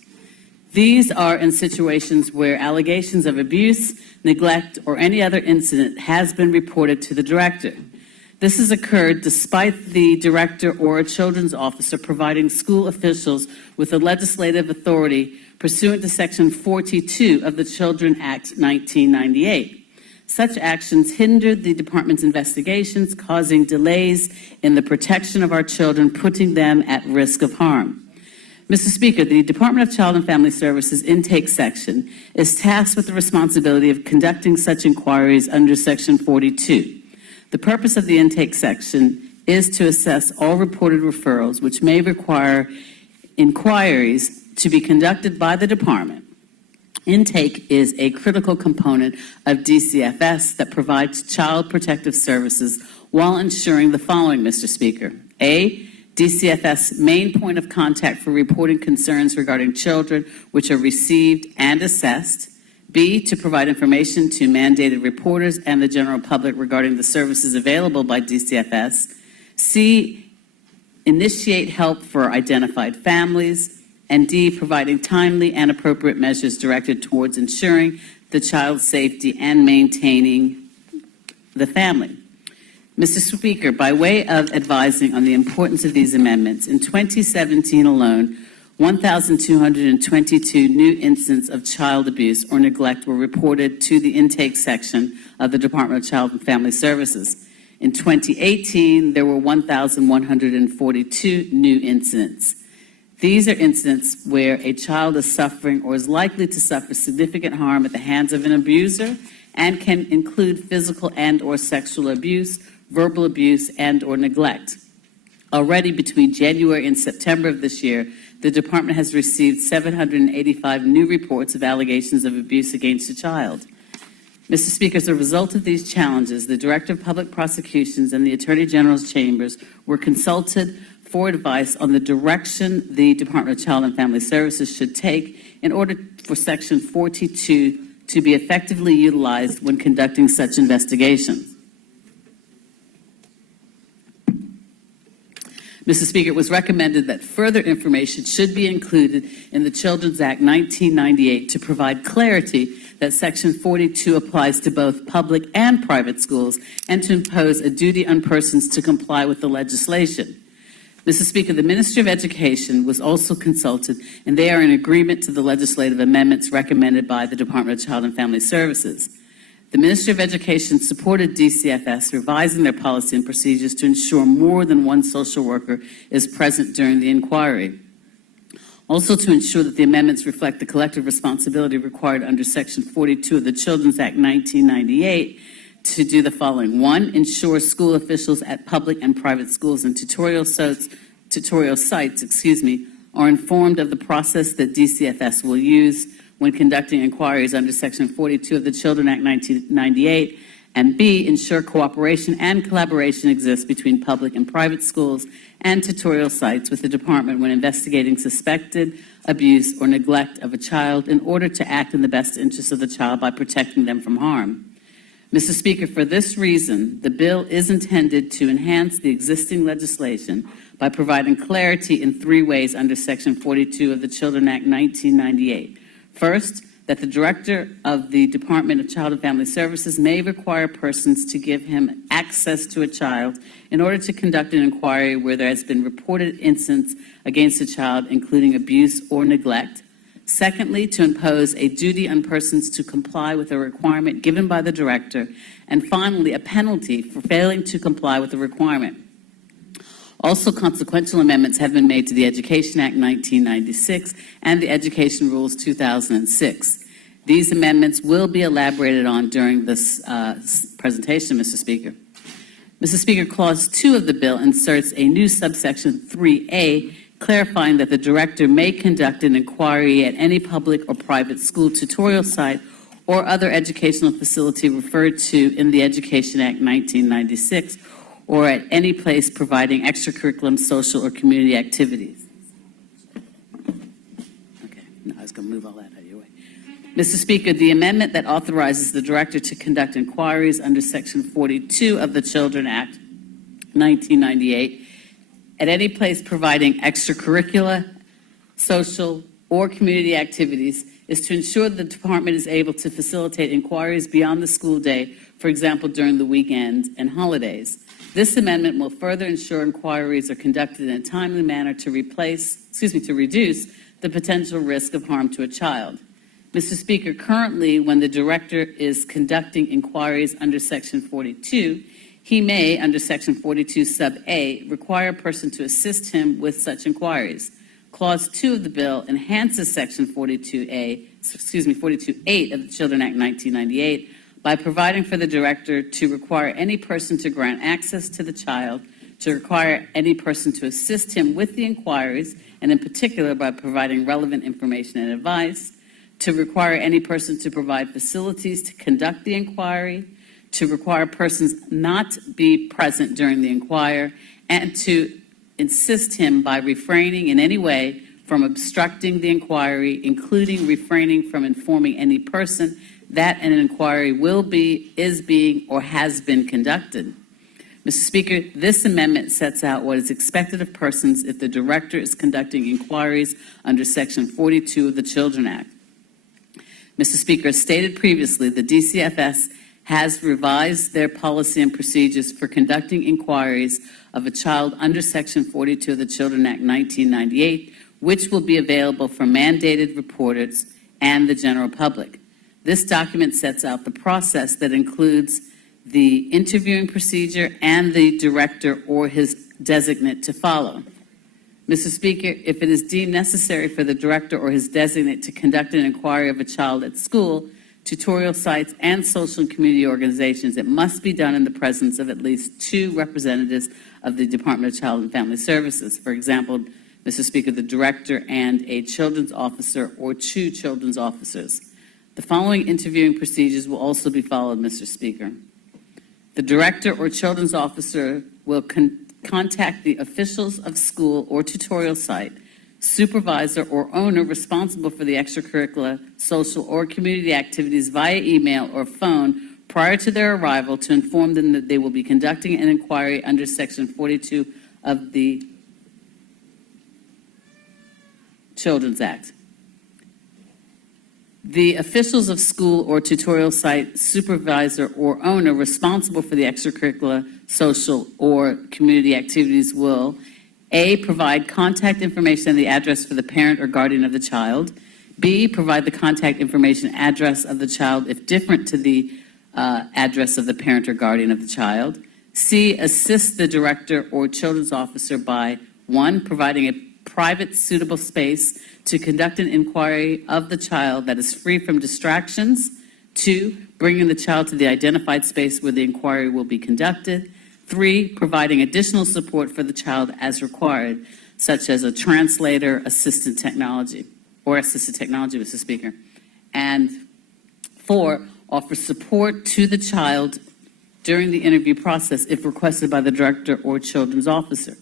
These are in situations where allegations of abuse, neglect, or any other incident has been reported to the director. This has occurred despite the director or a children's officer providing school officials with the legislative authority pursuant to Section 42 of the Children Act 1998. Such actions hindered the department's investigations, causing delays in the protection of our children, putting them at risk of harm. Mr. Speaker, the Department of Child and Family Services intake section is tasked with the responsibility of conducting such inquiries under Section 42. The purpose of the intake section is to assess all reported referrals which may require inquiries to be conducted by the department. Intake is a critical component of DCFS that provides child protective services while ensuring the following, Mr. Speaker. A, DCFS main point of contact for reporting concerns regarding children which are received and assessed. B, to provide information to mandated reporters and the general public regarding the services available by DCFS. C, initiate help for identified families. And D, providing timely and appropriate measures directed towards ensuring the child's safety and maintaining the family. Mr. Speaker, by way of advising on the importance of these amendments, in 2017 alone, 1,222 new incidents of child abuse or neglect were reported to the intake section of the Department of Child and Family Services. In 2018, there were 1,142 new incidents. These are incidents where a child is suffering or is likely to suffer significant harm at the hands of an abuser and can include physical and or sexual abuse, verbal abuse, and or neglect. Already between January and September of this year, the department has received 785 new reports of allegations of abuse against a child. Mr. Speaker, as a result of these challenges, the Director of Public Prosecutions and the Attorney General's chambers were consulted for advice on the direction the Department of Child and Family Services should take in order for Section 42 to be effectively utilized when conducting such investigations. Mr. Speaker, it was recommended that further information should be included in the Children's Act 1998 to provide clarity that Section 42 applies to both public and private schools and to impose a duty on persons to comply with the legislation. Mr. Speaker, the Ministry of Education was also consulted, and they are in agreement to the legislative amendments recommended by the Department of Child and Family Services. The Ministry of Education supported DCFS revising their policy and procedures to ensure more than one social worker is present during the inquiry. Also, to ensure that the amendments reflect the collective responsibility required under Section 42 of the Children's Act 1998 to do the following. 1, ensure school officials at public and private schools and tutorial sites, are informed of the process that DCFS will use when conducting inquiries under Section 42 of the Children Act 1998, and B, ensure cooperation and collaboration exists between public and private schools and tutorial sites with the department when investigating suspected abuse or neglect of a child in order to act in the best interest of the child by protecting them from harm. Mr. Speaker, for this reason, the bill is intended to enhance the existing legislation by providing clarity in 3 ways under Section 42 of the Children Act 1998. First, that the Director of the Department of Child and Family Services may require persons to give him access to a child in order to conduct an inquiry where there has been reported incidents against a child, including abuse or neglect. Secondly, to impose a duty on persons to comply with a requirement given by the Director. And finally, a penalty for failing to comply with the requirement. Also, consequential amendments have been made to the Education Act 1996 and the Education Rules 2006. These amendments will be elaborated on during this presentation, Mr. Speaker. Mr. Speaker, Clause 2 of the bill inserts a new subsection 3A, clarifying that the Director may conduct an inquiry at any public or private school, tutorial site, or other educational facility referred to in the Education Act 1996, or at any place providing extracurricular, social, or community activities. Okay, no, I was going to move all that out of your way. Mr. Speaker, the amendment that authorizes the Director to conduct inquiries under Section 42 of the Children Act 1998 at any place providing extracurricular, social, or community activities is to ensure the Department is able to facilitate inquiries beyond the school day, for example, during the weekends and holidays. This amendment will further ensure inquiries are conducted in a timely manner to reduce the potential risk of harm to a child. Mr. Speaker, currently, when the Director is conducting inquiries under Section 42, he may, under Section 42 sub A, require a person to assist him with such inquiries. Clause 2 of the bill enhances Section 42(8) of the Children Act 1998 by providing for the Director to require any person to grant access to the child, to require any person to assist him with the inquiries, and in particular by providing relevant information and advice, to require any person to provide facilities to conduct the inquiry, to require persons not be present during the inquiry, and to assist him by refraining in any way from obstructing the inquiry, including refraining from informing any person that an inquiry will be, is being, or has been conducted. Mr. Speaker, this amendment sets out what is expected of persons if the Director is conducting inquiries under Section 42 of the Children Act. Mr. Speaker, as stated previously, the DCFS has revised their policy and procedures for conducting inquiries of a child under Section 42 of the Children Act 1998, which will be available for mandated reporters and the general public. This document sets out the process that includes the interviewing procedure and the Director or his designate to follow. Mr. Speaker, if it is deemed necessary for the Director or his designate to conduct an inquiry of a child at school, tutorial sites, and social and community organizations, it must be done in the presence of at least 2 representatives of the Department of Child and Family Services. For example, Mr. Speaker, the Director and a children's officer or 2 children's officers. The following interviewing procedures will also be followed, Mr. Speaker. The Director or children's officer will contact the officials of school or tutorial site, supervisor or owner responsible for the extracurricular, social, or community activities via email or phone prior to their arrival to inform them that they will be conducting an inquiry under Section 42 of the Children's Act. The officials of school or tutorial site, supervisor or owner responsible for the extracurricular, social, or community activities will A, provide contact information and the address for the parent or guardian of the child. B, provide the contact information address of the child if different to the address of the parent or guardian of the child. C, assist the Director or children's officer by 1, providing a private suitable space to conduct an inquiry of the child that is free from distractions. 2, bringing the child to the identified space where the inquiry will be conducted. 3, providing additional support for the child as required, such as a translator, assisted technology, Mr. Speaker. And 4, offer support to the child during the interview process if requested by the Director or children's officer.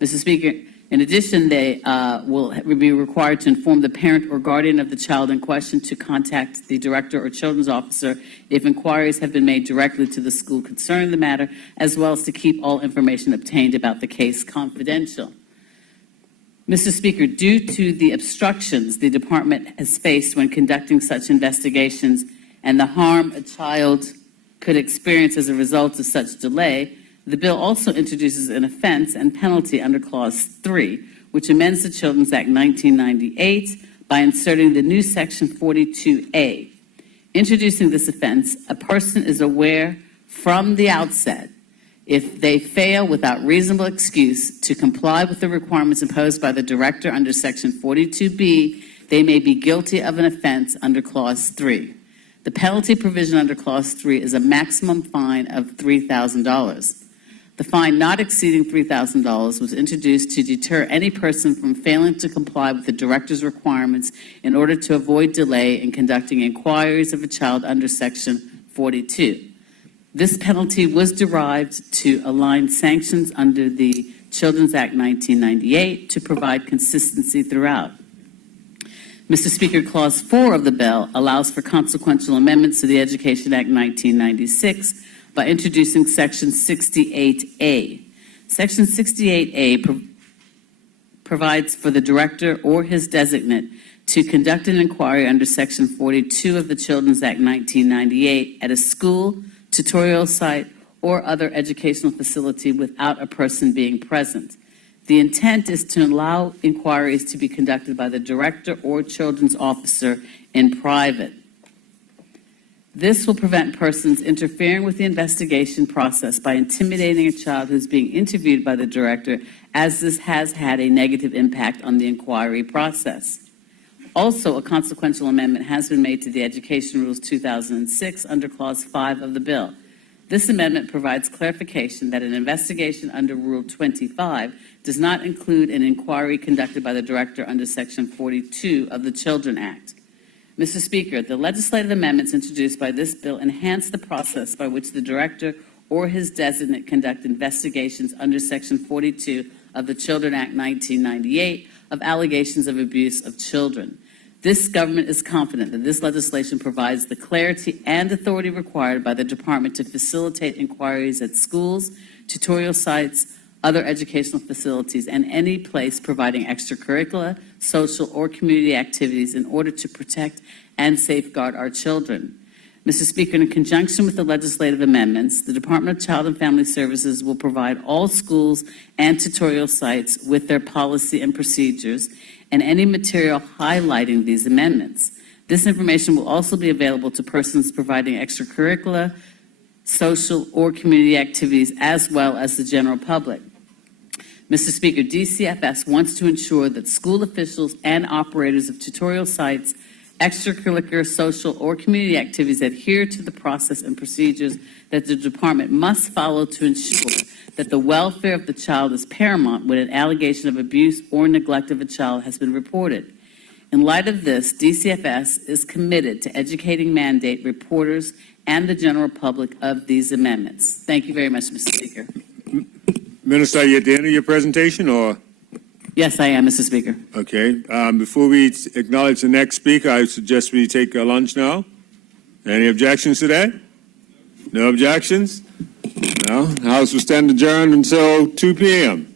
Mr. Speaker, In addition, they will be required to inform the parent or guardian of the child in question to contact the director or children's officer if inquiries have been made directly to the school concerning the matter, as well as to keep all information obtained about the case confidential. Mr. Speaker, due to the obstructions the department has faced when conducting such investigations and the harm a child could experience as a result of such delay, the bill also introduces an offense and penalty under Clause 3, which amends the Children's Act 1998 by inserting the new Section 42A. Introducing this offense, a person is aware from the outset if they fail without reasonable excuse to comply with the requirements imposed by the director under Section 42B, they may be guilty of an offense under Clause 3. The penalty provision under Clause 3 is a maximum fine of $3,000. The fine not exceeding $3,000 was introduced to deter any person from failing to comply with the director's requirements in order to avoid delay in conducting inquiries of a child under Section 42. This penalty was derived to align sanctions under the Children's Act 1998 to provide consistency throughout. Mr. Speaker, Clause 4 of the bill allows for consequential amendments to the Education Act 1996 by introducing Section 68A. Section 68A provides for the director or his designate to conduct an inquiry under Section 42 of the Children's Act 1998 at a school, tutorial site, or other educational facility without a person being present. The intent is to allow inquiries to be conducted by the director or children's officer in private. This will prevent persons interfering with the investigation process by intimidating a child who's being interviewed by the director, as this has had a negative impact on the inquiry process. Also, a consequential amendment has been made to the Education Rules 2006 under Clause 5 of the bill. This amendment provides clarification that an investigation under Rule 25 does not include an inquiry conducted by the director under Section 42 of the Children Act. Mr. Speaker, the legislative amendments introduced by this bill enhance the process by which the director or his designate conduct investigations under Section 42 of the Children Act 1998 of allegations of abuse of children. This government is confident that this legislation provides the clarity and authority required by the department to facilitate inquiries at schools, tutorial sites, other educational facilities, and any place providing extracurricular, social, or community activities in order to protect and safeguard our children. Mr. Speaker, in conjunction with the legislative amendments, the Department of Child and Family Services will provide all schools and tutorial sites with their policy and procedures and any material highlighting these amendments. This information will also be available to persons providing extracurricular, social, or community activities, as well as the general public. Mr. Speaker, DCFS wants to ensure that school officials and operators of tutorial sites, extracurricular, social, or community activities adhere to the process and procedures that the department must follow to ensure that the welfare of the child is paramount when an allegation of abuse or neglect of a child has been reported. In light of this, DCFS is committed to educating mandate reporters and the general public of these amendments. Thank you very much, Mr. Speaker. Minister, are you at the end of your presentation, or? Yes, I am, Mr. Speaker. Okay. Before we acknowledge the next speaker, I suggest we take a lunch now. Any objections to that? No objections? No. The House will stand adjourned until 2 p.m.